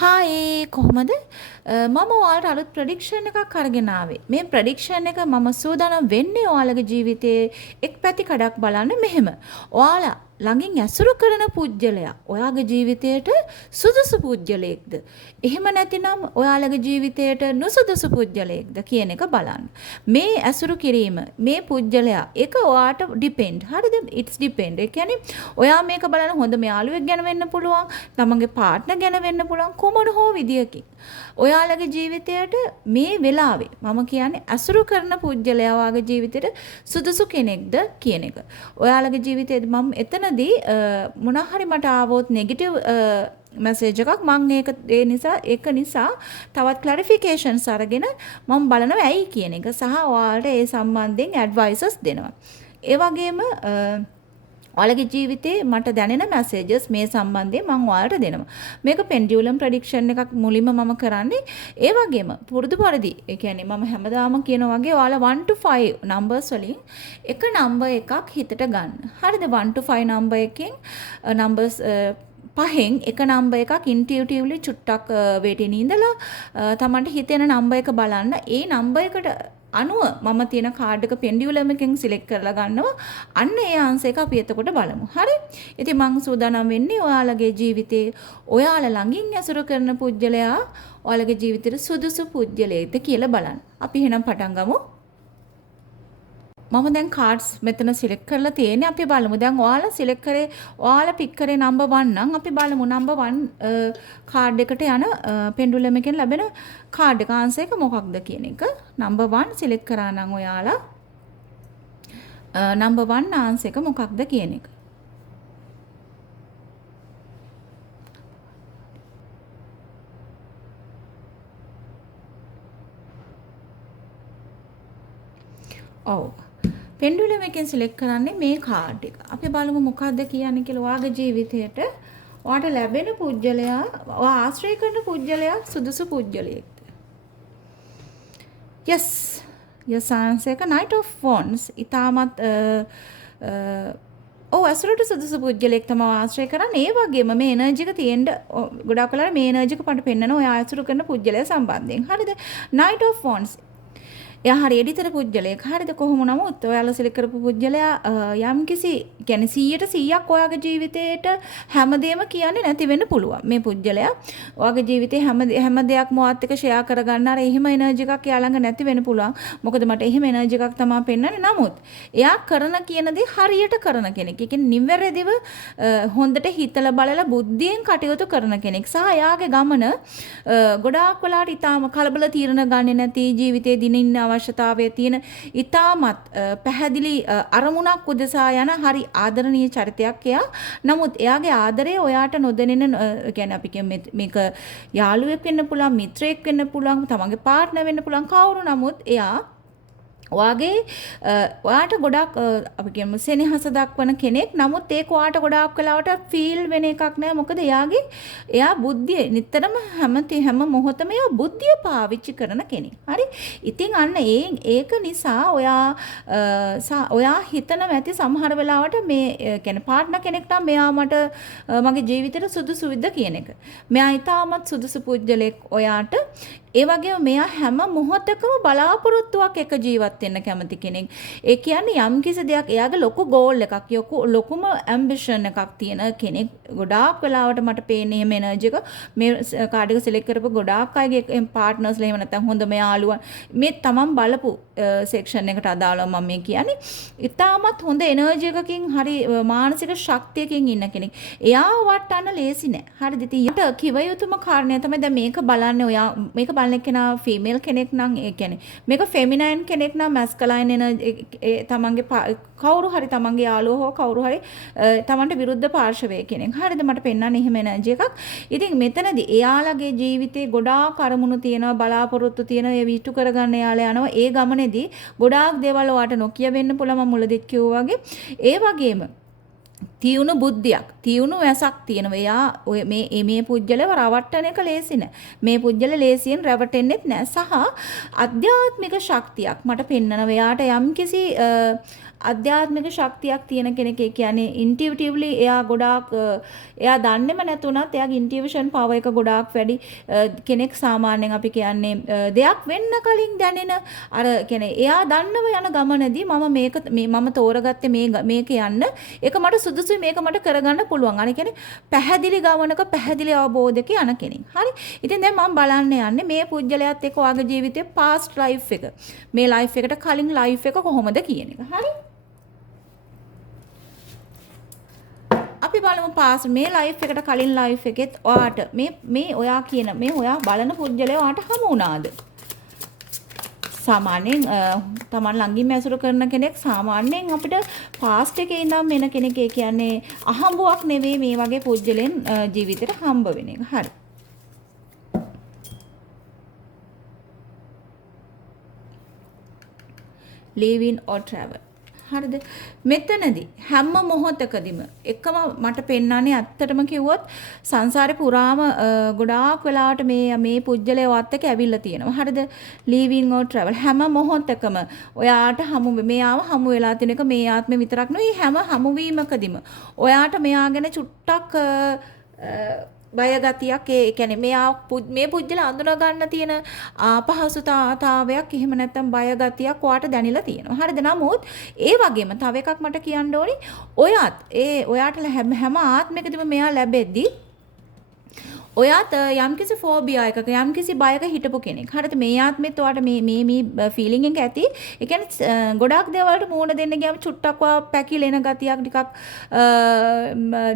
Hi කොහොමද? මම ඔයාලට අලුත් ප්‍රෙඩික්ෂන් එකක් අරගෙන ආවේ. මේ ප්‍රෙඩික්ෂන් එක මම සූදානම් වෙන්නේ ඔයාලගේ ජීවිතයේ එක් පැතිකඩක් බලන්න මෙහෙම. ඔයාලා ළඟින් ඇසුරු කරන පුජ්‍යලයා ඔයාගේ ජීවිතයට සුදුසු පුජ්‍යලයෙක්ද? එහෙම නැතිනම් ඔයාලගේ ජීවිතයට නුසුදුසු පුජ්‍යලයෙක්ද කියන එක බලන්න. මේ ඇසුරු කිරීම මේ පුජ්‍යලයා ඒක ඔයාට ඩිපෙන්ඩ්. හරිද? It's depend. ඒ කියන්නේ ඔයා මේක බලන හොඳම යාළුවෙක් ගැන වෙන්න පුළුවන්, තමන්ගේ පාර්ට්නර් ගැන වෙන්න පුළුවන්, කොමන හෝ විදියකින්. ඔයාලගේ ජීවිතයට මේ වෙලාවේ මම කියන්නේ ඇසුරු කරන පුජ්‍යලයා වාගේ ජීවිතයට සුදුසු කෙනෙක්ද කියන එක. ඔයාලගේ ජීවිතයේ මම එතනදී මොනවා හරි මට ආවොත් නෙගටිව් මැසේජ් එකක් මම ඒක නිසා තවත් ක්ලැරිෆිකේෂන්ස් අරගෙන මම බලනවා ඇයි කියන එක සහ ඔයාලට ඒ සම්බන්ධයෙන් ඇඩ්වයිසස් දෙනවා. ඒ වගේම ඔයාලගේ ජීවිතේ මට දැනෙන මැසේජස් මේ සම්බන්ධයෙන් මම ඔයාලට දෙනවා. මේක පෙන්ඩියුලම් ප්‍රෙඩික්ෂන් එකක් මුලින්ම මම කරන්නේ. ඒ වගේම පුරුදු පරිදි ඒ කියන්නේ මම හැමදාම කියන වගේ ඔයාලා 1 to 5 numbers වලින් එක නම්බර් එකක් හිතට ගන්න. හරිද? 1 to 5 නම්බර් එකෙන් numbers පහෙන් එක නම්බර් එකක් ඉන්ටියුටිව්ලි චුට්ටක් වේටින් ඉඳලා තමන්ට හිතෙන නම්බර් එක බලන්න. ඒ නම්බර් එකට අනුව මම තියෙන කාඩ් එක පෙන්ඩියුලම් එකෙන් සිලෙක්ට් කරලා ගන්නවා. අන්න ඒ ආන්සර් එක අපි එතකොට බලමු. හරි? ඉතින් මම සූදානම් වෙන්නේ ඔයාලගේ ජීවිතේ ඔයාලා ළඟින් ඇසුරු කරන පුජ්‍යලයා ඔයාලගේ ජීවිතේට සුදුසු පුජ්‍යලයෙක්ද කියලා බලන්න. අපි එහෙනම් පටන් ගමු. මම දැන් කාඩ්ස් මෙතන සිලෙක්ට් කරලා තියෙන්නේ. අපි බලමු. දැන් ඔයාලා සිලෙක්ට් කරේ ඔයාලා පික් කරේ නම්බර් 1 නම් අපි බලමු නම්බර් 1 කාඩ් එකට යන පෙන්ඩුලම් එකෙන් ලැබෙන කාඩ් එක ආන්සර් එක මොකක්ද කියන එක. නම්බර් 1 සිලෙක්ට් කරා නම් ඔයාලා නම්බර් 1 ආන්සර් එක මොකක්ද කියන එක. ඔව්. පෙන්ඩුලම් එකෙන් සිලෙක්ට් කරන්නේ මේ කාඩ් එක. අපි බලමු මොකක්ද කියන්නේ කියලා. ඔයාගේ ජීවිතයට ඔයාට ලැබෙන පුජ්‍යලයා ඔයා ආශ්‍රය කරන පුජ්‍යලයා සුදුසු පුජ්‍යලයෙක්ද? yes ආන්සර් එක Knight of Wands. ඊටමත් ඇසුරට සුදුසු පුජ්‍යලයෙක් තමයි ආශ්‍රය කරන්නේ. ඒ වගේම මේ එනර්ජි එක තියෙන්න ගොඩක් වෙලාවට මේ එනර්ජි එක පට පෙන්නන ඔයා ආශ්‍රය කරන පුජ්‍යලයා සම්බන්ධයෙන්. හරිද? Knight of Wands එයා හරි එඩිතර පුජ්‍යලයෙක්. හරිද? කොහොම නමුත් ඔයාලා සිලෙක්ට් කරපු පුජ්‍යලයා යම්කිසි කියන්නේ 100%ක් ඔයාගේ ජීවිතේට හැමදේම කියන්නේ නැති වෙන්න පුළුවන්. මේ පුජ්‍යලයා ඔයාගේ ජීවිතේ හැම දෙයක්ම ඔයත් එක්ක ෂෙයා කරගන්න අර එහෙම එනර්ජි එකක් එයා ළඟ නැති වෙන්න පුළුවන්. මොකද මට එහෙම එනර්ජි එකක් තමයි පෙන්වන්නේ. නමුත් එයා කරන කියන දේ හරියට කරන කෙනෙක්. ඒ කියන්නේ නිවැරදිව හොඳට හිතලා බලලා බුද්ධියෙන් කටයුතු කරන කෙනෙක්. සහ එයාගේ ගමන ගොඩාක් වෙලාවට ඊටාම කලබල තීරණ ගන්නේ නැති ජීවිතේ දිනින්න අවශ්‍යතාවයේ තියෙන ඊටමත් පැහැදිලි අරමුණක් උදෙසා යන හරි ආදරණීය චරිතයක් එයා. නමුත් එයාගේ ආදරය ඔයාට නොදැනෙන කියන්නේ අපි මේක යාළුවෙක් වෙන්න පුළුවන්, මිත්‍රයෙක් වෙන්න පුළුවන්, තමන්ගේ පාර්ට්නර් වෙන්න පුළුවන් කවුරු නමුත් එයා ඔයාට ගොඩක් අපි කියමු සෙනෙහස දක්වන කෙනෙක්. නමුත් ඒක ඔයාට ගොඩාක් වෙලාවට ෆීල් වෙන එකක් නෑ. මොකද එයා බුද්ධිය නිතරම හැම මොහොතම එයා බුද්ධිය පාවිච්චි කරන කෙනෙක්. හරි? ඉතින් අන්න ඒක නිසා ඔයා හිතනවා ඇති සමහර වෙලාවට මේ කියන්නේ පාර්ට්නර් කෙනෙක් නම් මෙයා මට මගේ ජීවිතේට සුදුසුද කියන එක. මෙයා ඊටමත් සුදුසු පුජ්‍යලෙක් ඔයාට. ඒ වගේම මෙයා හැම මොහොතකම බලාපොරොත්තුවක් එක ජීවත් වෙන්න කැමති කෙනෙක්. ඒ කියන්නේ යම්කිසි දෙයක් එයාගේ ලොකු ගෝල් එකක්, ලොකුම ඇම්බිෂන් එකක් තියෙන කෙනෙක්. ගොඩාක් වෙලාවට මට පේන්නේ එහෙම එනර්ජි එක මේ කාඩ් එක සිලෙක්ට් කරපු ගොඩාක් අයගේ පාර්ට්නර්ස්ලා එහෙම නැත්නම් හොඳම යාළුවා මේ තමන් බලපු සෙක්ෂන් එකට අදාළව මම මේ කියන්නේ. ඊටමත් හොඳ එනර්ජි එකකින් හරි මානසික ශක්තියකින් ඉන්න කෙනෙක්. එයා වටන්න ලේසි නෑ. හරිද? ඉතින් කිව යුතුම කාරණය තමයි දැන් මේක බලන්නේ ඔයා මේක බලන කෙනා ෆීමේල් කෙනෙක් නම් ඒ කියන්නේ මේක ෆෙමිනයින් කෙනෙක් නම් මැස්කලයින් තමන්ගේ කවුරු හරි තමන්ගේ යාළුවෝ හෝ කවුරු හරි තමන්ට විරුද්ධ පාර්ශවයේ කෙනෙක්. හරිද? මට පෙන්වන්නේ එහෙම එනර්ජි එකක්. ඉතින් මෙතනදී එයාලගේ ජීවිතේ ගොඩාක් අරමුණු තියෙනවා, බලාපොරොත්තු තියෙනවා, ඒ විශ්තු කරගන්න යාලා යනවා. ඒ ගමනේදී ගොඩාක් දේවල් ඔයාට නොකිය වෙන්න පුළුවන් මම මුලදිත් කිව්වා වගේ. ඒ වගේම තියුණු බුද්ධියක්, තියුණු වැසක් තියෙනවා. එයා ඔය මේ පුජ්‍යලව රවට්ටන එක ලේසි නෑ. මේ පුජ්‍යල ලේසියෙන් රැවටෙන්නෙත් නෑ. සහ අධ්‍යාත්මික ශක්තියක් මට පෙන්නනවා. එයාට යම්කිසි අධ්‍යාත්මික ශක්තියක් තියෙන කෙනෙක්. ඒ කියන්නේ ඉන්ටියුටිව්ලි එයා ගොඩාක් එයා දන්නේම නැතුණත් එයාගේ ඉන්ටියුෂන් පවර් එක ගොඩාක් වැඩි කෙනෙක්. සාමාන්‍යයෙන් අපි කියන්නේ දෙයක් වෙන්න කලින් දැනෙන අර කියන්නේ එයා දන්නව යන ගමනදී මම තෝරගත්තේ මේක යන්න. ඒක මට සුදුසුයි, මේක මට කරගන්න පුළුවන්. අනේ කියන්නේ පැහැදිලි ගමනක පැහැදිලි අවබෝධයක යන කෙනෙක්. හරි. ඉතින් දැන් මම බලන්න යන්නේ මේ පුජ්‍යලයාත් එක්ක ඔයාගේ ජීවිතේ past life එක. මේ life එකට කලින් life එක කොහොමද කියන එක. හරි. අපි බලමු past මේ life එකට කලින් life එකෙත් ඔයාට මේ ඔයා කියන මේ ඔයා බලන පුජ්‍යලයා ඔයාට හමු වුණාද? සාමාන්‍යයෙන් තමන් ළඟින්ම ඇසුරු කරන කෙනෙක් සාමාන්‍යයෙන් අපිට past එකේ ඉඳන් එන කෙනෙක්. ඒ කියන්නේ අහඹුවක් නෙවෙයි මේ වගේ පුජ්‍යලෙන් ජීවිතේට හම්බ වෙන එක. හරි. live in or travel. හරිද? මෙතනදී හැම මොහොතකදීම එකම මට පෙන්වන්නේ ඇත්තටම කිව්වොත් සංසාරේ පුරාම ගොඩාක් වෙලාවට මේ පුජ්‍යලේ වත් එක ඇවිල්ලා තියෙනවා. හරිද? live in or travel හැම මොහොතකම ඔයාට මෙයාව හමු වෙලා තියෙන එක මේ ආත්මෙ විතරක් නෙවෙයි හැම හමුවීමකදීම ඔයාට මෙයා ගැන චුට්ටක් බය ගතියක් ඒ කියන්නේ මේ පුජ්‍යල අඳුන ගන්න තියෙන අපහසුතාවයක් එහෙම නැත්නම් බය ගතියක් ඔයාට දැනෙලා තියෙනවා. හරිද? නමුත් ඒ වගේම තව එකක් මට කියන්න ඕනි. ඔයාට හැම ආත්මයකදීම මෙයා ලැබෙද්දී ඔයාත් යම්කිසි ෆෝබියා එකක යම්කිසි බයක හිටපු කෙනෙක්. හරිද? මේ ආත්මෙත් ඔයාට මේ ෆීලිං එක ඇති. ඒ කියන්නේ ගොඩාක් දේවල් වලට මූණ දෙන්න ගියාම චුට්ටක් පැකිලෙන ගතියක්, ටිකක්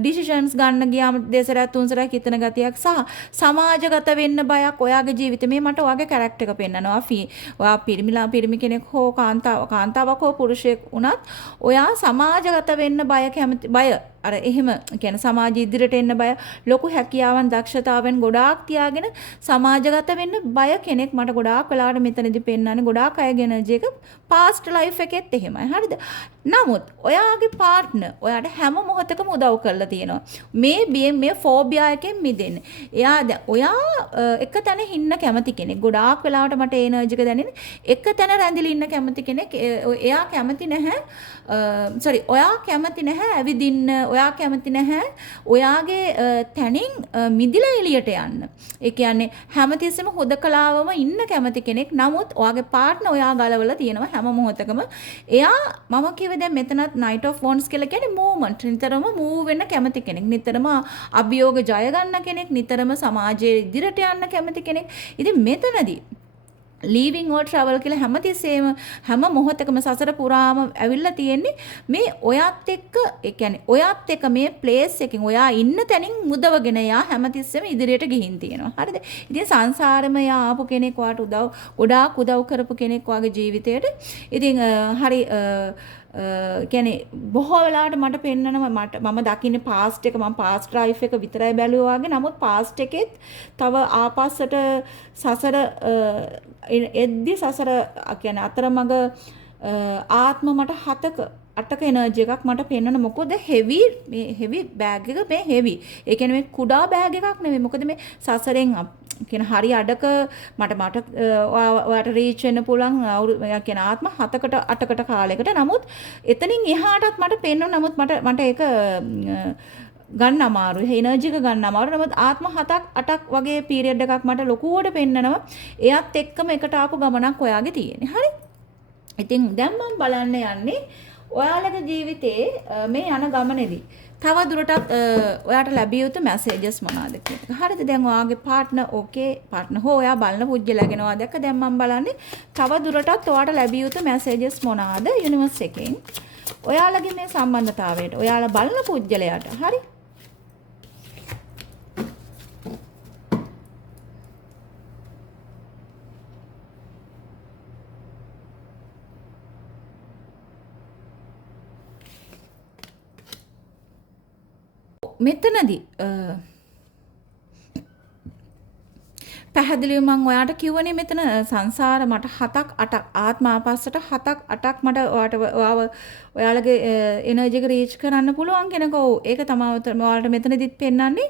ඩිසිෂන්ස් ගන්න ගියාම දෙසරක් තුන්සරක් හිතන ගතියක් සහ සමාජගත වෙන්න බයක් ඔයාගේ ජීවිතේ. මේ මට ඔයාගේ කැරක්ටර් එක පෙන්නනවා. ඔයා පිරිමි කෙනෙක් හෝ කාන්තාවක් හෝ පුරුෂයෙක් වුණත් ඔයා සමාජගත වෙන්න බය අර එහෙම කියන්නේ සමාජ ඉදිරියට එන්න බය, ලොකු හැකියාවන් දක්ෂතාවෙන් ගොඩාක් තියාගෙන සමාජගත වෙන්න බය කෙනෙක් මට ගොඩාක් වෙලාවට මෙතනදී පෙන්නන්නේ. ගොඩාක් අයගේ එනර්ජි එක past life එකෙත් එහෙමයි. හරිද? නමුත් ඔයාගේ පාර්ට්නර් ඔයාට හැම මොහොතකම උදව් කරලා තියෙනවා. මේ ෆෝබියා එකෙන් මිදෙන්න. ඔයා එක තැන ඉන්න කැමති කෙනෙක්. ගොඩාක් වෙලාවට මට ඒ එනර්ජි එක දැනෙන්නේ එක තැන රැඳිලා ඉන්න කැමති කෙනෙක්. එයා කැමති නැහැ ඔයා කැමති නැහැ ඇවිදින්න. ඔයා කැමති නැහැ ඔයාගේ තැනින් මිදිලා එළියට යන්න. ඒ කියන්නේ හැමතිස්සෙම හොදකලාවම ඉන්න කැමති කෙනෙක්. නමුත් ඔයාගේ පාර්ට්නර් ඔයා ගලවලා තියෙනවා හැම මොහොතකම. එයා මම කිව්වේ දැන් මෙතනත් Knight of Wands කියලා කියන්නේ මූව්මන්ට්. නිතරම මූව් වෙන්න කැමති කෙනෙක්. නිතරම අභියෝග ජය ගන්න කෙනෙක්. නිතරම සමාජයේ ඉදිරියට යන්න කැමති කෙනෙක්. ඉතින් මෙතනදී leaving or travel කියලා හැමතිස්සෙම හැම මොහොතකම සසර පුරාම ඇවිල්ලා තියෙන්නේ මේ ඔයත් එක්ක. ඒ කියන්නේ ඔයත් එක්ක මේ ප්ලේස් එකකින් ඔයා ඉන්න තැනින් මුදවගෙන යා හැමතිස්සෙම ඉදිරියට ගිහින් තියෙනවා. හරිද? ඉතින් සංසාරෙම යා ආපු කෙනෙක් වාට ගොඩාක් උදව් කරපු කෙනෙක් වාගේ ජීවිතේට. ඉතින් හරි කියන්නේ බොහෝ වෙලාවට මට පෙන්නනවා මම දකින්නේ past එක මම past life එක විතරයි බැලුවා වගේ. නමුත් past එකෙත් තව ආපස්සට සසර එද්දි සසර කියන්නේ අතරමඟ ආත්ම මට 8ක එනර්ජි එකක් මට පෙන්වන. මොකද හෙවි බෑග් එක මේ හෙවි. ඒ කියන්නේ මේ කුඩා බෑග් එකක් නෙමෙයි. මොකද මේ සසරෙන් කියන හරි අඩක මට ඔයාට රීච් වෙන්න පුළුවන් කියන ආත්ම 7කට 8කට කාලයකට. නමුත් එතනින් එහාටත් මට පෙන්වන. නමුත් මට ඒක ගන්න අමාරුයි. එනර්ජි එක ගන්න අමාරුයි. නමුත් ආත්ම 7ක් 8ක් වගේ පීරියඩ් එකක් මට ලොකුවට පෙන්නනවා. එයත් එක්කම එකට ආපු ගමනක් ඔයාගේ තියෙන්නේ. හරි? ඉතින් දැන් මම බලන්න යන්නේ ඔයාලගේ ජීවිතේ මේ යන ගමනේදී තව දුරටත් ඔයාට ලැබිය යුතු මැසේජස් මොනවාද කියන එක. හරිද? දැන් ඔයාගේ පාර්ට්නර් පාර්ට්නර් හෝ ඔයා බලන පුජ්‍යලගෙනවා දැක්ක. දැන් මම බලන්නේ තව දුරටත් ඔයාට ලැබිය යුතු මැසේජස් මොනවාද යුනිවර්ස් එකෙන් ඔයාලගේ මේ සම්බන්ධතාවයට ඔයාලා බලන පුජ්‍යලයට. හරි? මෙතනදී පැහැදිලිව මම ඔයාට කිව්වනේ මෙතන සංසාර මට 7ක් 8ක් ආත්ම ආපස්සට 7ක් 8ක් මට ඔයාලගේ එනර්ජි එක රීච් කරන්න පුළුවන් කෙනක. ඔව් ඒක තමයි ඔයාලට මෙතනදිත් පෙන්වන්නේ.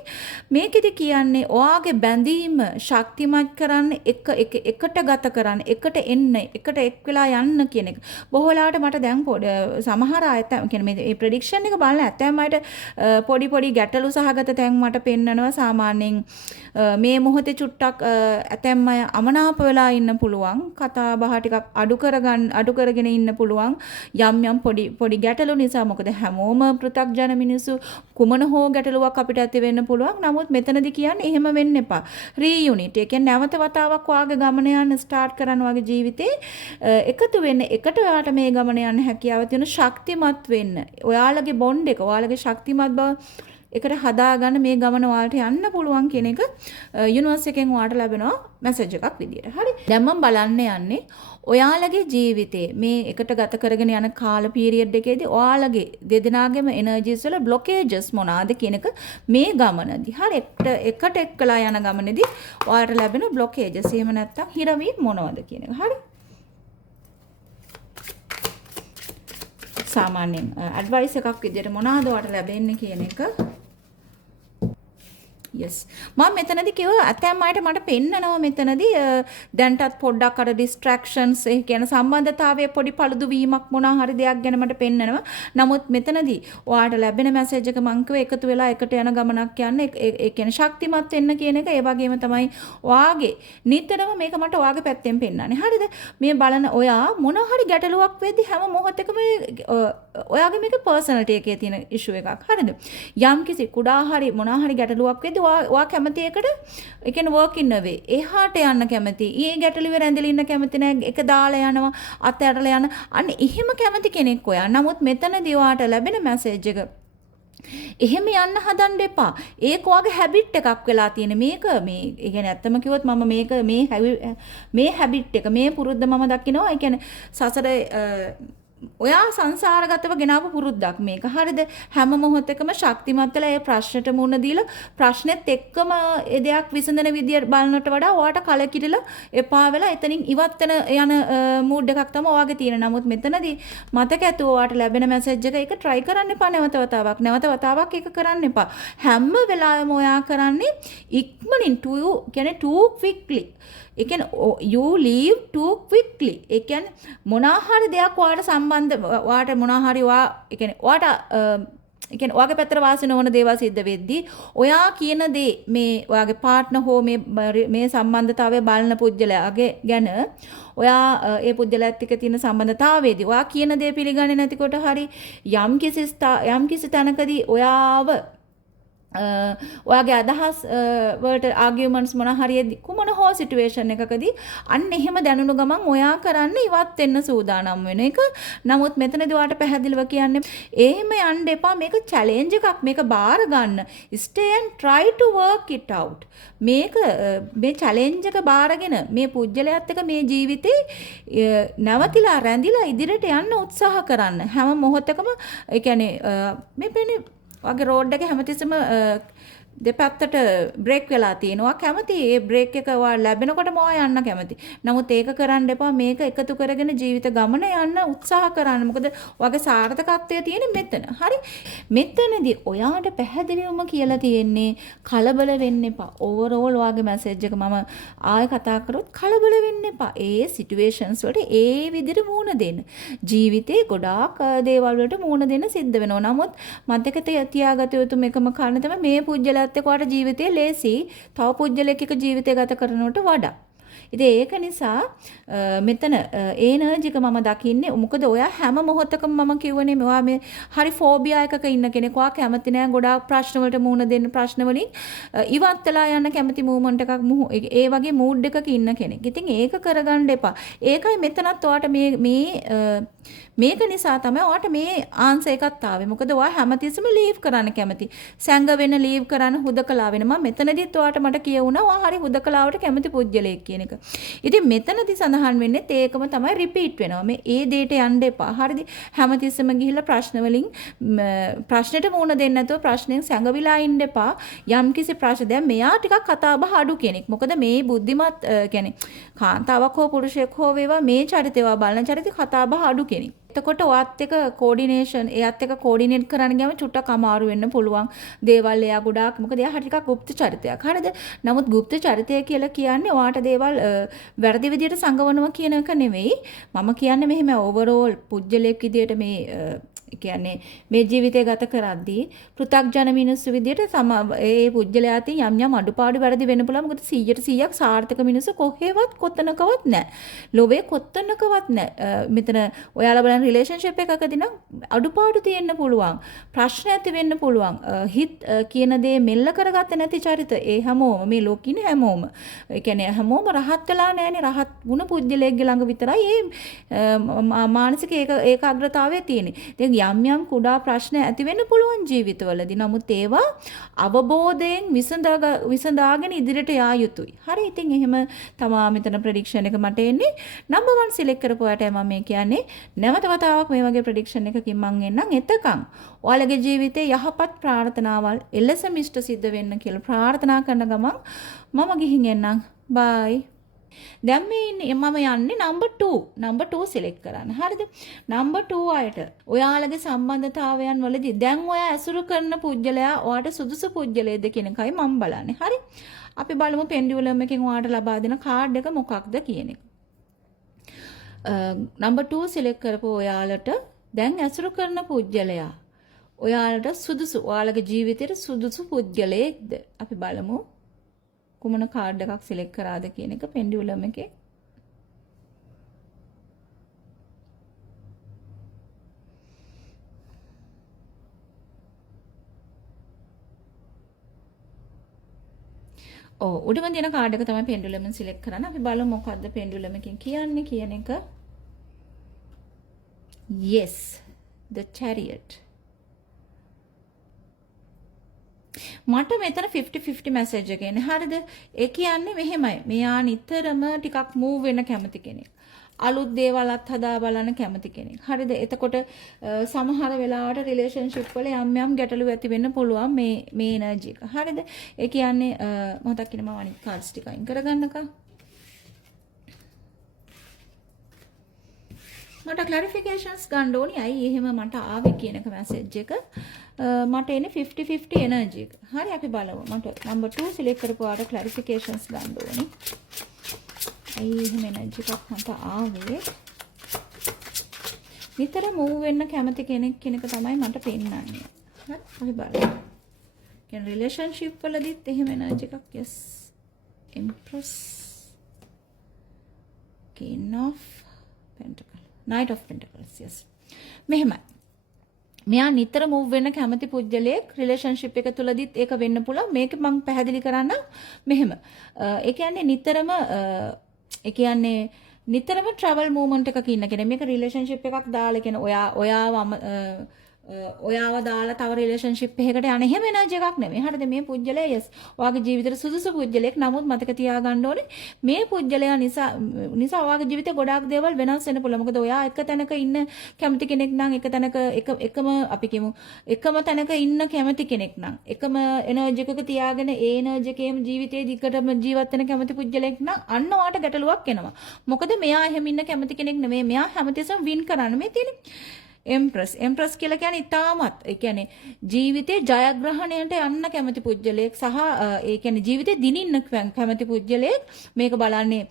මේකෙදි කියන්නේ ඔයාගේ බැඳීම ශක්තිමත් කරන්න එකට ගත කරන්න එකට එන්න එකට එක් වෙලා යන්න කියන එක. බොහෝ වෙලාවට මට දැන් සමහර අය කියන්නේ මේ ප්‍රෙඩික්ෂන් එක බලන ඇත්තම අයට පොඩි පොඩි ගැටලු සහගත තැන් මට පෙන්නනවා. සාමාන්‍යයෙන් මේ මොහොතේ චුට්ටක් ඇතැම් අය අමනාප වෙලා ඉන්න පුළුවන්. කතා බහ ටිකක් අඩු කරගෙන ඉන්න පුළුවන්. යම් පොඩි ගැටලු නිසා. මොකද හැමෝම පෘථග්ජන මිනිස්සු කුමන හෝ ගැටලුවක් අපිට ඇති වෙන්න පුළුවන්. නමුත් මෙතනදී කියන්නේ එහෙම වෙන්න එපා. රීයුනිට්. ඒ කියන්නේ නැවත වතාවක් වාගේ ගමන යන්න ස්ටාර්ට් කරන වගේ ජීවිතේ එකතු වෙන්න එකට ඔයාලට මේ ගමන යන්න හැකියාව තියෙන ශක්තිමත් වෙන්න. ඔයාලගේ බොන්ඩ් එක ඔයාලගේ ශක්තිමත් බව එකට හදාගන්න මේ ගමන ඔයාලට යන්න පුළුවන් කියන එක යුනිවර්ස් එකෙන් ඔයාලට ලැබෙනවා මැසේජ් එකක් විදියට. හරි. දැන් මම බලන්න යන්නේ ඔයාලගේ ජීවිතේ මේ එකට ගත කරගෙන යන කාල පීරියඩ් එකේදී ඔයාලගේ දෙදෙනාගේම එනර්ජිස් වල බ්ලොකේජස් මොනවාද කියන එක මේ ගමනදී. හරි. එකට එක්කලා යන ගමනේදී ඔයාලට ලැබෙන බ්ලොකේජස් එහෙම නැත්නම් හිරවීම් මොනවද කියන එක. හරි. සාමාන්‍යයෙන් ඇඩ්වයිස් එකක් විදියට මොනවාද ඔයාලට ලැබෙන්නේ කියන එක. yes මම මෙතනදී කිව්ව ඇතැම් අයට මට පෙන්නනවා මෙතනදී දැන්ටත් පොඩ්ඩක් අර distractions ඒ කියන සම්බන්ධතාවයේ පොඩි පළුදු වීමක් මොනවා හරි දෙයක් ගැන මට පෙන්නනවා. නමුත් මෙතනදී ඔයාලට ලැබෙන මැසේජ් එක මම කිව්ව එකතු වෙලා එකට යන ගමනක් යන්න ඒ කියන්නේ ශක්තිමත් වෙන්න කියන එක. ඒ වගේම තමයි ඔයාගේ නිතරම මේක මට ඔයාගේ පැත්තෙන් පෙන්නන්නේ. හරිද? මේ බලන ඔයා මොනවා හරි ගැටලුවක් වෙද්දි හැම මොහොතකම ඔයාගේ මේක පර්සනලිටි එකේ තියෙන ඉෂුව එකක්. හරිද? යම් කිසි කුඩා හරි මොනවා හරි ගැටලුවක් වෙද්දි ඔයා කැමති එකට ඒ කියන්නේ work in a way එහාට යන්න කැමති. ඊයේ ගැටලුවේ රැඳිලා ඉන්න කැමති නැහැ. එක දාලා යනවා අතහැරලා යන. අන්න එහෙම කැමති කෙනෙක් ඔයා. නමුත් මෙතනදී ඔයාට ලැබෙන මැසේජ් එක එහෙම යන්න හදන්න එපා. ඒක ඔයාගේ හැබිට් එකක් වෙලා තියෙන. මේක මේ ඒ කියන්නේ ඇත්තම කිව්වොත් මම මේක මේ හැබිට් එක මේ පුරුද්ද මම දකිනවා. ඒ කියන්නේ සසරේ ඔයා සංසාරගතව ගෙනාවු පුරුද්දක් මේක. හරිද? හැම මොහොතකම ශක්තිමත් වෙලා ඒ ප්‍රශ්නෙට මුහුණ දීලා ප්‍රශ්නෙත් එක්කම ඒ දෙයක් විසඳන විදිය බලනට වඩා ඔයාට කලකිරිලා එපා වෙලා එතනින් ඉවත් වෙන යන මූඩ් එකක් තමයි ඔයාගේ තියෙන. නමුත් මෙතනදී මතක ඇතුව ඔයාට ලැබෙන මැසේජ් එක ඒක try කරන්න එපා නැවත වතාවක් ඒක කරන්න එපා. හැම වෙලාවෙම ඔයා කරන්නේ ඉක්මනින් කියන්නේ too quickly. ඒ කියන්නේ you leave too quickly. ඒ කියන්නේ මොනවා හරි දෙයක් ඔයාට සම්බන්ධ ඔයාට මොනවා හරි ඒ කියන්නේ ඔයාගේ පැත්තට වාසි නොවන දේවල් සිද්ධ වෙද්දී ඔයා කියන දේ මේ ඔයාගේ පාර්ට්නර් හෝ මේ සම්බන්ධතාවය බලන පුජ්‍යලයාගේ ගැන ඔයා ඒ පුජ්‍යලයාත් එක්ක තියෙන සම්බන්ධතාවයේදී ඔයා කියන දේ පිළිගන්නේ නැතිකොට හරි යම් කිසි තැනකදී ඔයාව ඔයාගේ අදහස් වලට ආගියුමන්ට්ස් මොන හරියදී කුමන හෝ සිටුේෂන් එකකදී අන්න එහෙම දැනුණු ගමන් ඔයා කරන්නේ ඉවත් වෙන්න සූදානම් වෙන එක. නමුත් මෙතනදී ඔයාට පැහැදිලිව කියන්නේ එහෙම යන්න එපා. මේක චැලෙන්ජ් එකක්. මේක බාර ගන්න. stay and try to work it out. මේක මේ චැලෙන්ජ් එක බාරගෙන මේ පුජ්‍යලයත් එක්ක මේ ජීවිතේ නැවතිලා රැඳිලා ඉදිරියට යන්න උත්සාහ කරන්න. හැම මොහොතකම ඒ කියන්නේ මේ පෙනේ වගේ රෝඩ් එක හැමතිස්සෙම දෙපැත්තට බ්‍රේක් වෙලා තියෙනවා. කැමති ඒ බ්‍රේක් එක ලැබෙනකොටම ඔයා යන්න කැමති. නමුත් ඒක කරන්න එපා. මේක එකතු කරගෙන ජීවිත ගමන යන්න උත්සාහ කරන්න. මොකද ඔයාගේ සාර්ථකත්වය තියෙන්නේ මෙතන. හරි? මෙතනදී ඔයාට පැහැදිලිවම කියලා තියෙන්නේ කලබල වෙන්න එපා. ඕවරෝල් ඔයාගේ මැසේජ් එක මම ආයෙ කතා කරොත් කලබල වෙන්න එපා. ඒ සිටුේෂන්ස් වලට ඒ විදිහට මූණ දෙන්න. ජීවිතේ ගොඩාක් දේවල් වලට මූණ දෙන්න සිද්ධ වෙනවා. නමුත් මතක තියාගත යුතු මේකම කාරණා තමයි මේ පුජ්‍යල ඔයාට ජීවිතේ ලේසි තව පුජ්‍යලයක ජීවිතය ගත කරනවට වඩා. ඉතින් ඒක නිසා මෙතන එනර්ජි එක මම දකින්නේ මොකද ඔයා හැම මොහොතකම මම කියවනේ ඔයා මේ හරි ෆෝබියා එකක ඉන්න කෙනෙක්. ඔයා කැමති නෑ ගොඩාක් ප්‍රශ්න වලට මුහුණ දෙන්න ප්‍රශ්න වලින් ඉවත් වෙලා යන්න කැමති මූවමන්ට් එකක් ඒ වගේ මූඩ් එකක ඉන්න කෙනෙක්. ඉතින් ඒක කරගන්න එපා. ඒකයි මෙතනත් ඔයාට මේක නිසා තමයි ඔයාට මේ ආන්සර් එකත් ආවේ. මොකද ඔයා හැමතිස්සෙම ලීව් කරන්න කැමති. සැඟ වෙන ලීව් කරන්න හුදකලා වෙන. මම මෙතනදිත් ඔයාට මට කියවුණා ඔයා හරි හුදකලාවට කැමති පුජ්‍යලයක් කියන කියන එක. ඉතින් මෙතනදී සඳහන් වෙන්නේ ඒකම තමයි රිපීට් වෙනවා. මේ ඒ දේට යන්න එපා. හරිද? හැමතිස්සෙම ගිහිල්ලා ප්‍රශ්න වලින් ප්‍රශ්නෙට මුහුණ දෙන්න නැතුව ප්‍රශ්නෙන් සැඟවිලා ඉන්න එපා. යම්කිසි ප්‍රශ්න දැන් මෙයා ටිකක් කතා බහ අඩු කෙනෙක්. මොකද මේ බුද්ධිමත් කියන්නේ කාන්තාවක් හෝ පුරුෂයෙක් හෝ වේවා මේ චරිතේවා බලන චරිතේ කතා බහ අඩු කෙනෙක්. එතකොට ඔයත් එක කෝඩිනේෂන් එයත් එක කෝඩිනේට් කරන්න ගියාම චුට්ටක් අමාරු වෙන්න පුළුවන් දේවල් එයා ගොඩාක් මොකද එයා ටිකක් গুপ্ত චරිතයක් හරිද නමුත් গুপ্ত චරිතය කියලා කියන්නේ ඔයාට දේවල් වැරදි විදියට සංගවනවා කියන එක නෙවෙයි මම කියන්නේ මෙහෙම ඕවරෝල් පුජ්‍යලයක් විදියට මේ කියන්නේ මේ ජීවිතය ගත කරද්දී පෘථග්ජන මිනිස්සු විදියට ඒ පුජ්‍යලයාට යම් යම් අඩුපාඩු වැරදි වෙන්න පුළුවන් මොකද 100% සාර්ථක මිනිස්සු කොහෙවත් කොතනකවත් නැහැ ලෝභේ කොතනකවත් නැහැ මෙතන ඔයාලා බලන රිලේෂන්ෂිප් එකකදී නම් අඩුපාඩු තියෙන්න පුළුවන් ප්‍රශ්න ඇති වෙන්න පුළුවන් හිත කියන දේ මෙල්ල කරගත්තේ නැති චරිත ඒ හැමෝම මේ ලෝකින හැමෝම ඒ කියන්නේ හැමෝම රහත් වෙලා නැහැනේ රහත් ගුණ පුජ්‍යලයේගේ ළඟ විතරයි මේ මානසික ඒකාග්‍රතාවය තියෙන්නේ යම් යම් කුඩා ප්‍රශ්න ඇති වෙන්න පුළුවන් ජීවිතවලදී. නමුත් ඒවා අවබෝධයෙන් විසඳාගෙන ඉදිරියට යා යුතුයි. හරි. ඉතින් එහෙම තමා මෙතන ප්‍රෙඩික්ෂන් එක මට එන්නේ. නම්බර් 1 සිලෙක්ට් කරපුවාට මම මේ කියන්නේ නැවත වතාවක් මේ වගේ ප්‍රෙඩික්ෂන් එකකින් මං එන්නම්. එතකන් ඔයාලගේ ජීවිතේ යහපත් ප්‍රාර්ථනාවල් එලෙස මිෂ්ට සිද්ධ වෙන්න කියලා ප්‍රාර්ථනා කරන ගමන් මම ගිහින් එන්නම්. බයි. දැන් මේ මම යන්නේ නම්බර් 2 සිලෙක්ට් කරන්න. හරිද? නම්බර් 2 අයට ඔයාලගේ සම්බන්ධතාවයන් වලදී දැන් ඔයා ඇසුරු කරන පුජ්‍යලයා ඔයාට සුදුසු පුජ්‍යලයේද කියන එකයි මම බලන්නේ. හරි? අපි බලමු පෙන්ඩියුලම් එකෙන් ඔයාට ලබා දෙන කාඩ් එක මොකක්ද කියන එක. නම්බර් 2 සිලෙක්ට් කරපුව ඔයාලට දැන් ඇසුරු කරන පුජ්‍යලයා ඔයාලට සුදුසු ඔයාලගේ ජීවිතේට සුදුසු පුජ්‍යලයේද? අපි බලමු. කුමන කාඩ් එකක් සිලෙක්ට් කරාද කියන එක පෙන්ඩියුලම් එකේ උඩම තියෙන කාඩ් එක තමයි පෙන්ඩියුලම් එක සිලෙක්ට් කරන්න. අපි බලමු මොකද්ද පෙන්ඩියුලම් එකෙන් කියන්නේ කියන එක. Yes, the chariot. මට මෙතන 50-50 මැසේජ් එක එන්නේ. හරිද? ඒ කියන්නේ මෙහෙමයි. මෙයා නිතරම ටිකක් මූව් වෙන්න කැමති කෙනෙක්. අලුත් දේවල්ත් හදා බලන්න කැමති කෙනෙක්. හරිද? එතකොට සමහර වෙලාවට රිලේෂන්ෂිප් වල යම් යම් ගැටලු ඇති වෙන්න පුළුවන් මේ එනර්ජි එක. හරිද? ඒ කියන්නේ මොහොතක් ඉන්න මම අනිත් කාඩ්ස් ටික අයින් කරගන්නකම්. මට ක්ලැරිෆිකේෂන්ස් ගන්න ඕනි. ඇයි එහෙම මට ආවේ කියන එක මැසේජ් එක. මට එන්නේ 50-50 එනර්ජි එක. හරි අපි බලමු. මට නම්බර් 2 සිලෙක්ට් කරපුවාට ක්ලැරිෆිකේෂන්ස් ගන්න ඕනි. ඇයි එහෙම එනර්ජි එකක් මට ආවේ? නිතර මූව් වෙන්න කැමති කෙනෙක් කෙනෙක් තමයි මට පෙන්නන්නේ. හරි අපි බලමු. කියන රිලේෂන්ෂිප් වලදීත් එහෙම එනර්ජි එකක් yes. Empress. King of Pentacles. Knight of Pentacles yes. මෙහෙමයි. මෙයා නිතර මූව් වෙන්න කැමති පුජ්‍යලයක් රිලේෂන්ෂිප් එක තුලදීත් ඒක වෙන්න පුළුවන්. මේක මම පැහැදිලි කරන්න මෙහෙම. ඒ කියන්නේ නිතරම travel movement එකක ඉන්න කෙනෙක්. මේක රිලේෂන්ෂිප් එකක් දාලා කියන ඔයාව දාලා තව රිලේෂන්ෂිප් එකකට යන එහෙම එනර්ජි එකක් නෙමෙයි. හරිද? මේ පුජ්‍යලයා yes. ඔයාගේ ජීවිතේට සුදුසු පුජ්‍යලයක්. නමුත් මතක තියාගන්න ඕනේ මේ පුජ්‍යලයා නිසා ඔයාගේ ජීවිතේ ගොඩාක් දේවල් වෙනස් වෙන්න පුළුවන්. මොකද ඔයා එක තැනක ඉන්න කැමති කෙනෙක් නම් එක තැනක එකම අපි කියමු එකම තැනක ඉන්න කැමති කෙනෙක් නම් එකම එනර්ජි එකක තියාගෙන ඒ එනර්ජි එකේම ජීවිතේ දිගටම ජීවත් වෙන කැමති පුජ්‍යලයක් නම් අන්න ඔයාට ගැටලුවක් එනවා. මොකද මෙයා එහෙම ඉන්න කැමති කෙනෙක් නෙමෙයි. මෙයා හැමතිස්සෙම වින් කරන්න මේ තියෙන්නේ. එම්ප්‍රස් කියලා කියන්නේ ඉතාමත් ඒ කියන්නේ ජීවිතේ ජයග්‍රහණයට යන්න කැමති පුජ්‍යලයක් සහ ඒ කියන්නේ ජීවිතේ දිනින්න කැමති පුජ්‍යලයක් මේක බලන්නේ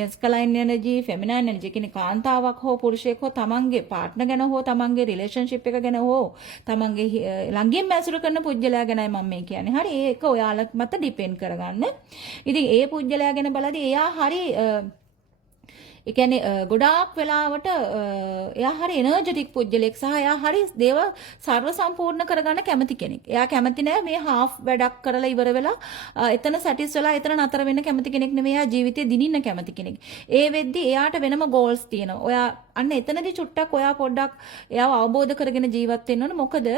මෙස්කලයින් එනර්ජි ෆෙමිනයින් එනර්ජි කියන්නේ කාන්තාවක් හෝ පුරුෂයෙක් හෝ තමන්ගේ පාර්ට්නර් ගැන හෝ තමන්ගේ රිලේෂන්ෂිප් එක ගැන හෝ තමන්ගේ ළඟින්ම ඇසුරු කරන පුජ්‍යලයා ගැනයි මම මේ කියන්නේ. හරි ඒක ඔයාලා මත ඩිපෙන්ඩ් කරගන්න. ඉතින් ඒ පුජ්‍යලයා ගැන බලද්දී එයා හරි ඒ කියන්නේ ගොඩාක් වෙලාවට එයා හරි එනර්ජටික් පුජ්‍යලෙක් සහ එයා හරි දේව සර්ව සම්පූර්ණ කරගන්න කැමති කෙනෙක්. එයා කැමති නෑ මේ හාෆ් වැඩක් කරලා ඉවර වෙලා එතන සැටිස් වෙලා එතන නතර වෙන්න කැමති කෙනෙක් නෙමෙයි. එයා ජීවිතේ දිනින්න කැමති කෙනෙක්. ඒ වෙද්දි එයාට වෙනම ගෝල්ස් තියෙනවා. ඔයා අන්න එතනදී චුට්ටක් ඔයා පොඩ්ඩක් එයාව අවබෝධ කරගෙන ජීවත් වෙන්න ඕන. මොකද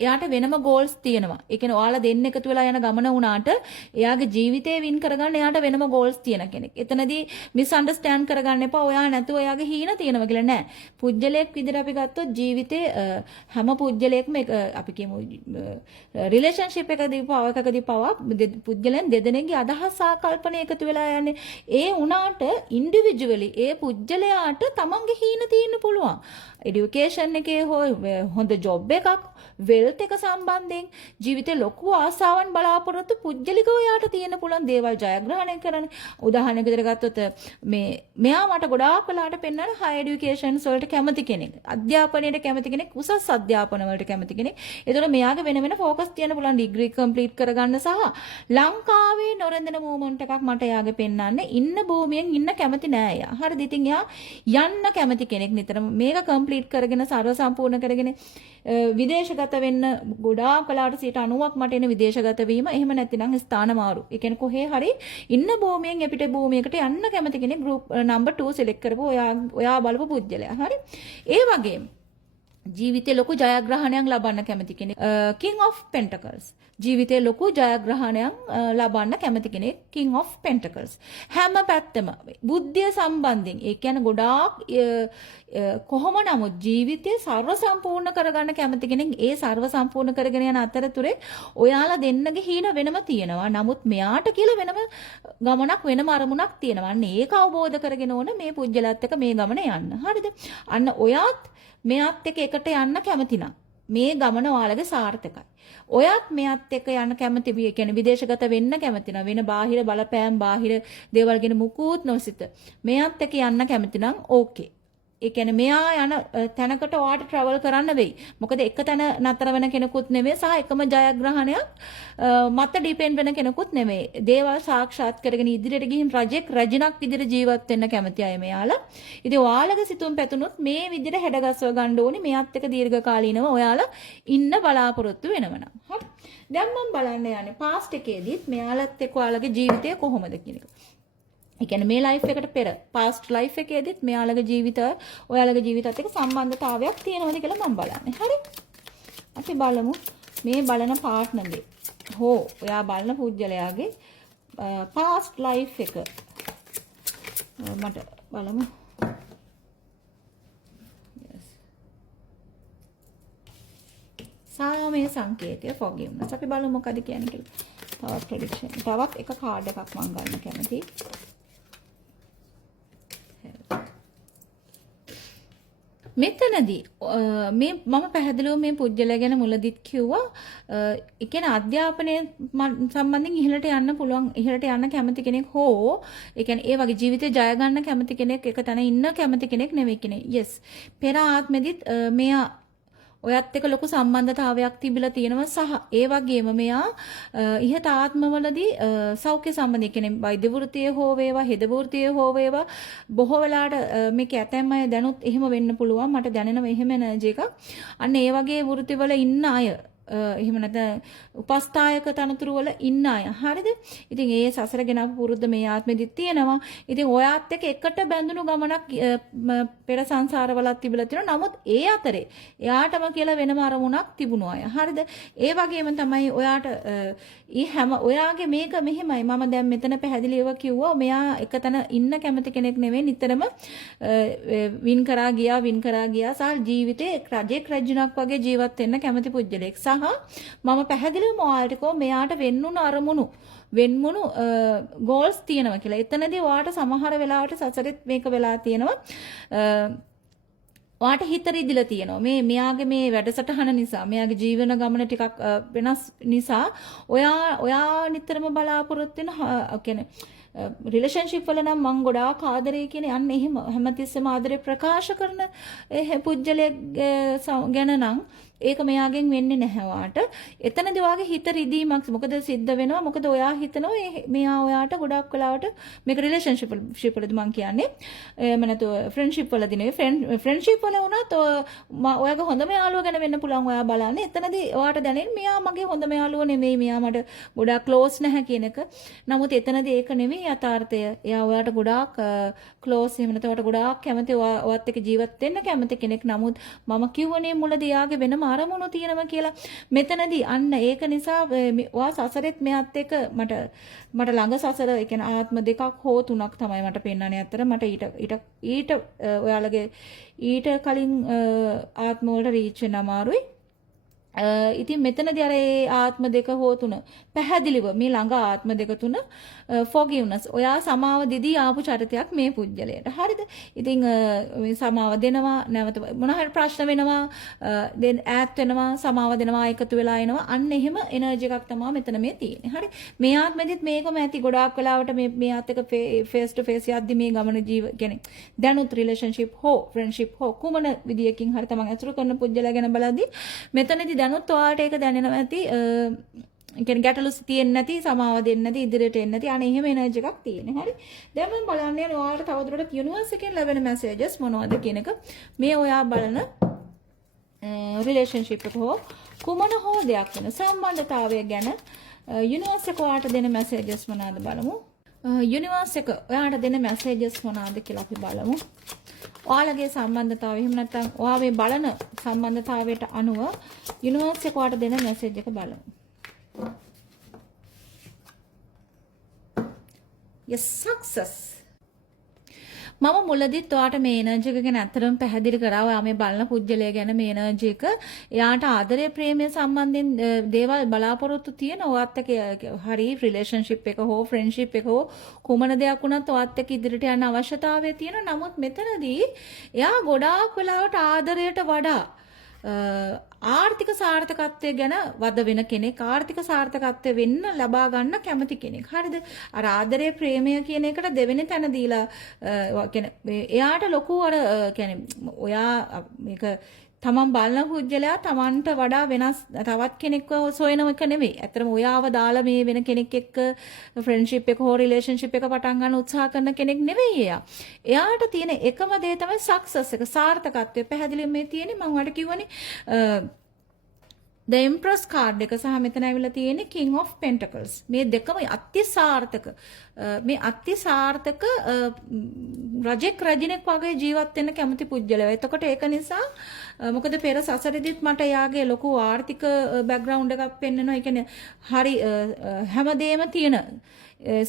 එයාට වෙනම ගෝල්ස් තියෙනවා. ඒ කියන්නේ ඔයාලා දෙන්න එකතු වෙලා යන ගමන වුණාට එයාගේ ජීවිතේ වින් කරගන්න එයාට වෙනම ගෝල්ස් තියෙන කෙනෙක්. එතනදී මිස් අන්ඩර්ස්ටෑන්ඩ් කරගන්න එපා. ඔයා නැතුව එයාගේ හීන තියෙනවා කියලා නෑ. පුජ්‍යලයක් විදිහට අපි ගත්තොත් ජීවිතේ හැම පුජ්‍යලයකම අපි කියමු රිලේෂන්ෂිප් එකකදී පවා පුජ්‍යලයන් දෙදෙනෙක්ගේ අදහස් ආකල්පන එකතු වෙලා යන්නේ. ඒ වුණාට ඉන්ඩිවිජුවලි ඒ පුජ්‍යලයාට තමන්ගේ හීන තියෙන්න පුළුවන්. එඩියුකේෂන් එකේ හොඳ ජොබ් එකක් වෙල්ත් එක සම්බන්ධයෙන් ජීවිතේ ලොකු ආසාවන් බලාපොරොත්තු පුජ්‍යලිකව යාට තියෙන පුළුවන් දේවල් ජයග්‍රහණය කරන්න. උදාහරණයක් විදිහට ගත්තොත් මෙයා මට ගොඩාක් වෙලාට පෙන්වන හයි එඩියුකේෂන්ස් වලට කැමති කෙනෙක්. අධ්‍යාපනයට කැමති කෙනෙක්, උසස් අධ්‍යාපන වලට කැමති කෙනෙක්. ඒතකොට මෙයාගේ වෙන වෙන ફોකස් තියන්න පුළුවන් ඩිග්‍රී කම්ප්ලීට් කරගන්න සහ ලංකාවේ නොරඳන මූවමන්ට් එකක් මට එයාගේ පෙන්වන්නේ. ඉන්න භූමියෙන් ඉන්න කැමති නෑ එයා. හරිද? ඉතින් එයා යන්න කැමති කෙනෙක් නිතරම මේක කම්ප්ලීට් කරගෙන සර්ව සම්පූර්ණ කරගෙන විදේශගත වෙන්න ගොඩාක් කලාට 90ක් මට එන විදේශගත වීම. එහෙම නැතිනම් ස්ථාන මාරු. ඒ කියන්නේ කොහේ හරි ඉන්න භූමියෙන් එපිට භූමියකට යන්න කැමති කෙනෙක් ගෲප් නම්බර් 2 සිලෙක්ට් කරපුව ඔයා බලපු පුජ්‍යලයා. හරි. ඒ වගේම ජීවිතේ ලොකු ජයග්‍රහණයක් ලබන්න කැමති කෙනෙක්. King of Pentacles. ජීවිතේ ලොකු ජයග්‍රහණයක් ලබන්න කැමති කෙනෙක්. King of Pentacles. හැම පැත්තම බුද්ධිය සම්බන්ධයෙන් ඒ කියන්නේ ගොඩාක් කොහොම නමුත් ජීවිතේ සර්ව සම්පූර්ණ කරගන්න කැමති කෙනෙක්. ඒ සර්ව සම්පූර්ණ කරගෙන යන අතරතුරේ ඔයාලා දෙන්නගේ හීන වෙනම තියෙනවා. නමුත් මෙයාට කියලා වෙනම ගමනක් වෙනම අරමුණක් තියෙනවා. අන්න ඒක අවබෝධ කරගෙන ඕන මේ පුජ්‍යලත් එක්ක මේ ගමන යන්න. හරිද? අන්න ඔයාත් මෙයාත් එක්ක එකට යන්න කැමති නම් මේ ගමන ඔයාලගේ සාර්ථකයි. ඔයත් මෙයාත් එක්ක යන්න කැමති බිය කියන්නේ විදේශගත වෙන්න කැමති නම් වෙන බාහිර බලපෑම් බාහිර දේවල් ගැන මුකුත් නොසිත මෙයාත් එක්ක යන්න කැමති නම් ඕකේ. ඒ කියන්නේ මෙයා යන තැනකට ඔයාට ට්‍රැවල් කරන්න වෙයි. මොකද එක තැන නතර වෙන කෙනෙකුත් නෙමෙයි සහ එකම ජයග්‍රහණයක් මත ඩිපෙන්ඩ් වෙන කෙනෙකුත් නෙමෙයි. දේවල් සාක්ෂාත් කරගෙන ඉදිරියට ගිහින් රජිනක් විදිහට ජීවත් වෙන්න කැමති අය මෙයාලා. ඉතින් ඔයාලගේ සිතුම් පැතුනොත් මේ විදිහට හැඩගස්ව ගන්න ඕනි. මෙයාත් එක්ක දීර්ඝකාලීනව ඔයාලා ඉන්න බලාපොරොත්තු වෙනවනම්. හරි. දැන් මම බලන්න යන්නේ පාස්ට් එකේදීත් මෙයාලත් එක්ක ඔයාලගේ ජීවිතය කොහොමද කියන එක. ඒ කියන්නේ මේ ලයිෆ් එකට පෙර පාස්ට් ලයිෆ් එකේදීත් මෙයාලගේ ජීවිත ඔයාලගේ ජීවිතත් එක්ක සම්බන්ධතාවයක් තියෙනවද කියලා මම බලන්නේ. හරි. අපි බලමු මේ බලන පාර්ට්නර්ගේ ඔයා බලන පුජ්‍යලයාගේ පාස්ට් ලයිෆ් එක මට බලමු. සාමයේ සංකේතය forgiveness. අපි බලමු මොකද කියන්නේ කියලා. තවත් ප්‍රෙඩික්ෂන්. තවත් එක කාඩ් එකක් මම ගන්න කැමතියි. මෙතනදී මේ මම පැහැදිලිව මේ පුජ්‍යලයා ගැන මුලදිත් කිව්වා. ඒ කියන්නේ අධ්‍යාපනයේ සම්බන්ධයෙන් ඉහළට යන්න පුළුවන් ඉහළට යන්න කැමති කෙනෙක් ඒ කියන්නේ ඒ වගේ ජීවිතේ ජය ගන්න කැමති කෙනෙක් එක තැන ඉන්න කැමති කෙනෙක් නෙවෙයි කෙනෙක්. yes. පෙර ආත්මෙදිත් මෙයා ඔයත් එක්ක ලොකු සම්බන්ධතාවයක් තිබිලා තියෙනවා සහ ඒ වගේම මෙයා ඉහත ආත්මවලදී සෞඛ්‍ය සම්බන්ධ කියන්නේ වෛද්‍ය වෘත්තිය හෝ වේවා හෙද වෘත්තිය හෝ වේවා බොහෝ වෙලාවට මේක ඇතැම් අය දැනුත් එහෙම වෙන්න පුළුවන් මට දැනෙනවා එහෙම එනර්ජි එකක්. අන්න ඒ වගේ වෘත්තිවල ඉන්න අය එහෙම නැත්නම් උපස්ථායක තනතුරු වල ඉන්න අය. හරිද? ඉතින් ඒ සසර ගෙනපු පුරුද්ද මේ ආත්මෙදිත් තියෙනවා. ඉතින් ඔයාත් එක්ක එකට බැඳුණු ගමනක් පෙර සංසාරවලත් තිබිලා තියෙනවා. නමුත් ඒ අතරේ එයාටම කියලා වෙනම අරමුණක් තිබුණු අය. හරිද? ඒ වගේම තමයි ඔයාට ඔයාගේ මේක මෙහෙමයි. මම දැන් මෙතන පැහැදිලිව කිව්වා මෙයා එකතන ඉන්න කැමති කෙනෙක් නෙවෙයි. නිතරම වින් කරා ගියා සහ ජීවිතේ රජෙක් රජුණක් වගේ ජීවත් වෙන්න කැමති පුජ්‍යලෙක්. මම පැහැදිලිවම ඔයාලට මෙයාට වෙන්මුණු ගෝල්ස් තියෙනවා කියලා. එතනදී ඔයාට සමහර වෙලාවට සසරෙත් මේක වෙලා තියෙනවා. ඔයාට හිත රිදිලා තියෙනවා. මෙයාගේ මේ වැඩසටහන නිසා, මෙයාගේ ජීවන ගමන ටිකක් වෙනස් නිසා ඔයා නිතරම බලාපොරොත්තු වෙන කියන්නේ රිලේෂන්ෂිප් වල නම් මම ගොඩාක් ආදරේ කියන යන්න එහෙම හැමතිස්සෙම ආදරේ ප්‍රකාශ කරන පුජ්‍යලයක් ගැන නම් ඒක මෙයාගෙන් වෙන්නේ නැහැ වාට. එතනදී වාගේ හිත රිදීමක් මොකද සිද්ධ වෙනවා? මොකද ඔයා හිතනවා මෙයා ඔයාට ගොඩක් වෙලාවට මේක රිලේෂන්ෂිප් වලදී මම කියන්නේ එහෙම නැතු ෆ්‍රෙන්ඩ්ෂිප් වලදී නෙවෙයි ෆ්‍රෙන්ඩ්ෂිප් වල වුණත් ඔයාගේ හොඳම යාළුවා ගැන වෙන්න පුළුවන් ඔයා බලන්නේ. එතනදී ඔයාට දැනෙන්නේ මෙයා මගේ හොඳම යාළුවා නෙමෙයි මෙයා මට ගොඩක් ක්ලෝස් නැහැ කියන එක. නමුත් එතනදී ඒක නෙමෙයි යථාර්ථය. එයා ඔයාට ගොඩාක් ක්ලෝස් එහෙම නැත්නම් ඔයාට ගොඩාක් කැමති ඔයත් එක්ක ජීවත් වෙන්න කැමති කෙනෙක්. නමුත් මම කිව්වනේ මුලදී එයාගේ වෙනම අරමුණු තියෙනවා කියලා. මෙතනදී අන්න ඒක නිසා ඔයා සසරෙත් මෙයාත් එක්ක මට ළඟ සසර ඒ කියන්නේ ආත්ම දෙකක් හෝ තුනක් තමයි මට පෙන්වන්නේ. අතර මට ඊට ඔයාලගේ ඊට කලින් ආත්ම වලට රීච් වෙන්න අමාරුයි. ඉතින් මෙතනදී අර ඒ ආත්ම දෙක හෝ තුන පැහැදිලිව මේ ළඟ ආත්ම දෙක තුන forgiveness ඔයා සමාව දිදී ආපු චරිතයක් මේ පුජ්‍යලයට. හරිද? ඉතින් මේ සමාව දෙනවා නැවත මොන හරි ප්‍රශ්න වෙනවා then ඈත් වෙනවා සමාව දෙනවා එකතු වෙලා එනවා. අන්න එහෙම එනර්ජි එකක් තමයි මෙතන මේ තියෙන්නේ. හරි? මේ ආත්මෙදිත් මේකම ඇති ගොඩාක් වෙලාවට මේ ආත් එක face to face යද්දි මේ ගමන කියන්නේ දැනුත් relationship හෝ friendship හෝ කුමන විදියකින් හරි තමන් අසුරු කරන පුජ්‍යලයා ගැන බලද්දි මෙතනදී දැනුත් ඔයාලට ඒක දැනෙනවා ඇති කියන්නේ ගැටලු තියෙන්නේ නැති සමාව දෙන්නේ නැති ඉදිරියට එන්නේ නැති අනේ එහෙම එනර්ජි එකක් තියෙන්නේ. හරි. දැන් මම බලන්න යන ඔයාලට තවදුරටත් යුනිවර්ස් එකෙන් ලැබෙන මැසේජස් මොනවද කියන එක. මේ ඔයා බලන රිලේෂන්ෂිප් එක හෝ කුමන හෝ දෙයක් වෙන සම්බන්ධතාවය ගැන යුනිවර්ස් එක ඔයාලට දෙන මැසේජස් මොනවද බලමු. යුනිවර්ස් එක ඔයාලට දෙන මැසේජස් මොනවද කියලා අපි බලමු. ඔයාලගේ සම්බන්ධතාවය එහෙම නැත්නම් ඔයා මේ බලන සම්බන්ධතාවයට අනුව යුනිවර්ස් එක ඔයාලට දෙන මැසේජ් එක බලමු. Yes, success. මම මුලදිත් ඔයාට මේ එනර්ජි එක ගැන අතරම පැහැදිලි කරා. ඔයා මේ බලන පුජ්‍යලය ගැන මේ එනර්ජි එක එයාට ආදරය ප්‍රේමය සම්බන්ධයෙන් දේවල් බලාපොරොත්තු තියෙන ඔයත් එක්ක හරි රිලේෂන්ෂිප් එක හෝ ෆ්‍රෙන්ඩ්ෂිප් එක හෝ කුමන දෙයක් වුණත් ඔයත් එක්ක ඉදිරියට යන්න අවශ්‍යතාවය තියෙනවා. නමුත් මෙතනදී එයා ගොඩාක් වෙලාවට ආදරයට වඩා ආර්ථික සාර්ථකත්වය ගැන වද වෙන කෙනෙක් ආර්ථික සාර්ථකත්වය වෙන්න ලබා ගන්න කැමති කෙනෙක්. හරිද? අර ආදරය ප්‍රේමය කියන එකට දෙවෙනි තැන දීලා කියන්නේ එයාට ලොකු අර කියන්නේ ඔයා මේක තමන් බලන පුජ්‍යලයා තමන්ට වඩා වෙනස් තවත් කෙනෙක්ව සොයන එක නෙවෙයි. ඇත්තටම ඔයාව දාලා මේ වෙන කෙනෙක් එක්ක ෆ්‍රෙන්ඩ්ෂිප් එක හෝ රිලේෂන්ෂිප් එක පටන් ගන්න උත්සාහ කරන කෙනෙක් නෙවෙයි එයා. එයාට තියෙන එකම දේ තමයි සක්සස් එක සාර්ථකත්වය. පැහැදිලිව මේ තියෙන්නේ මම ඔයාලට කිව්වනේ The Empress card එක සහ මෙතන ඇවිල්ලා තියෙන්නේ King of Pentacles. මේ දෙකම අතිසාර්ථක මේ අතිසාර්ථක රජෙක් රජිනෙක් වගේ ජීවත් වෙන්න කැමති පුජ්‍යලව. එතකොට ඒක නිසා මොකද පෙර සසරෙදිත් මට යාගේ ලොකු ආර්ථික බෑග්ග්‍රවුන්ඩ් එකක් පෙන්වනවා. ඒ කියන්නේ හරි හැමදේම තියෙන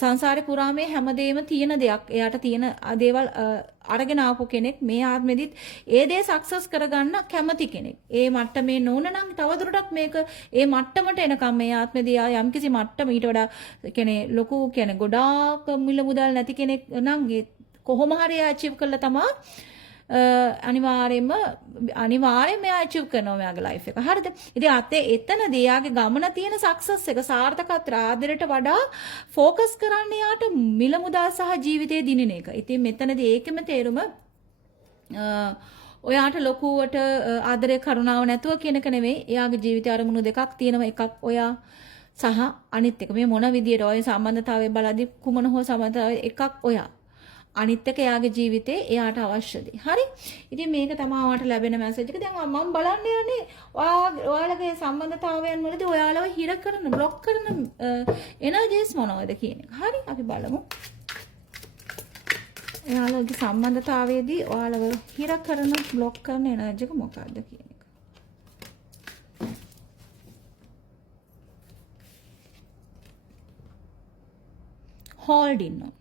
සංසාරේ පුරා මේ හැමදේම තියෙන දෙයක්. එයාට තියෙන දේවල් අරගෙන ආපු කෙනෙක් මේ ආත්මෙදිත් ඒ දේ සක්සස් කරගන්න කැමති කෙනෙක්. ඒ මට්ටමේ නෝන නම් තවදුරටත් මේක ඒ මට්ටමට එනකම් මේ ආත්මෙදී යම්කිසි මට්ටම ඊට වඩා කියන්නේ ලොකු කියන්නේ ගොඩාක් මිල මුදල් නැති කෙනෙක් නම් ඒ කොහොම හරි අචීව් කළා තමයි අනිවාර්යයෙන්ම එයා අචීව් කරනවා මෙයාගේ ලයිෆ් එක. හරිද? ඉතින් අතේ එතනදී එයාගේ ගමන තියෙන සක්සස් එක සාර්ථකත්වයට ආදරයට වඩා ફોකස් කරන්නේ යාට මිල මුදල් සහ ජීවිතයේ දිනින එක. ඉතින් මෙතනදී ඒකෙම තේරුම ඔයාට ලොකුවට ආදරය කරුණාව නැතුව කියන එක නෙවෙයි. එයාගේ ජීවිතය අරමුණු දෙකක් තියෙනවා. එකක් ඔයා සහ අනිත් එක මේ මොන විදියට ඔය සම්බන්ධතාවය බලද්දී කුමන හෝ සම්බන්ධතාවය එකක් ඔයා අනිත් එක එයාගේ ජීවිතේ එයාට අවශ්‍ය දේ. හරි? ඉතින් මේක තමයි ඔයාලට ලැබෙන මැසේජ් එක. දැන් මම බලන්න යන්නේ ඔයාලගේ සම්බන්ධතාවයන් වලදී ඔයාලව හිර කරන, બ્લોක් කරන එනර්ජිස් මොනවද කියන එක. හරි? අපි බලමු. ඔයාලගේ සම්බන්ධතාවයේදී ඔයාලව හිර කරන, બ્લોක් කරන එනර්ජි එක මොකක්ද කියන එක. holding on.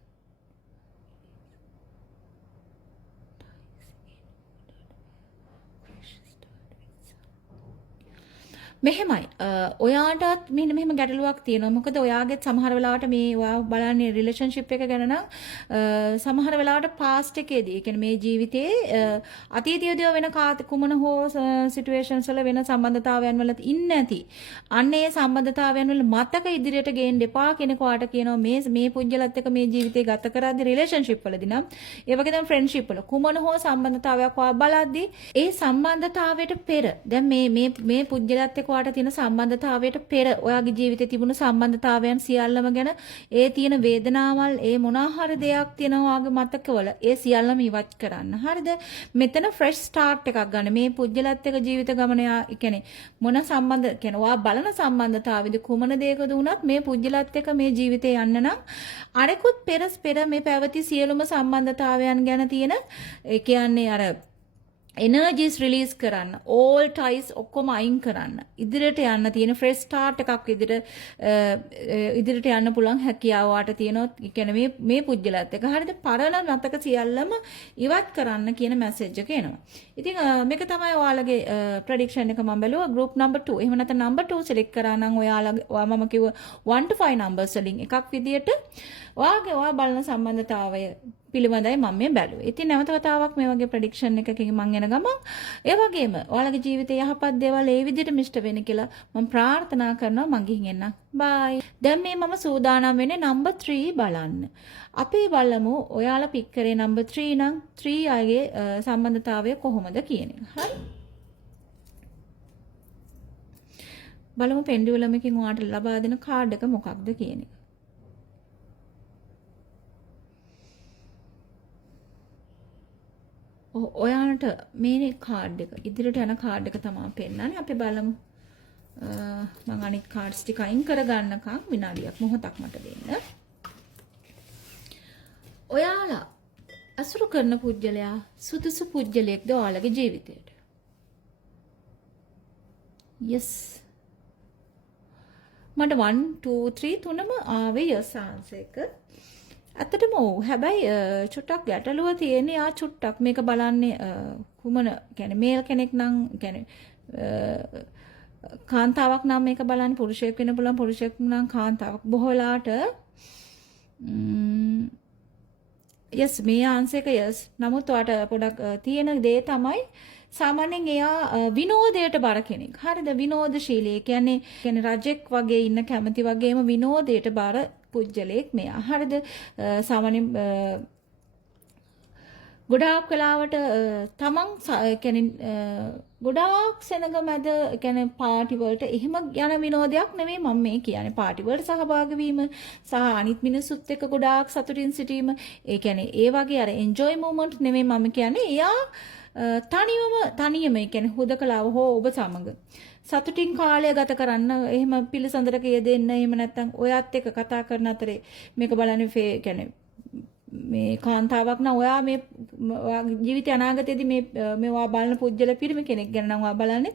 මෙහෙමයි ඔයාටත් මෙන්න මෙහෙම ගැටලුවක් තියෙනවා. මොකද ඔයාගෙත් සමහර වෙලාවට මේ ඔයා බලන්නේ රිලේෂන්ෂිප් එක ගැන නම් සමහර වෙලාවට පාස්ට් එකේදී, ඒ කියන්නේ මේ ජීවිතේ අතීතයේදී වෙන කුමන හෝ සිටුේෂන්ස් වල වෙන සම්බන්ධතාවයන් වල ඉන්නේ නැති. අන්න ඒ සම්බන්ධතාවයන් වල මතක ඉදිරියට ගේන්න එපා කෙනෙක් ඔයාට කියනවා මේ පුජ්‍යලත් එක්ක මේ ජීවිතේ ගත කරද්දී රිලේෂන්ෂිප් වලදී නම් ඒ වගේ තමයි ෆ්‍රෙන්ඩ්ෂිප් වල කුමන හෝ සම්බන්ධතාවයක් ඔයා බලද්දී ඒ සම්බන්ධතාවයට පෙර දැන් මේ පුජ්‍යලත් එක්ක ඔයාට තියෙන සම්බන්ධතාවයට පෙර ඔයාගේ ජීවිතේ තිබුණු සම්බන්ධතාවයන් සියල්ලම ගැන ඒ තියෙන වේදනාවල් ඒ මොනවා හරි දෙයක් තියෙනවා ඔයාගේ මතකවල ඒ සියල්ලම ඉවත් කරන්න. හරිද? මෙතන ෆ්‍රෙෂ් ස්ටාර්ට් එකක් ගන්න. මේ පුජ්‍යලත් එක්ක ජීවිත ගමන කියන්නේ මොන සම්බන්ධ කියන්නේ ඔයා බලන සම්බන්ධතාවෙද කුමන දෙයකද වුණත් මේ පුජ්‍යලත් එක්ක මේ ජීවිතේ යන්න නම් අනෙකුත් පෙර මේ පැවති සියලුම සම්බන්ධතාවයන් ගැන තියෙන ඒ කියන්නේ අර එනර්ජිස් රිලීස් කරන්න all ties ඔක්කොම අයින් කරන්න ඉදිරියට යන්න තියෙන ෆ්‍රෙෂ් ස්ටාර්ට් එකක් ඉදිරියට යන්න පුළුවන් හැකියාව වාට තියෙනවා කියන්නේ මේ පුජ්‍යලත් එක හරියද පරණ මතක සියල්ලම ඉවත් කරන්න කියන මැසේජ් එක එනවා. ඉතින් මේක තමයි ඔයාලගේ ප්‍රෙඩික්ෂන් එක මම බැලුවා group number 2 එහෙම නැත්නම් number 2 select කරා නම් ඔයාලා මම කිව්ව 1 to 5 numbers වලින් එකක් විදියට ඔයා බලන සම්බන්ධතාවය පිළිබඳයි මම මේ බැලුවේ. ඉතින් නැවත වතාවක් මේ වගේ ප්‍රෙඩික්ෂන් එකකින් මම එන ගමන් ඒ වගේම ඔයාලගේ ජීවිතයේ යහපත් දේවල් ඒ විදිහට මිෂ්ට වෙන්න කියලා මම ප්‍රාර්ථනා කරනවා. මං ගිහින් එන්නම්. බයි. දැන් මේ මම සූදානම් වෙන්නේ number 3 බලන්න. අපි බලමු ඔයාලා පික් කරේ number 3 නම් 3 අයගේ සම්බන්ධතාවය කොහොමද කියන එක. හරි? බලමු පෙන්ඩියුලම් එකකින් ඔයාලට ලබා දෙන කාඩ් එක මොකක්ද කියන එක. ඔයාලට මේ කාඩ් එක ඉදිරියට යන කාඩ් එක තමයි පෙන්නන්නේ. අපි බලමු. මම අනිත් කාඩ්ස් ටික අයින් කරගන්නකම් විනාඩියක් මොහොතක් මට දෙන්න. ඔයාලා අසුරු කරන පුජ්‍යලයා සුදුසු පුජ්‍යලයෙක්ද ඔයාලගේ ජීවිතේට? yes. මට 1 2 3 තුනම ආවේ yes answer එක. ඇත්තටම ඔව්. හැබැයි චුට්ටක් ගැටලුව තියෙන්නේ චුට්ටක් මේක බලන්නේ කුමන කියන්නේ මේල් කෙනෙක් නම් කියන්නේ කාන්තාවක් නම් මේක බලන්නේ පුරුෂයෙක් වෙන්න පුළුවන් පුරුෂයෙක් නම් කාන්තාවක්. බොහෝ වෙලාවට yes මේ ආන්සර් එක yes. නමුත් ඔයාට පොඩක් තියෙන දේ තමයි සාමාන්‍යයෙන් එයා විනෝදයට බර කෙනෙක්. හරිද? විනෝදශීලී. කියන්නේ රජෙක් වගේ ඉන්න කැමති වගේම විනෝදයට බර පුජ්‍යලෙක් මෙයා. හරිද? සාමාන්‍යයෙන් ගොඩාක් වෙලාවට තමන් කියන්නේ ගොඩාක් සෙනඟ මැද කියන්නේ පාටි වලට එහෙම යන විනෝදයක් නෙමෙයි මම මේ කියන්නේ. පාටි වලට සහභාගී වීම සහ අනිත් මිනිස්සුත් එක්ක ගොඩාක් සතුටින් සිටීම. ඒ කියන්නේ ඒ වගේ අර එන්ජොයි මොමන්ට් නෙමෙයි මම කියන්නේ. එයා තනියම ඒ කියන්නේ හුදකලාව හෝ ඔබ සමග සතුටින් කාලය ගත කරන්න එහෙම පිළිසඳරක යෙදෙන්න එහෙම නැත්නම් ඔයත් එක්ක කතා කරන අතරේ මේක බලන්නේ කියන්නේ මේ කාන්තාවක් නම් ඔයා මේ ජීවිත අනාගතයේදී මේ ඔයා බලන පුජ්‍යල පිරිමි කෙනෙක් ගැන නම් ඔයා බලන්නේ.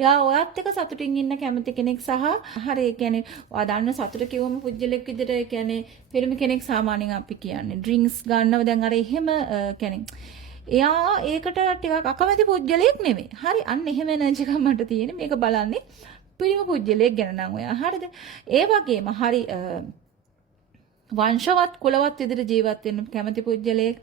එයා ඔයත් එක්ක සතුටින් ඉන්න කැමති කෙනෙක් සහ හරි ඒ කියන්නේ ඔයා දන්න සතුට කිව්වම පුජ්‍යලෙක් විදිහට ඒ කියන්නේ පිරිමි කෙනෙක් සාමාන්‍යයෙන් අපි කියන්නේ ඩ්‍රින්ක්ස් ගන්නව දැන් අර එහෙම කියන්නේ එයා ඒකට ටිකක් අකමැති පුජ්‍යලයක් නෙමෙයි. හරි අන්න එහෙම එනර්ජි එකක් මට තියෙන්නේ. මේක බලන්නේ පිරිමි පුජ්‍යලයක් ගැන නම් ඔයා. හරිද? ඒ වගේම හරි වංශවත් කුලවත් විදිහට ජීවත් වෙන්න කැමති පුජ්‍යලයක්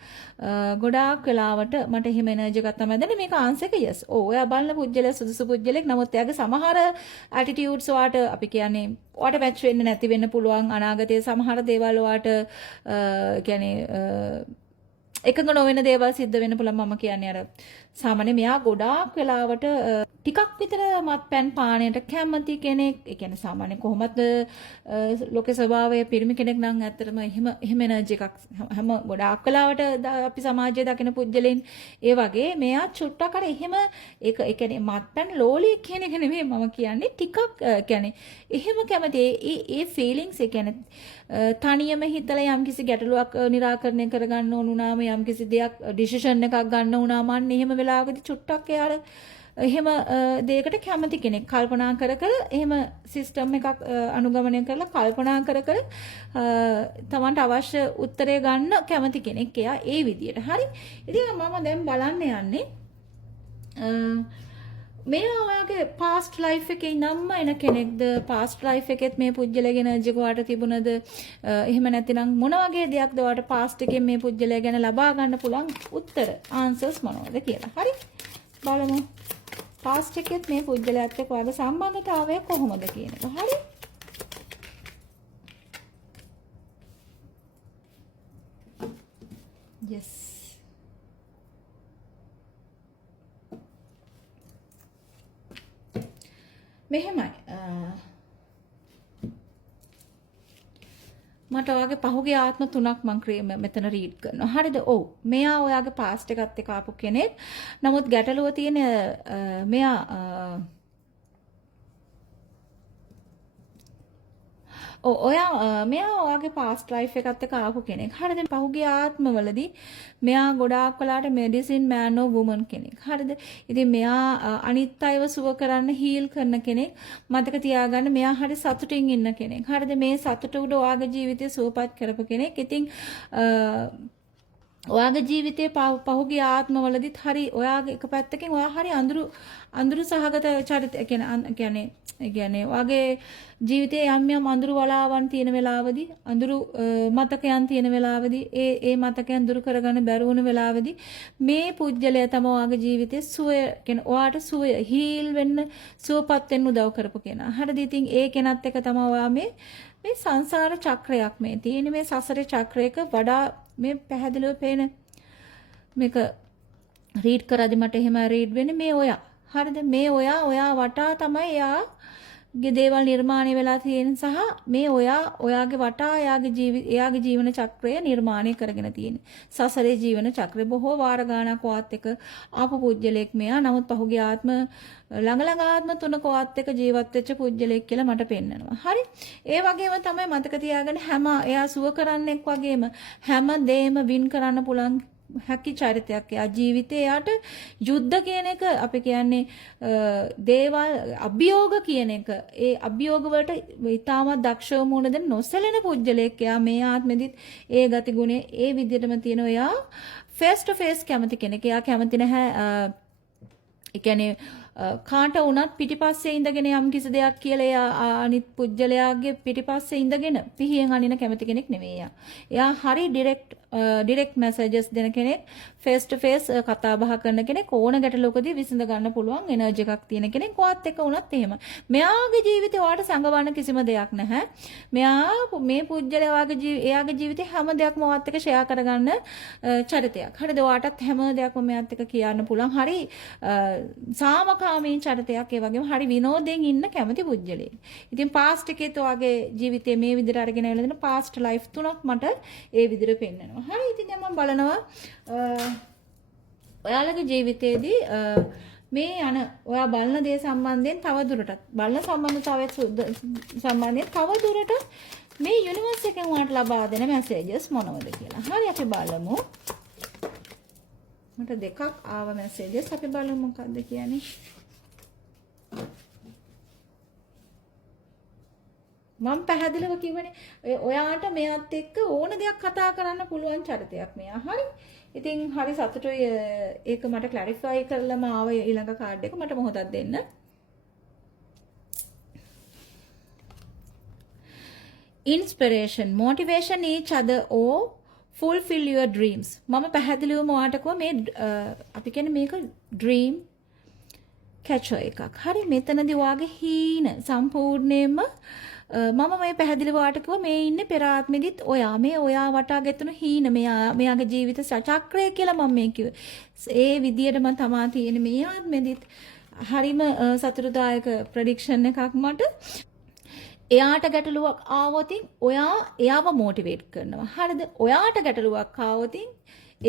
ගොඩාක් වෙලාවට මට එහෙම එනර්ජි එකක් තමයි දැනෙන්නේ. මේක ආන්සර් එක yes. ඔව් ඔයා බලන පුජ්‍යලයා සුදුසු පුජ්‍යලයක්. නමුත් එයාගේ සමහර ඇටිටියුඩ්ස් ඔයාට අපි කියන්නේ ඔයාට මැච් වෙන්න නැති වෙන්න පුළුවන්. අනාගතයේ සමහර දේවල් ඔයාට කියන්නේ එකඟ නොවන දේවල් සිද්ධ වෙන්න පුළුවන්. මම කියන්නේ අර සාමාන්‍ය මෙයා ගොඩාක් වෙලාවට ටිකක් විතර මත්පැන් පානයට කැමති කෙනෙක්. ඒ කියන්නේ සාමාන්‍ය කොහොමද ලෝක ස්වභාවය පිරිමි කෙනෙක් නම් ඇත්තටම එහෙම එනර්ජි එකක් හැම ගොඩාක් වෙලාවට අපි සමාජයේ දකින පුජ්‍යලෙන් ඒ වගේ මෙයා චුට්ටක් අර එහෙම ඒක ඒ කියන්නේ මත්පැන් ලෝලි කියන එක නෙමෙයි මම කියන්නේ ටිකක් කියන්නේ එහෙම කැමති ඒ ෆීලිංග්ස් ඒ කියන්නේ තනියම හිතලා යම්කිසි ගැටලුවක් නිරාකරණය කරගන්න ඕන වුණාම යම්කිසි දෙයක් ඩිසිෂන් එකක් ගන්න වුණාම අන්න එහෙම වෙලාවකදී චුට්ටක් එයාට එහෙම දෙයකට කැමති කෙනෙක් කල්පනා කර එහෙම සිස්ටම් එකක් අනුගමනය කරලා කල්පනා කර තමන්ට අවශ්‍ය උත්තරය ගන්න කැමති කෙනෙක් එයා ඒ විදියට. හරි. ඉතින් මම දැන් බලන්න යන්නේ මේ ඔයාගේ past life එකේ නම්ම එන කෙනෙක්ද past life එකෙත් මේ පුජ්‍යලගේ එනර්ජි කොහාට තිබුණද එහෙම නැතිනම් මොන වගේ දෙයක්ද ඔයාට past එකෙන් මේ පුජ්‍යලය ගැන ලබා ගන්න පුළුවන් උත්තර answers මොනවද කියලා. හරි. බලමු. past එකෙත් මේ පුජ්‍යලයත් එක්ක ඔයාගේ සම්බන්ධතාවය කොහොමද කියන එක. හරි. yes. මෙහෙමයි. මට ඔයාගේ පහුගිය ආත්ම තුනක් මං මෙතන රීඩ් කරනවා. හරිද? ඔව්. මෙයා ඔයාගේ පාස්ට් එකත් එක්ක ආපු කෙනෙක්. නමුත් ගැටලුව තියෙන මෙයා මෙයා ඔයාගේ පාස්ට් ලයිෆ් එකත් එක්ක ආපු කෙනෙක්. හරිද? පහුගිය ආත්මවලදී මෙයා ගොඩාක් වෙලාට මෙඩිසින් මෑන් ඕ වුමන් කෙනෙක්. හරිද? ඉතින් මෙයා අනිත් අයව සුව කරන්න හීල් කරන කෙනෙක්. මතක තියාගන්න මෙයා හරි සතුටින් ඉන්න කෙනෙක්. හරිද? මේ සතුට උඩ ඔයාගේ ජීවිතය සුවපත් කරපු කෙනෙක්. ඉතින් ඔයාගේ ජීවිතයේ පහුගිය ආත්මවලදීත් හරි ඔයාගේ එක පැත්තකින් ඔයා හරි අඳුරු සහගත චරිත කියන්නේ ඔයාගේ ජීවිතයේ යම් අඳුරු වලාවන් තියෙන වෙලාවදී අඳුරු මතකයන් තියෙන වෙලාවදී ඒ මතකයන් දුරු කරගන්න බැරි වුණ වෙලාවදී මේ පුජ්‍යලය තමයි ඔයාගේ ජීවිතයේ සුවය කියන්නේ ඔයාට සුවය හීල් වෙන්න සුවපත් වෙන්න උදව් කරපු කෙනා. හරිද? ඉතින් ඒ කෙනත් එක තමයි ඔයා මේ සංසාර චක්‍රයක් මේ තියෙන මේ සසරේ චක්‍රයක වඩා මේ පැහැදිලිව පේන මේක රීඩ් කරද්දි මට එහෙම රීඩ් වෙන්නේ මේ ඔයා. හරිද? මේ ඔයා වටා තමයි එයාගේ දේවල් නිර්මාණය වෙලා තියෙන සහ මේ ඔයාගේ වටා එයාගේ ජීවන චක්‍රය නිර්මාණය කරගෙන තියෙන්නේ. සසරේ ජීවන චක්‍රය බොහෝ වාර ගානක් වාත් එක ආපු පුජ්‍යලෙක් මෙයා. නමුත් පහුගිය ආත්ම ළඟ ආත්ම තුනක වාත් එක ජීවත් වෙච්ච පුජ්‍යලෙක් කියලා මට පෙන්නනවා. හරි? ඒ වගේම තමයි මතක තියාගන්න එයා සුව කරන්නෙක් වගේම හැම දෙයක්ම වින් කරන්න පුළුවන් හැකි චරිතයක්. එයා ජීවිතේ යාට යුද්ධ කියන එක අපි කියන්නේ දේවල් අභියෝග කියන එක ඒ අභියෝග වලට ඉතාමත් දක්ෂව මුහුණ දෙන නොසැලෙන පුජ්‍යලෙක්. එයා මේ ආත්මෙදිත් ඒ ගතිගුණේ ඒ විදිහටම තියෙනවා. එයා ෆේස් ටු ෆේස් කැමති කෙනෙක්. එයා කැමති නැහැ ඒ කියන්නේ කාට වුණත් පිටිපස්සේ ඉඳගෙන යම් කිසි දෙයක් කියලා එයා අනිත් පුජ්‍යලයාගේ පිටිපස්සේ ඉඳගෙන පිහියෙන් අනින කැමති කෙනෙක් නෙවෙයි එයා. එයා හරි ඩිරෙක්ට් මැසේජස් දෙන කෙනෙක්, ෆේස් ටු ෆේස් කතා බහ කරන කෙනෙක්, ඕන ගැටලුවකදී විසඳ ගන්න පුළුවන් එනර්ජි එකක් තියෙන කෙනෙක්. ඔයත් එක්ක වුණත් එහෙම. මෙයාගේ ජීවිතේ ඔයාට සංගවන්න කිසිම දෙයක් නැහැ. මෙයා මේ පුජ්‍යලයාගේ එයාගේ ජීවිතේ හැම දෙයක්ම ඔයත් එක්ක ෂෙයා කරගන්න චරිතයක්. හරිද? ඔයාටත් හැම දෙයක්ම මෙයාත් එක්ක කියන්න පුළුවන්. හරි සාමකාමී චරිතයක්. ඒ වගේම හරි විනෝදයෙන් ඉන්න කැමති පුජ්‍යලෙක්. ඉතින් පාස්ට් එකේත් ඔයාගේ ජීවිතේ මේ විදිහට අරගෙන ඇවිල්ලා දෙන පාස්ට් ලයිෆ් තුනක් මට ඒ විදිහට පෙන්නනවා. හරි. ඉතින් දැන් මම බලනවා ඔයාලගේ ජීවිතේදී මේ ඔයා බලන දේ සම්බන්ධයෙන් තවදුරටත් බලන සම්බන්ධතාවය සම්බන්ධයෙන් තවදුරටත් මේ යුනිවර්ස් එකෙන් ඔයාලට ලබා දෙන මැසේජස් මොනවද කියලා. හරි අපි බලමු. මට දෙකක් ආව මැසේජස්. අපි බලමු මොකක්ද කියන්නේ. මම පැහැදිලිව කිව්වනේ ඔයාට මෙයාත් එක්ක ඕන දෙයක් කතා කරන්න පුළුවන් චරිතයක් මෙයා. හරි. ඉතින් හරි සතුටුයි ඒක මට ක්ලැරිෆයි කරලම ආව ඊළඟ කාඩ් එක මට මොහොතක් දෙන්න. Inspiration, motivation each other or fulfill your dreams. මම පැහැදිලිවම ඔයාට කිව්වා මේ අපි කියන්නේ මේක dream catcher එකක්. හරි. මෙතනදී ඔයාගේ හීන සම්පූර්ණයෙන්ම මම මේ පැහැදිලිව ඔයාට කිව්වා මේ ඉන්නේ පෙර ආත්මෙදිත් ඔයා වටා ගෙතුණු හීන මෙයාගේ ජීවිත චක්‍රය කියලා මම මේ කිව්වේ. ඒ විදියටම තමා තියෙන්නේ මේ ආත්මෙදිත්. හරිම සතුටුදායක ප්‍රෙඩික්ෂන් එකක් මට. එයාට ගැටලුවක් ආවොත් එයාව මොටිවේට් කරනවා. හරිද? ඔයාට ගැටලුවක් ආවොත්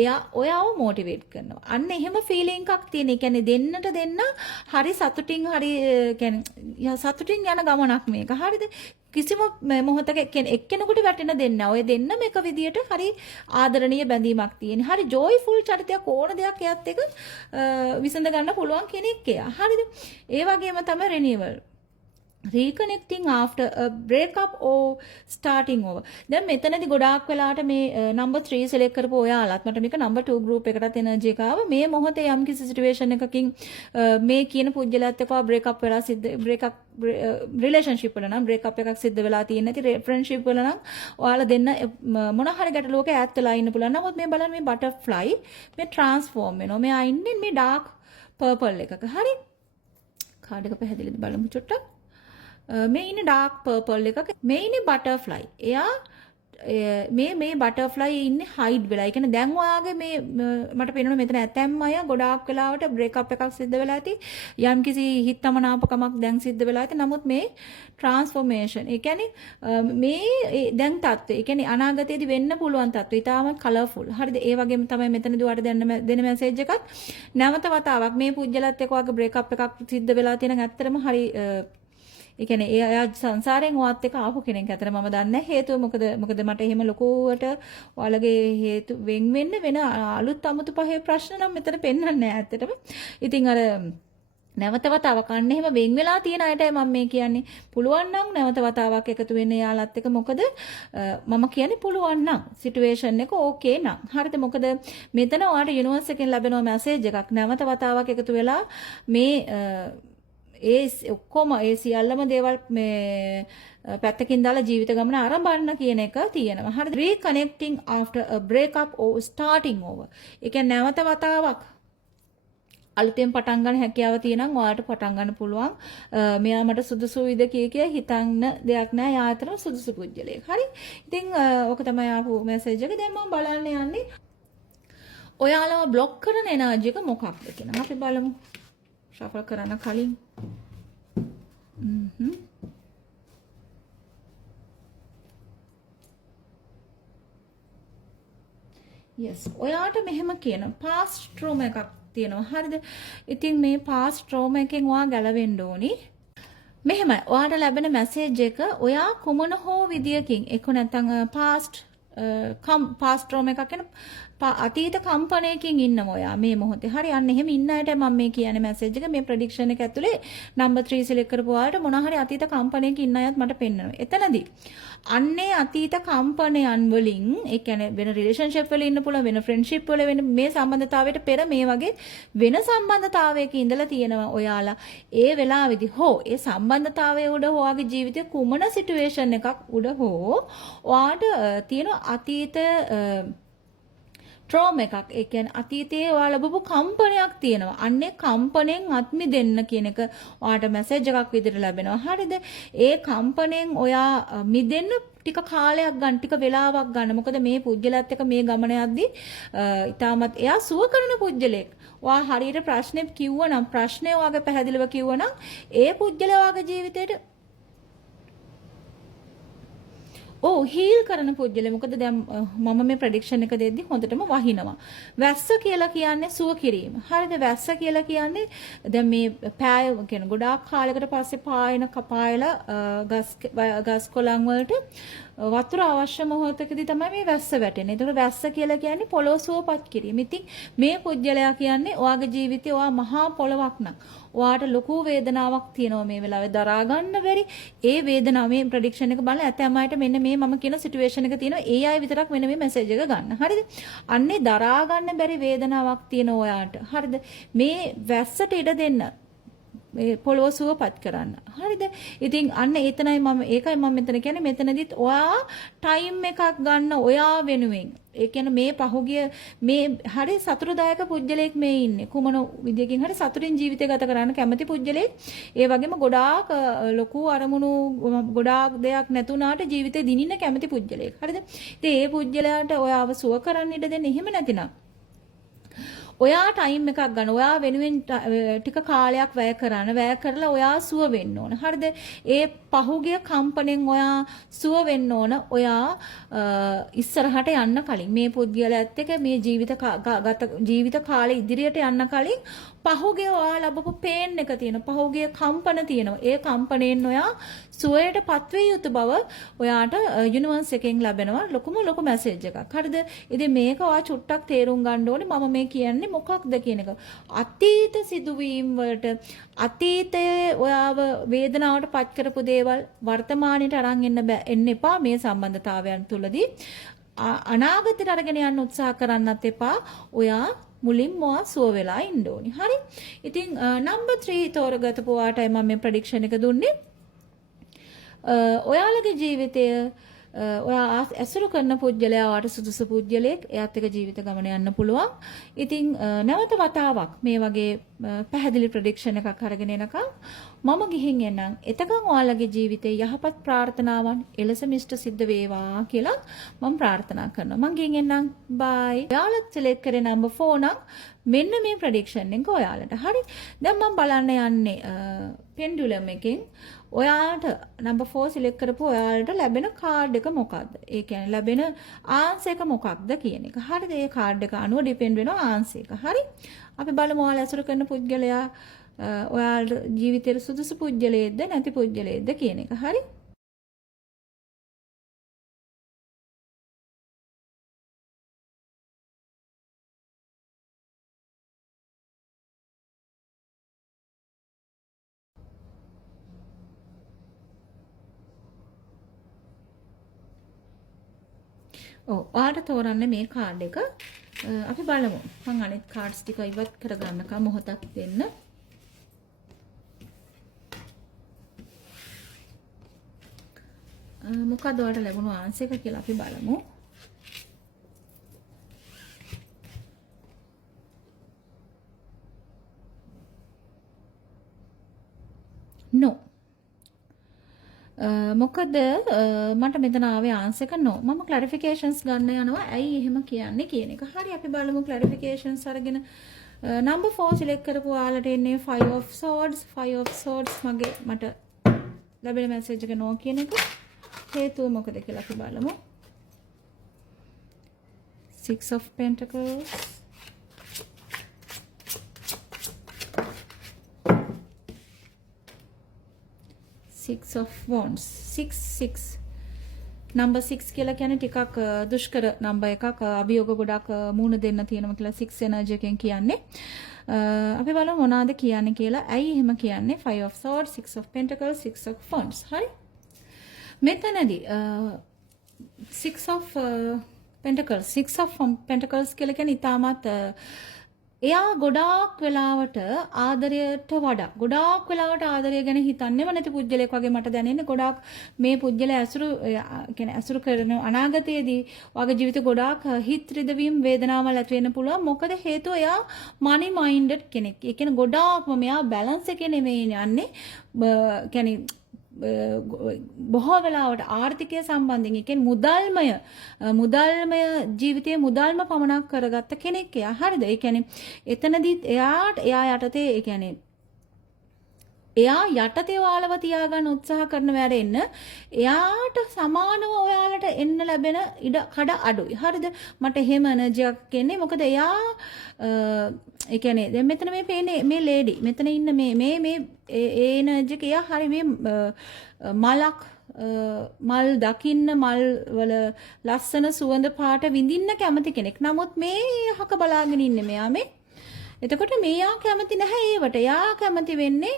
එයා ඔයාව මොටිවේට් කරනවා. අන්න එහෙම ෆීලිං එකක් තියෙන. ඒ කියන්නේ දෙන්නට දෙන්න හරි සතුටින් සතුටින් යන ගමනක් මේක. හරිද? කිසිම මොහොතක එක්කෙනෙකුට වැටෙන දෙන්න. ඔය දෙන්නම එක විදියට හරි ආදරණීය බැඳීමක් තියෙන. හරි ජෝයිෆුල් චරිතයක් ඕන දෙයක් එයත් එක විසඳ ගන්න පුළුවන් කෙනෙක් එයා. හරිද? ඒ වගේම තමයි renewal. Reconnecting after a breakup or starting over. දැන් මෙතනදී ගොඩාක් වෙලාට මේ number 3 select කරපු ඔයාලත් මට මේක number 2 group එකටත් එනර්ජි එක ආව. මේ මොහොතේ යම් කිසි situation එකකින් මේ කියන පුජ්‍යලත් එක්ක breakup වෙලා relationship වල නම් breakup එකක් සිද්ධ වෙලා තියෙන නැති friendship වල නම් ඔයාලා දෙන්න මොන හරි ගැටලුවක ඈත් වෙලා ඉන්න පුළුවන්. නමුත් මේ බලන්න මේ butterfly මේ transform වෙනවා. මෙයා ඉන්නේ මේ dark purple එකක. හරි. කාඩ් එක පැහැදිලිද බලමු චුට්ටක්. මේ ඉන්නේ ඩාර්ක් පර්පල් එකක. මේ ඉන්නේ බටර්ෆ්ලයි. එයා මේ බටර්ෆ්ලයි ඉන්නේ හයිඩ් වෙලා. ඒ කියන්නේ දැන් ඔයාගේ මේ මට පේනවා මෙතන ඇතැම් අය ගොඩාක් වෙලාවට බ්‍රේක්අප් එකක් සිද්ධ වෙලා ඇති. යම්කිසි හිතමනාපකමක් දැන් සිද්ධ වෙලා ඇති. නමුත් මේ ට්‍රාන්ස්ෆෝමේෂන්. ඒ කියන්නේ මේ දැන් තත්ත්වය. ඒ කියන්නේ අනාගතයේදී වෙන්න පුළුවන් තත්ත්වය. ඊටාම කලර්ෆුල්. හරිද? ඒ වගේම තමයි මෙතනදී ඔයාලට දෙන මැසේජ් එකත් නැවත වතාවක් මේ පුජ්‍යලත් එක්ක ඔයාගේ බ්‍රේක්අප් එකක් සිද්ධ වෙලා තියෙන ඇත්තටම හරි ඒ කියන්නේ එයා සංසාරයෙන් ඔයත් එක්ක ආපු කෙනෙක්. අතර මම දන්නේ හේතුව මොකද මට එහෙම ලොකුවට ඔයාලගේ හේතු වෙන අලුත් අමුතු පහේ ප්‍රශ්න නම් මෙතන පෙන්වන්නේ නැහැ ඇත්තටම. ඉතින් අර නැවත වතාවක් අන්න එහෙම වෙන් වෙලා තියෙන අයටයි මම මේ කියන්නේ. පුළුවන් නම් නැවත වතාවක් එකතු වෙන්න යාලත් එක්ක. මොකද මම කියන්නේ පුළුවන් නම් සිටුේෂන් එක ඕකේ නම්. හරිද? මොකද මෙතන ඔයාලට යුනිවර්ස් එකෙන් ලැබෙන මැසේජ් එකක් නැවත වතාවක් එකතු වෙලා මේ ඒ ඔක්කොම ඒ සියල්ලම දේවල් මේ පැත්තකින් දාලා ජීවිත ගමන ආරම්භන්න කියන එක තියෙනවා. හරිද? reconnecting after a breakup or starting over. ඒ කියන්නේ නැවත වතාවක් අලුතෙන් පටන් ගන්න හැකියාව තියෙනම් ඔයාලට පටන් ගන්න පුළුවන්. මෙයා මට සුදුසුයිද කිය හිතන්න දෙයක් නෑ. යාතරම සුදුසු පුජ්‍යලයක්. හරි? ඉතින් ඕක තමයි ආපු මැසේජ් එක. දැන් මම බලන්න යන්නේ ඔයාලව બ્લોක් කරන එනර්ජි එක මොකක්ද කියලා. අපි බලමු. ශෆල් කරන්න කලින් yes ඔයාට මෙහෙම කියන past trauma එකක් තියෙනවා. හරිද? ඉතින් මේ past trauma එකෙන් ඔයා ගැලවෙන්න ඕනි. මෙහෙමයි ඔයාට ලැබෙන මැසේජ් එක ඔයා කුමන හෝ විදියකින් එක්ක නැත්නම් past trauma එකක් කියන අතීත කම්පණයකින් ඉන්නවා ඔයා මේ මොහොතේ. හරි අන්න එහෙම ඉන්න අයට මම මේ කියන්නේ මැසේජ් එක මේ ප්‍රෙඩික්ෂන් එක ඇතුලේ නම්බර් 3 සිලෙක්ට් කරපු ඔයාලට මොන හරි අතීත කම්පණයක ඉන්න අයත් මට පෙන්වනවා. එතනදී අන්නේ අතීත කම්පණයන් වලින් ඒ කියන්නේ වෙන රිලේෂන්ෂිප් වල ඉන්න පුළුවන් වෙන ෆ්‍රෙන්ඩ්ෂිප් වල වෙන මේ සම්බන්ධතාවයට පෙර මේ වගේ වෙන සම්බන්ධතාවයක ඉඳලා තියෙනවා ඔයාලා. ඒ වෙලාවේදී හෝ ඒ සම්බන්ධතාවයේ උඩ හොයාගේ ජීවිතේ කුමන සිටුේෂන් එකක් උඩ හෝ ඔයාට තියෙන අතීත ට්‍රෝම එකක්. ඒ කියන්නේ අතීතයේ ඔයා ලැබපු කම්පනයක් තියෙනවා. අන්නේ කම්පණයෙන් අත් මිදෙන්න කියන එක ඔයාට මැසේජ් එකක් විදිහට ලැබෙනවා. හරිද? ඒ කම්පණයෙන් ඔයා මිදෙන්න ටික කාලයක් ගන්න, ටික වෙලාවක් ගන්න. මොකද මේ පුජ්‍යලත් එක්ක මේ ගමන යද්දී ඊටමත් එයා සුව කරන පුජ්‍යලෙක්. ඔයා හරියට ප්‍රශ්නේ කිව්වනම් ප්‍රශ්නේ ඔයාගේ පැහැදිලිව කිව්වනම් ඒ පුජ්‍යල ඔයාගේ ජීවිතේට හීල් කරන පුජ්‍යලේ. මොකද දැන් මම මේ ප්‍රෙඩික්ෂන් එක දෙද්දි හොඳටම වහිනවා. වැස්ස කියලා කියන්නේ සුව කිරීම. හරිද? වැස්ස කියලා කියන්නේ දැන් මේ පෑය කියන ගොඩාක් කාලයකට පස්සේ පායලා ගස් කොළන් වලට වතුර අවශ්‍ය මොහොතකදී තමයි මේ වැස්ස වැටෙන්නේ. ඒතකොට වැස්ස කියලා කියන්නේ පොළොව සුවපත් කිරීම. ඉතින් මේ පුජ්‍යලයා කියන්නේ ඔයාගේ ජීවිතේ ඔයා මහා පොළවක් නම් ඔයාට ලොකු වේදනාවක් තියෙනවා මේ වෙලාවේ දරා ගන්න බැරි. ඒ වේදනාව මේ ප්‍රෙඩික්ෂන් එක බලලා ඇතැම් අයට මෙන්න මේ මම කියන සිටුේෂන් එක තියෙනවා. ඒ අය විතරක් මෙන්න මේ මැසේජ් එක ගන්න. හරිද? අන්නේ දරා ගන්න බැරි වේදනාවක් තියෙන ඔයාට. හරිද? මේ වැස්සට ඉඩ දෙන්න. මේ පොළොව සුවපත් කරන්න. හරිද? ඉතින් අන්න ඒකයි මම මෙතන කියන්නේ මෙතනදිත් ඔයා ටයිම් එකක් ගන්න ඔයා වෙනුවෙන්. ඒ කියන්නේ මේ පහුගිය මේ හරි සතුටුදායක පුජ්‍යලයක් මේ ඉන්නේ. කුමන විදියකින් හරි සතුටින් ජීවිතය ගත කරන්න කැමති පුජ්‍යලයක්. ඒ වගේම ගොඩාක් ලොකු අරමුණු ගොඩාක් දෙයක් නැතුණාට ජීවිතේ දිනින්න කැමති පුජ්‍යලයක්. හරිද? ඉතින් ඒ පුජ්‍යලයාට ඔයාව සුව කරන්න ඉඩ දෙන්න. එහෙම නැතිනම් ඔයා ටයිම් එකක් ගන්න. ඔයා වෙනුවෙන් ටික කාලයක් වැය කරන්න. වැය කරලා ඔයා සුව වෙන්න ඕන. හරිද? ඒ පහුගිය කම්පණයෙන් ඔයා සුව වෙන්න ඕන. ඔයා ඉස්සරහට යන්න කලින් මේ පුද්ගලයාත් එක්ක මේ ජීවිත කාලේ ඉදිරියට යන්න කලින් පහුගිය ඔයා ලැබපු පේන් එක තියෙනවා. පහුගිය කම්පන තියෙනවා. ඒ කම්පණයෙන් ඔයා සුවයට පත්විය යුතු බව ඔයාට යුනිවර්ස් එකෙන් ලැබෙනවා. ලොකු මැසේජ් එකක්. හරිද? ඉතින් මේක ඔයා චුට්ටක් තේරුම් ගන්න ඕනේ. මම මේ කියන්නේ මොකක්ද කියන එක. අතීත සිදුවීම් වලට අතීතයේ ඔයාව වේදනාවට පත් කරපු දේවල් වර්තමානයට අරන් එන්න එපා මේ සම්බන්ධතාවයන් තුලදී. අනාගතයට අරගෙන යන්න උත්සාහ කරන්නත් එපා. ඔයා මුලින්ම සුව වෙලා ඉන්න ඕනි. හරි? ඉතින් නම්බර් 3 තෝරගත්තු ඔයාටයි මම මේ ප්‍රෙඩික්ෂන් එක දුන්නේ. ඔයාලගේ ජීවිතය ඔයා ඇසුරු කරන පුජ්‍යලයා වාට සුදුසු පුජ්‍යලයක් එයාත් එක්ක ජීවිත ගමන යන්න පුළුවන්. ඉතින් නැවත වතාවක් මේ වගේ පැහැදිලි ප්‍රෙඩික්ෂන් එකක් අරගෙන එනකම් මම ගිහින් එන්නම්. එතකන් ඔයාලගේ ජීවිතේ යහපත් ප්‍රාර්ථනාවන් එලෙස මිෂ්ට සිද්ධ වේවා කියලා මම ප්‍රාර්ථනා කරනවා. මම ගිහින් එන්නම්. බයි. ඔයාලත් සිලෙක්ට් කරේ නම්බර් 4 නම් මෙන්න මේ ප්‍රෙඩික්ෂන් එක ඔයාලට. හරි. දැන් මම බලන්න යන්නේ පෙන්ඩුලම් එකෙන් ඔයාලට නම්බර් 4 සිලෙක්ට් කරපු ඔයාලට ලැබෙන කාඩ් එක මොකක්ද? ඒ කියන්නේ ලැබෙන ආන්සර් එක මොකක්ද කියන එක. හරිද? ඒ කාඩ් එක අනුව ඩිපෙන්ඩ් වෙනවා ආන්සර් එක. හරි? අපි බලමු ඔයාලා ඇසුරු කරන පුද්ගලයා ඔයාලට ජීවිතේට සුදුසු පුද්ගලයෙක්ද නැති පුද්ගලයෙක්ද කියන එක. හරි? ඔව් ඔයාලට තෝරන්න මේ කාඩ් එක. අපි බලමු. මම අනිත් කාඩ්ස් ටික ඉවත් කරගන්නකම් මොහොතක් දෙන්න. මොකද ඔයාලට ලැබුණු ආන්සර් එක කියලා අපි බලමු. no මොකද මට මෙතන ආවේ ආන්සර් එක no. මම ක්ලැරිෆිකේෂන්ස් ගන්න යනවා. ඇයි එහෙම කියන්නේ කියන එක. හරි අපි බලමු ක්ලැරිෆිකේෂන්ස් අරගෙන නම්බර් 4 සිලෙක්ට් කරපු ඔයාලට එන්නේ 5 of swords. 5 of swords මට ලැබෙන මැසේජ් එක no කියන එක. හේතුව මොකද කියලා අපි බලමු. 6 of pentacles. Six of Wands. 6 number 6 කියලා කියන්නේ ටිකක් දුෂ්කර නම්බර් එකක්. අභියෝග ගොඩක් මූණ දෙන්න තියෙනවා කියලා 6 එනර්ජි එකෙන් කියන්නේ. අපි බලමු මොනවාද කියන්නේ කියලා. ඇයි එහෙම කියන්නේ? 5 of swords, 6 of pentacles, 6 of wands. හරි? මෙතනදී 6 of pentacles, 6 of pentacles කියලා කියන්නේ ඊටමත් එයා ගොඩාක් වෙලාවට ආදරයට වඩා ගොඩාක් වෙලාවට ආදරය ගැන හිතන්නේම නැති පුජ්‍යලයක් වගේ මට දැනෙන්නේ. ගොඩාක් මේ පුජ්‍යල ඇසුරු කරන අනාගතයේදී වගේ ජීවිත ගොඩාක් හිත රිදවීම් වේදනාවල් ඇති වෙන්න පුළුවන්. මොකද හේතුව එයා මනි මයින්ඩඩ් කෙනෙක්. ඒ කියන්නේ ගොඩාක්ම මෙයා බැලන්ස් එකේ නෙමෙයි යන්නේ. කියන්නේ බොහෝ වෙලාවට ආර්ථිකය සම්බන්ධයෙන් ඒ කියන්නේ මුදල්මය ජීවිතයේ මුදල්ම පමණක් කරගත්ත කෙනෙක් එයා. හරිද? ඒ කියන්නේ එතනදිත් එයා යටතේ ඒ කියන්නේ එයා යටතේ ඔයාලව තියාගන්න උත්සාහ කරන වැඩෙන්න එයාට සමානව ඔයාලට එන්න ලැබෙන ඉඩ කඩ අඩුයි. හරිද? මට එහෙම එනර්ජියක් එන්නේ. මොකද එයා ඒ කියන්නේ දැන් මෙතන මේ පේන්නේ මේ ලේඩි මෙතන ඉන්න මේ එනර්ජි එක එයා හරි මේ මලක් මල් දකින්න මල් වල ලස්සන සුවඳ පාට විඳින්න කැමති කෙනෙක්. නමුත් මේ හක බලාගෙන ඉන්නේ මෙයා මේ. එතකොට මෙයා කැමති නැහැ ඒවට. එයා කැමති වෙන්නේ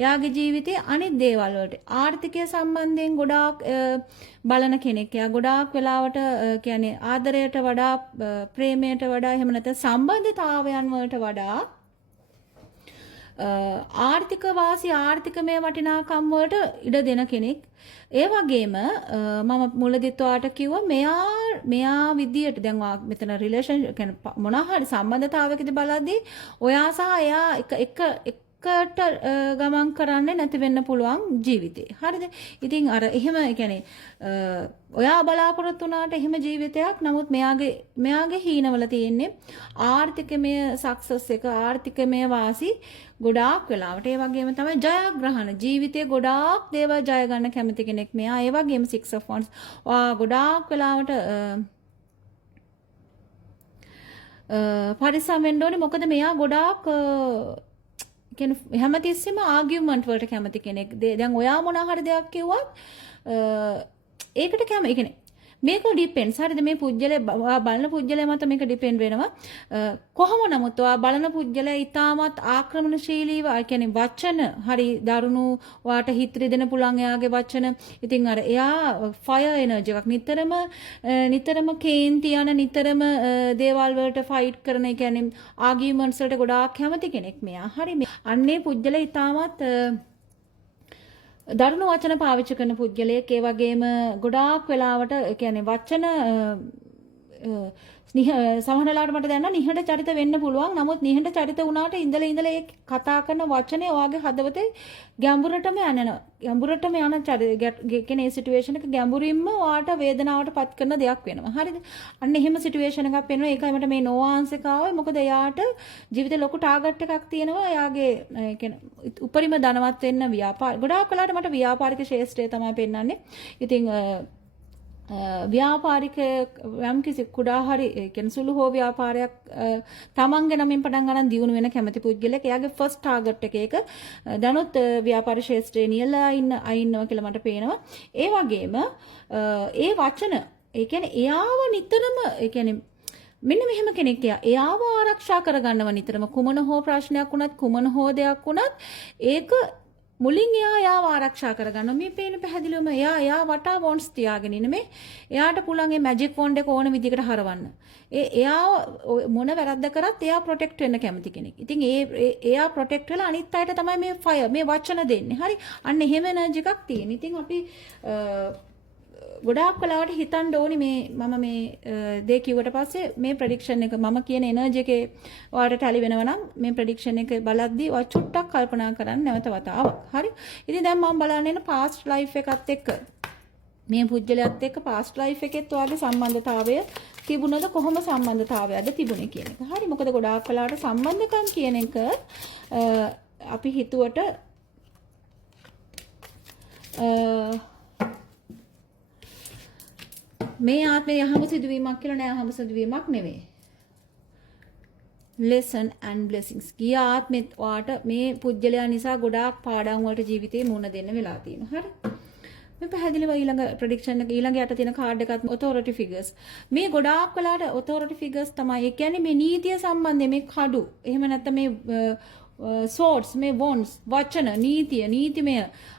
එයාගේ ජීවිතයේ අනිත් දේවල් වලට. ආර්ථිකය සම්බන්ධයෙන් ගොඩාක් බලන කෙනෙක්. එයා ගොඩාක් වෙලාවට කියන්නේ ආදරයට වඩා ප්‍රේමයට වඩා එහෙම නැත්නම් සම්බන්ධතාවයන් වලට වඩා ආර්ථික වාසි ආර්ථිකමය වටිනාකම් වලට ඉඩ දෙන කෙනෙක්. ඒ වගේම මම මුලදිත් ඔයාලට කිව්වා මෙයා විදියට දැන් ඔයා මෙතන රිලේෂන් කියන්නේ මොනවා හරි සම්බන්ධතාවයකදී බලද්දී ඔයා සහ එයා එකට ගමන් කරන්නේ නැති වෙන්න පුළුවන් ජීවිතේ. හරිද? ඉතින් අර එහෙම කියන්නේ ඔයා බලාපොරොත්තු වුණාට එහෙම ජීවිතයක්. නමුත් මෙයාගේ හීනවල තියෙන්නේ ආර්ථිකමය සක්සස් එක ආර්ථිකමය වාසි ගොඩාක් වෙලාවට. ඒ වගේම තමයි ජයග්‍රහණ ජීවිතේ ගොඩාක් දේවල් ජය ගන්න කැමති කෙනෙක් මෙයා. ඒ වගේම 6 of wands ගොඩාක් වෙලාවට පරිස්සම් වෙන්න ඕනේ. මොකද මෙයා ගොඩාක් කියන්නේ හැමතිස්සෙම ආගියුමන්ට් වලට කැමති කෙනෙක්. දැන් ඔයා මොනවා හරි දෙයක් කිව්වත් ඒකට කැමති. ඒ කියන්නේ මේක ඩිපෙන්ඩ්ස්. හරිද? මේ පුජ්‍යලේ බලන පුජ්‍යලේ මත මේක ඩිපෙන්ඩ් වෙනවා. කොහොම නමුත් ඔයා බලන පුජ්‍යලේ ඊටමත් ආක්‍රමණශීලීව ඒ කියන්නේ වචන හරි දරුණු ඔයාට හිත රිදෙන පුළුවන් එයාගේ වචන. ඉතින් අර එයා ෆයර් එනර්ජි එකක් නිතරම කේන්ති යන නිතරම දේවල් වලට ෆයිට් කරන ඒ කියන්නේ ආගියුමන්ට්ස් වලට ගොඩාක් කැමති කෙනෙක් මෙයා. හරි. අන්නේ පුජ්‍යලේ ඊටමත් දරුණු වචන පාවිච්චි කරන පුද්ගලයෙක් ඒ වගේම ගොඩාක් වෙලාවට කියන්නේ වචන සමහරලාට මට දැනනවා නිහඬ චරිත වෙන්න පුළුවන්. නමුත් නිහඬ චරිත වුණාට ඉඳලා ඒ කතා කරන වචනේ ඔයාගේ හදවතේ ගැඹුරටම යනවා. ගැඹුරටම යන කියන්නේ ඒ සිටුේෂන් එක ගැඹුරින්ම ඔයාට වේදනාවට පත් කරන දෙයක් වෙනවා. හරිද? අන්න එහෙම සිටුේෂන් එකක් වෙනවා. ඒකයි මට මේ නෝආන්ස් එක ආවේ. මොකද එයාට ජීවිතේ ලොකු ටාගට් එකක් තියෙනවා. එයාගේ කියන්නේ උපරිම ධනවත් වෙන්න ව්‍යාපාර. ගොඩාක් වෙලාවට මට ව්‍යාපාරික ශාස්ත්‍රය තමයි පෙන්වන්නේ. ඉතින් ව්‍යාපාරික යම් කිසි කුඩා හරි කියන්නේ සුළු හෝ ව්‍යාපාරයක් තමන්ගේ නමින් පටන් ගන්න දියුණු වෙන කැමති පුද්ගලෙක් එයාගේ ෆස්ට් ටාගට් එක ඒක දැනුත් ව්‍යාපාර ශාස්ත්‍රයේ නියලා ඉන්නවා කියලා මට පේනවා. ඒ වගේම ඒ වචන ඒ කියන්නේ එයාව නිතරම ඒ කියන්නේ මෙන්න මෙහෙම කෙනෙක් එයාව ආරක්ෂා කරගන්නව නිතරම කුමන හෝ ප්‍රශ්නයක් වුණත් කුමන හෝ දෙයක් වුණත් ඒක මුලින් එයාව ආරක්ෂා කරගන්න මේ පේන පැහැදිලිවම එයා වටා වොන්ස් තියාගෙන ඉන්නේ මේ එයාට පුළුවන් මේ මැජික් වොන්ඩ් එක ඕන විදිහකට හරවන්න. එයා මොන වැරද්ද කරත් එයා ප්‍රොටෙක්ට් වෙන්න කැමති කෙනෙක්. ඉතින් එයා ප්‍රොටෙක්ට් වෙලා අනිත් අයට තමයි මේ ෆයර් මේ වචන දෙන්නේ. හරි. අන්න එහෙම එනර්ජි එකක් තියෙන. ඉතින් අපි ගොඩාක් වෙලාවට හිතන්න ඕනි මම මේ දේ කිව්වට පස්සේ මේ ප්‍රෙඩික්ෂන් එක මම කියන එනර්ජි එකේ ඔයාලට ටැලි වෙනවා නම් මේ ප්‍රෙඩික්ෂන් එක බලද්දී ඔයා චුට්ටක් කල්පනා කරන්න නැවත වතාවක්. හරි. ඉතින් දැන් මම බලන්නේ න පාස්ට් ලයිෆ් එකත් එක්ක මේ පුජ්‍යලයත් එක්ක පාස්ට් ලයිෆ් එකෙත් ඔයාගේ සම්බන්ධතාවය තිබුණද කොහොම සම්බන්ධතාවයක්ද තිබුණේ කියන එක. හරි. මොකද ගොඩාක් වෙලාවට සම්බන්ධකම් කියන එක අපි හිතුවට මේ ආත්මේ යහම සිදුවීමක් කියලා නෑ යහම සිදුවීමක් නෙවෙයි. lesson and blessings. ගිය ආත්මෙත් වාට මේ පුජ්‍යලයා නිසා ගොඩාක් පාඩම් වලට ජීවිතේ මුහුණ දෙන්න වෙලා තියෙනවා. හරි. මේ පැහැදිලිව ඊළඟ ප්‍රෙඩික්ෂන් එක ඊළඟ යට තියෙන කාඩ් එකත් authority figures. මේ ගොඩාක් වෙලාට authority figures තමයි. ඒ කියන්නේ මේ නීතිය සම්බන්ධයෙන් මේ කඩු. එහෙම නැත්නම් මේ swords මේ wands වචන නීතිමය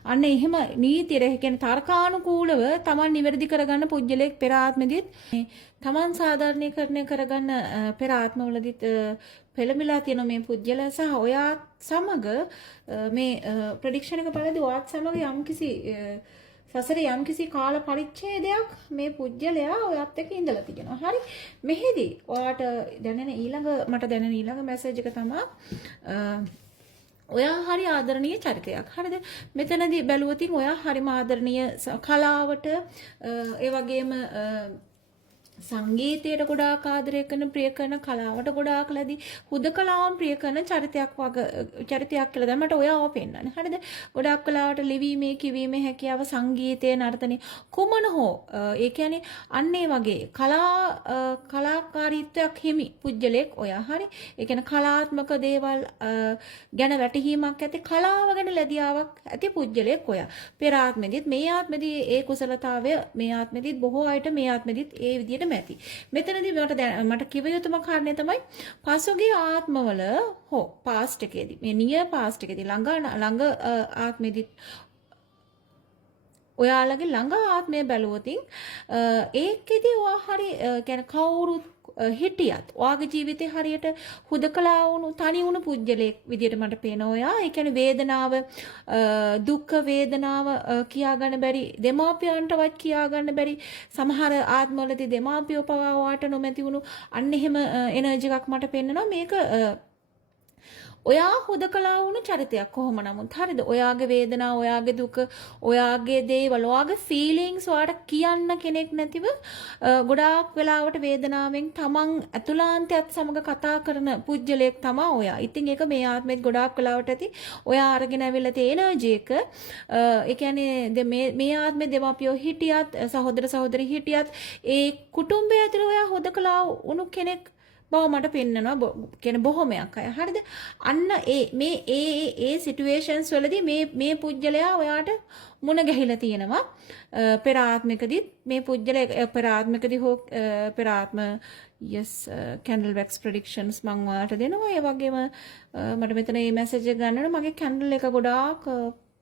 අන්න එහෙම නීතිය කියන්නේ තර්කානුකූලව Taman නිවැරදි කරගන්න පුජ්‍යලෙක් පෙර ආත්මෙදිත් Taman සාධාරණීකරණය කරගන්න පෙර ආත්මවලදීත් පෙළඹිලා තියෙන මේ පුජ්‍යල සහ ඔයා සමග මේ ප්‍රෙඩික්ෂන් එක බලද්දී ඔයාත් සමග යම්කිසි සසරේ යම්කිසි කාල පරිච්ඡේදයක් මේ පුජ්‍යලයා ඔයත් එක්ක ඉඳලා තියෙනවා. හරි. මෙහෙදී ඔයාට මට දැනෙන ඊළඟ මැසේජ් එක තමයි ඔයා හරි ආදරණීය චරිතයක්. හරිද? මෙතනදී බැලුවොතින් ඔයා හරිම ආදරණීය කලාවට ඒ වගේම සංගීතයට ගොඩාක් ආදරය කරන ප්‍රිය කරන කලාවට ගොඩාක් ලැබි හුදකලාවම ප්‍රිය කරන චරිතයක් කියලා දැන් මට ඔයාව පෙන්නන්නේ. හරිද? ගොඩාක් කලාවට ලිවීමේ කිවීමේ හැකියාව සංගීතයේ නර්තනයේ කුමන හෝ ඒ කියන්නේ අන්න ඒ වගේ කලාකාරීත්වයක් හිමි පුජ්‍යලෙක් ඔයා. හරි? ඒ කියන්නේ කලාත්මක දේවල් ගැන වැටහීමක් ඇති කලාව ගැන ලැබියාවක් ඇති පුජ්‍යලෙක් ඔයා. පෙර ආත්මෙදිත් මේ ආත්මෙදී ඒ කුසලතාවය මේ ආත්මෙදිත් බොහෝ අයට මේ ආත්මෙදිත් ඒ විදිහට ඇති. මෙතනදී මට කිව යුතුම කාරණේ තමයි පසුගිය ආත්මවල හෝ පාස්ට් එකේදී මේ නියර් පාස්ට් එකේදී ළඟ ආත්මෙදී ඔයාලගේ ළඟ ආත්මය බැලුවොතින් ඒකෙදී ඔයා හරි කියන්නේ කවුරුත් හිටියත් ඔයාගේ ජීවිතේ හරියට හුදකලා වුණු තනි වුණු පුජ්‍යලෙක් විදියට මට පේනවා ඔයා. ඒ කියන්නේ වේදනාව දුක් වේදනාව කියා ගන්න බැරි දෙමාපියන්ටවත් කියා ගන්න බැරි සමහර ආත්මවලදී දෙමාපියෝ පවා ඔයාට නොමැති වුණු අන්න එහෙම එනර්ජි එකක් මට පෙන්නනවා. මේක ඔයා හුදකලා වුණු චරිතයක් කොහොම නමුත් හරිද? ඔයාගේ වේදනාව, ඔයාගේ දුක, ඔයාගේ දේවල්, ඔයාගේ ෆීලිංග්ස් ඔයාට කියන්න කෙනෙක් නැතිව ගොඩාක් වෙලාවට වේදනාවෙන් තමන් අතුලාන්තයත් සමග කතා කරන පුජ්‍යලයක් තමයි ඔයා. ඉතින් ඒක මේ ආත්මෙත් ගොඩාක් වෙලාවට ඇති ඔයා අරගෙන ඇවිල්ලා තියෙන එනර්ජි එක ඒ කියන්නේ මේ ආත්මේ දෙමාපියෝ හිටියත් සහෝදර සහෝදරි හිටියත් ඒ කුටුම්බය ඇතුළේ ඔයා හුදකලා වුණු කෙනෙක් බව මට පෙන්නනවා කියන්නේ බොහොමයක් අය. හරිද? අන්න ඒ සිටුේෂන්ස් වලදී මේ පුජ්‍යලයා ඔයාට මුණ ගැහිලා තියෙනවා. පෙර ආත්මිකදීත් මේ පුජ්‍යලයා පෙර ආත්මිකදී හෝ පෙර ආත්ම candle wax predictions මම ඔයාලට දෙනවා. ඒ වගේම මට මෙතන මේ මැසේජ් එක ගන්නකොට මගේ candle එක ගොඩාක්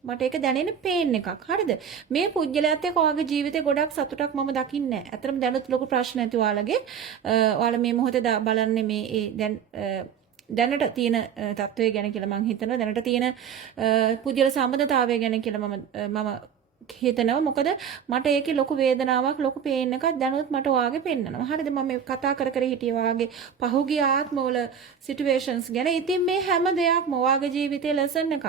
මට ඒක දැනෙන පේන් එකක්. හරිද? මේ පුජ්‍යලයාත් එක්ක ඔයාගේ ජීවිතේ ගොඩක් සතුටක් මම දකින්නේ නැහැ. අතරම දැනුත් ලොකු ප්‍රශ්න ඇති ඔයාලගේ. ඔයාලා මේ මොහොතේ බලන්නේ මේ දැන් දැනට තියෙන තත්ත්වය ගැන කියලා මම හිතනවා. දැනට තියෙන පුද්ගල සම්බන්ධතාවය ගැන කියලා මම හිතනවා. මොකද මට ඒකේ ලොකු වේදනාවක් ලොකු පේන් එකක් දැනුත් මට වාගේ පෙන්නනවා. හරිද? මම කතා කර හිටියා වාගේ පහුගිය ආත්මවල සිටුේෂන්ස් ගැන. ඉතින් මේ හැම දෙයක්ම වාගේ ජීවිතේ ලෙසන් එකක්.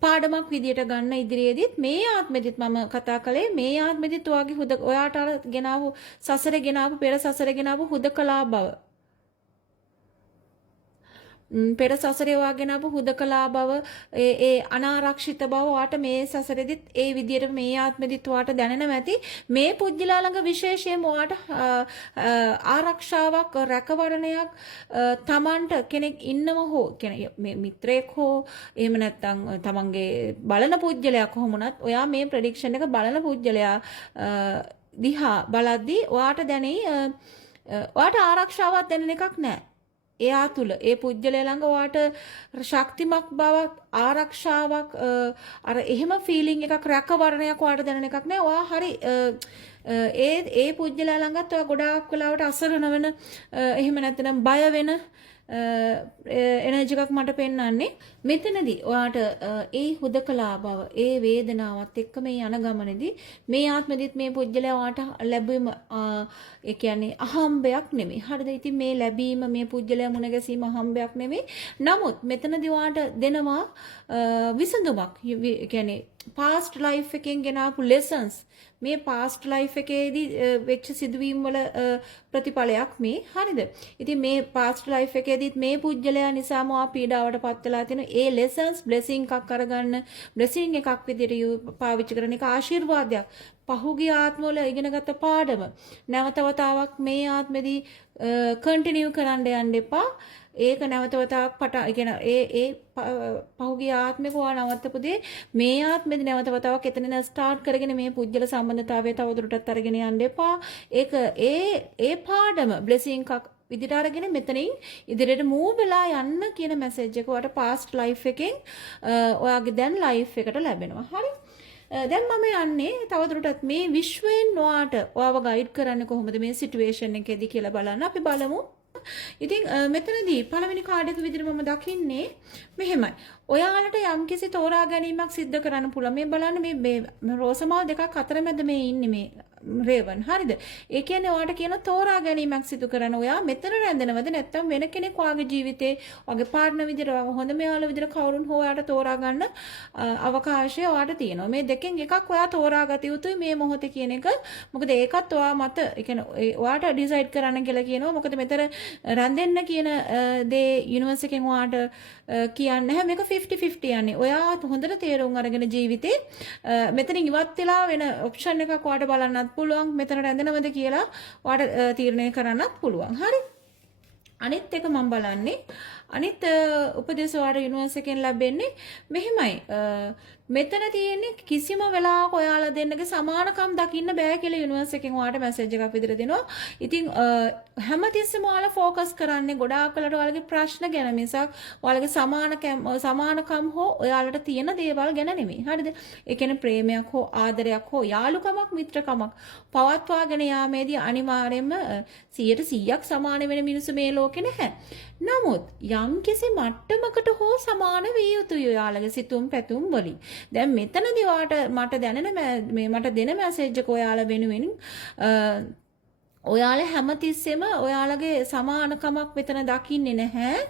පාඩමක් විදියට ගන්න ඉදිරියේදීත් මේ ආත්මෙදිත් මම කතා කළේ මේ ආත්මෙදිත් ඔයාට අර ගෙනාවු සසරේ ගෙනාවු පෙර සසරේ ගෙනාවු හුදකලා බව පෙර සසරේ වාගෙන ආපු හුදකලා බව ඒ අනාරක්ෂිත බව වාට මේ සසරෙදිත් ඒ විදියට මේ ආත්මෙදිත් වාට දැනෙනවා ඇති මේ පුජ්‍යලා ළඟ විශේෂයෙන්ම වාට ආරක්ෂාවක් රැකවරණයක් තමන්ට කෙනෙක් ඉන්නව හෝ මේ මිත්‍රයෙක් හෝ එහෙම නැත්නම් තමන්ගේ බලන පුජ්‍යලයා කොහොම වුණත් ඔයා මේ ප්‍රෙඩික්ෂන් එක බලන පුජ්‍යලයා දිහා බලද්දී වාට දැනෙයි වාට ආරක්ෂාවක් දැනෙන එකක් නැහැ එයා තුල ඒ පුජ්‍යලයා ළඟ වාට ශක්තිමත් බවක් ආරක්ෂාවක් අර එහෙම ෆීලිං එකක් රැකවරණයක් වාට දැනෙන එකක් නෑ. ඔයා හරි ඒ පුජ්‍යලයා ළඟත් ඔයා ගොඩාක් වෙලාවට අසරණ වෙන එහෙම නැත්නම් බය වෙන එනර්ජි එකක් මට පෙන්වන්නේ මෙතනදී ඔයාට ඒ හුදකලා බව ඒ වේදනාවත් එක්ක මේ යන ගමනේදී මේ ආත්මෙදිත් මේ පුජ්‍යලයා ඔයාට ලැබීම ඒ කියන්නේ අහම්බයක් නෙමෙයි. හරිද? ඉතින් මේ ලැබීම මේ පුජ්‍යලයා මුණ ගැසීම අහම්බයක් නෙමෙයි. නමුත් මෙතනදී ඔයාට දෙනවා විසඳුමක්. ඒ කියන්නේ past life එකෙන් ගෙන ආපු lessons මේ past life එකේදී වෙච්ච සිදුවීම් වල ප්‍රතිඵලයක් මේ. හරිද? ඉතින් මේ past life එකේදීත් මේ පුජ්‍යලයා නිසාම ආ පීඩාවට පත් වෙලා තියෙන ඒ lessons blessing එකක් අරගන්න blessing එකක් විදිහට පාවිච්චි කරන එක ආශිර්වාදයක්. පහුගිය ආත්මවල ඉගෙනගත්ත පාඩම නැවත වතාවක් මේ ආත්මෙදී කන්ටිනියු කරන්න යන්න එපා. ඒක නැවත වතාවක් ඒ පහුගිය ආත්මේ කොහා නවත්තපු දේ මේ ආත්මෙදි නැවත වතාවක් එතන ඉඳන් ස්ටාර්ට් කරගෙන මේ පුජ්‍යල සම්බන්ධතාවය තවදුරටත් අරගෙන යන්න එපා. ඒක ඒ පාඩම බ්ලෙසිං එකක් විදිහට අරගෙන මෙතනින් ඉදිරියට මූව් වෙලා යන්න කියන මැසේජ් එක ඔයාලට past life එකෙන් ඔයාගේ දැන් life එකට ලැබෙනවා. හරි? දැන් මම යන්නේ තවදුරටත් මේ විශ්වයෙන් ඔයාව ගයිඩ් කරන්නේ කොහොමද මේ සිටුේෂන් එකේදී කියලා බලන්න. අපි බලමු. ඉතින් මෙතනදී පළවෙනි කාඩ් එක විදිහට මම දකින්නේ මෙහෙමයි. ඔයාලට යම්කිසි තෝරා ගැනීමක් සිද්ධ කරන්න පුළුවන්. මේ බලන්න මේ රෝසමාල් දෙකක් අතරමැද මේ ඉන්නේ මේ රේවන්. හරිද? ඒ කියන්නේ ඔයාට කියන තෝරා ගැනීමක් සිදු කරන ඔයා මෙතන රැඳෙනවද නැත්නම් වෙන කෙනෙක් ඔයාගේ ජීවිතේ ඔයාගේ පාර්ට්නර් විදිහට හොඳ මෙයාලා විදිහට කවුරුන් හෝ ඔයාට තෝරා ගන්න අවකාශය ඔයාට තියෙනවා. මේ දෙකෙන් එකක් ඔයා තෝරා ගත යුතුයි මේ මොහොතේ කියන එක. මොකද ඒකත් ඔයා මත ඒ කියන්නේ ඔයාට ඩිසයිඩ් කරන්න කියලා කියනවා. මොකද මෙතන රැඳෙන්න කියන දේ යුනිවර්ස් එකෙන් ඔයාට කියන්නේ නැහැ. මේක 50-50 යන්නේ. ඔයා හොඳට තේරුම් අරගෙන ජීවිතේ මෙතනින් ඉවත් වෙලා වෙන ඔප්ෂන් එකක් ඔයාට බලන්නත් පුළුවන්. මෙතන රැඳෙනවද කියලා ඔයාට තීරණය කරන්නත් පුළුවන්. හරි? අනිත් එක මම බලන්නේ අනිත් උපදේශ ඔයාට යුනිවර්ස් එකෙන් ලැබෙන්නේ මෙහෙමයි. මෙතන තියෙන්නේ කිසිම වෙලාවක ඔයාලා දෙන්නගේ සමානකම් දකින්න බෑ කියලා යුනිවර්ස් එකෙන් ඔයාලට මැසේජ් එකක් විදිහට දෙනවා. ඉතින් හැමතිස්සෙම ඔයාලා ફોකස් කරන්නේ ගොඩාක් වෙලාවට ඔයාලගේ ප්‍රශ්න ගැන මිසක් ඔයාලගේ සමානකම් හෝ ඔයාලට තියෙන දේවල් ගැන නෙමෙයි. හරිද? ඒ කියන්නේ ප්‍රේමයක් හෝ ආදරයක් හෝ යාළුකමක් මිත්‍රකමක් පවත්වාගෙන යාමේදී අනිවාර්යයෙන්ම 100% සමාන වෙන මිනිස්සු මේ ලෝකේ නැහැ. නමුත් යම්කිසි මට්ටමකට හෝ සමාන විය යුතුයි ඔයාලගේ සිතුම් පැතුම් වලින්. දැන් මෙතනදී මට දැනෙන මට දෙන මැසේජ් එක ඔයාලා වෙනුවෙන් ඔයාලා හැමතිස්සෙම ඔයාලගේ සමානකමක් මෙතන දකින්නේ නැහැ.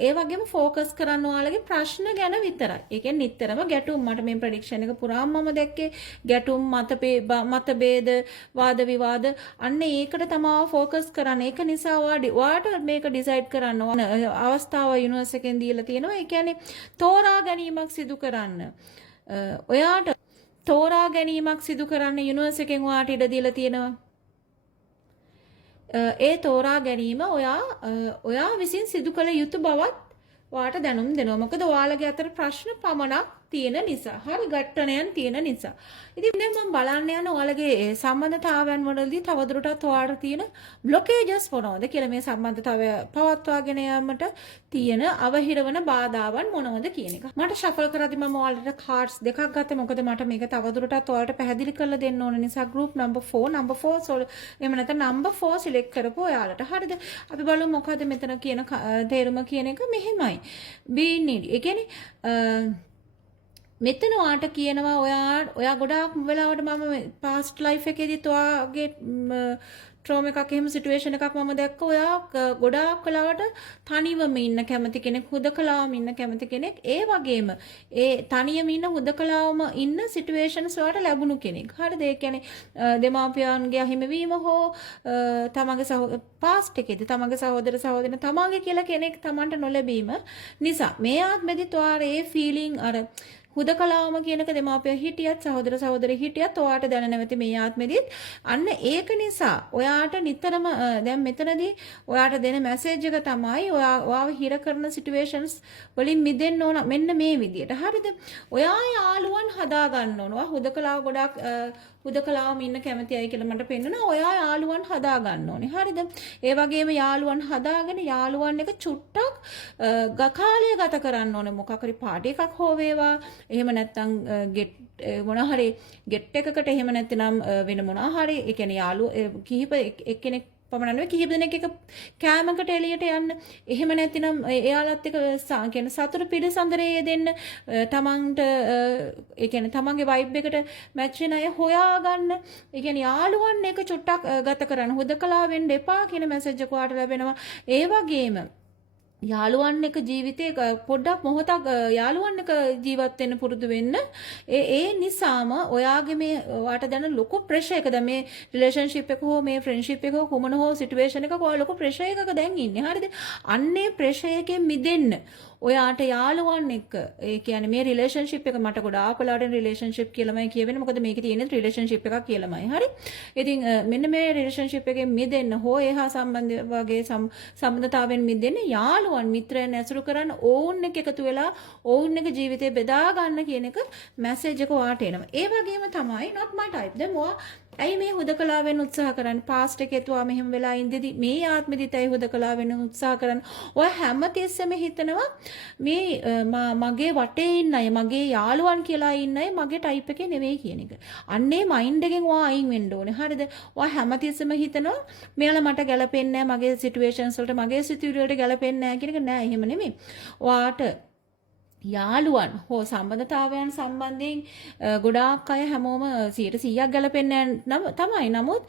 ඒ වගේම ફોකස් කරන්න ඔයාලගේ ප්‍රශ්න ගැන විතරයි. ඒ කියන්නේ නිතරම ගැටුම් මට මේ ප්‍රෙඩික්ෂන් එක පුරාම මම දැක්කේ ගැටුම් මතභේද වාද විවාද අන්න ඒකට තමයි ફોකස් කරන්නේ. ඒක නිසා ඔයාට මේක ඩිසයිඩ් කරන්න ඕන අවස්ථාව යුනිවර්ස් එකෙන් දීලා තියෙනවා. ඒ කියන්නේ තෝරා ගැනීමක් සිදු කරන්න. ඔයාට තෝරා ගැනීමක් සිදු කරන්න යුනිවර්ස් එකෙන් ඔයාට ඉඩ දීලා තියෙනවා. ඒ තෝරා ගැනීම ඔයා විසින් සිදු කළ යුතු බවත් ඔයාට දැනුම් දෙනවා. මොකද ඔයාලගේ අතර ප්‍රශ්න පමණක් තියෙන නිසා. හරි ඝට්ටනයන් තියෙන නිසා. ඉතින් දැන් මම බලන්න යන ඔයාලගේ සම්බන්ධතාවයන් වලදී තවදුරටත් ඔයාලට තියෙන බ්ලොකේජස් මොනවද කියලා මේ සම්බන්ධතාවය පවත්වාගෙන යාමට තියෙන අවහිරවන බාධාවන් මොනවද කියන එක. මට ෂෆල් කරද්දි මම ඔයාලට කාඩ්ස් දෙකක් ගත්තා. මොකද මට මේක තවදුරටත් ඔයාලට පැහැදිලි කරලා දෙන්න ඕන නිසා group number 4 එහෙම නැත්නම් number 4 select කරපුවා ඔයාලට. හරිද? අපි බලමු මොකද මෙතන කියන තේරුම කියන එක මෙහෙමයි. be need. ඒ කියන්නේ මෙතන ඔයාට කියනවා ඔයා ගොඩාක් වෙලාවට මම past life එකේදීත් ඔයාගේ trauma එකක් එහෙම situation එකක් මම දැක්ක ඔයා ගොඩාක් වෙලාවට තනිවම ඉන්න කැමති කෙනෙක් හුදකලාවම ඉන්න කැමති කෙනෙක් ඒ වගේම ඒ තනියම ඉන්න හුදකලාවම ඉන්න situations වලට ලැබුණු කෙනෙක්. හරිද? ඒ කියන්නේ දෙමාපියන්ගේ අහිමිවීම හෝ තමන්ගේ past එකේදී තමන්ගේ සහෝදර සහෝදරියන් තමන්ගේ කියලා කෙනෙක් තමන්ට නොලැබීම නිසා මේ ආත්මෙදිත් ඔයා ඒ feeling අර හුදකලාවම කියනක දෙමාපිය හිටියත් සහෝදර සහෝදරි හිටියත් ඔයාට දැන නැවති මේ ආත්මෙදිත් අන්න ඒක නිසා ඔයාට නිතරම දැන් මෙතනදී ඔයාට දෙන මැසේජ් එක තමයි ඔයාව හිර කරන සිටුේෂන්ස් වලින් මිදෙන්න ඕන මෙන්න මේ විදියට. හරිද? ඔයා යාළුවන් හදා ගන්න ඕන. ඔයා හුදකලාව ගොඩක් හුදකලාවම ඉන්න කැමති අය කියලා මට පෙන්වනවා. ඔයා යාළුවන් හදා ගන්න ඕනේ. හරිද? ඒ වගේම යාළුවන් හදාගෙන යාළුවන් එක චුට්ටක් කාලය ගත කරන්න ඕනේ. මොකක් හරි පාටි එකක් හෝ වේවා. එහෙම නැත්නම් මොනවා හරි ගෙට් එකකට එහෙම නැත්නම් වෙන මොනවා හරි ඒ කියන්නේ යාළුවෝ කිහිප එක්කෙනෙක් පමණ නෙවෙයි කිහිප දෙනෙක් එක කෑමකට එළියට යන්න. එහෙම නැත්නම් එයාලත් එක්ක කියන්නේ සතුට පිළිසඳරේ දෙන්න තමන්ට ඒ කියන්නේ තමන්ගේ වයිබ් එකට මැච් වෙන අය හොයාගන්න. ඒ කියන්නේ යාළුවන් එක චුට්ටක් ගත කරන්න. හුදකලා වෙන්න එපා කියන මැසේජ් එක ඔයාලට ලැබෙනවා. ඒ වගේම යාළුවන් එක ජීවිතේ පොඩ්ඩක් මොහොතක් යාළුවන් එක ජීවත් වෙන්න පුරුදු වෙන්න. ඒ නිසාම ඔයාගේ මේ ඔයාට දැන ලොකු ප්‍රෙෂර් එක දැන් මේ රිලේෂන්ෂිප් එක හෝ මේ ෆ්‍රෙන්ඩ්ෂිප් එක හෝ කුමන හෝ සිටුේෂන් එකක ඔයා ලොකු ප්‍රෙෂර් එකක දැන් ඉන්නේ. හරිද? අන්නේ ප්‍රෙෂර් එකෙන් මිදෙන්න ඔයාට යාළුවන් එක්ක ඒ කියන්නේ මේ රිලේෂන්ෂිප් එක මට ගොඩාක් වෙලාවට රිලේෂන්ෂිප් කියලාමයි කියවෙන්නේ. මොකද මේකේ තියෙන රිලේෂන්ෂිප් එකක් කියලාමයි. හරි? ඉතින් මෙන්න මේ රිලේෂන්ෂිප් එකෙන් මිදෙන්න හෝ එහා සම්බන්ධ වගේ සම්බන්ධතාවයෙන් මිදෙන්න යාළුවන් මිත්‍රයන් ඇසුරු කරන්න ඕන් එක එකතු වෙලා ඕන් එක ජීවිතේ බෙදා ගන්න කියන එක මැසේජ් එක ඔයාට එනවා. ඒ වගේම තමයි not my type. දැන් ඔයා ඇයි මේ හුදකලා වෙන්න උත්සාහ කරන්නේ? පාස්ට් එකේ තුවා මෙහෙම වෙලා ඉඳිදි මේ ආත්මෙදිත් ඇයි හුදකලා වෙන්න උත්සාහ කරන්නේ? ඔය හැමතිස්සෙම හිතනවා මේ මගේ වටේ ඉන්න අය මගේ යාළුවන් කියලා ඉන්න අය මගේ ටයිප් එකේ නෙවෙයි කියන එක. අන්නේ මයින්ඩ් එකෙන් ඔයා අයින් වෙන්න ඕනේ. හරිද? ඔයා හැමතිස්සෙම හිතනවා මෙයාලා මට ගැලපෙන්නේ නැහැ මගේ සිටුේෂන්ස් වලට මගේ සිතුවිලි වලට ගැලපෙන්නේ නැහැ කියන එක නෑ. එහෙම නෙමෙයි. ඔයාට යාළුවන් හෝ සම්බන්ධතාවයන් සම්බන්ධයෙන් ගොඩාක් අය හැමෝම 100% ගැලපෙන්නේ තමයි. නමුත්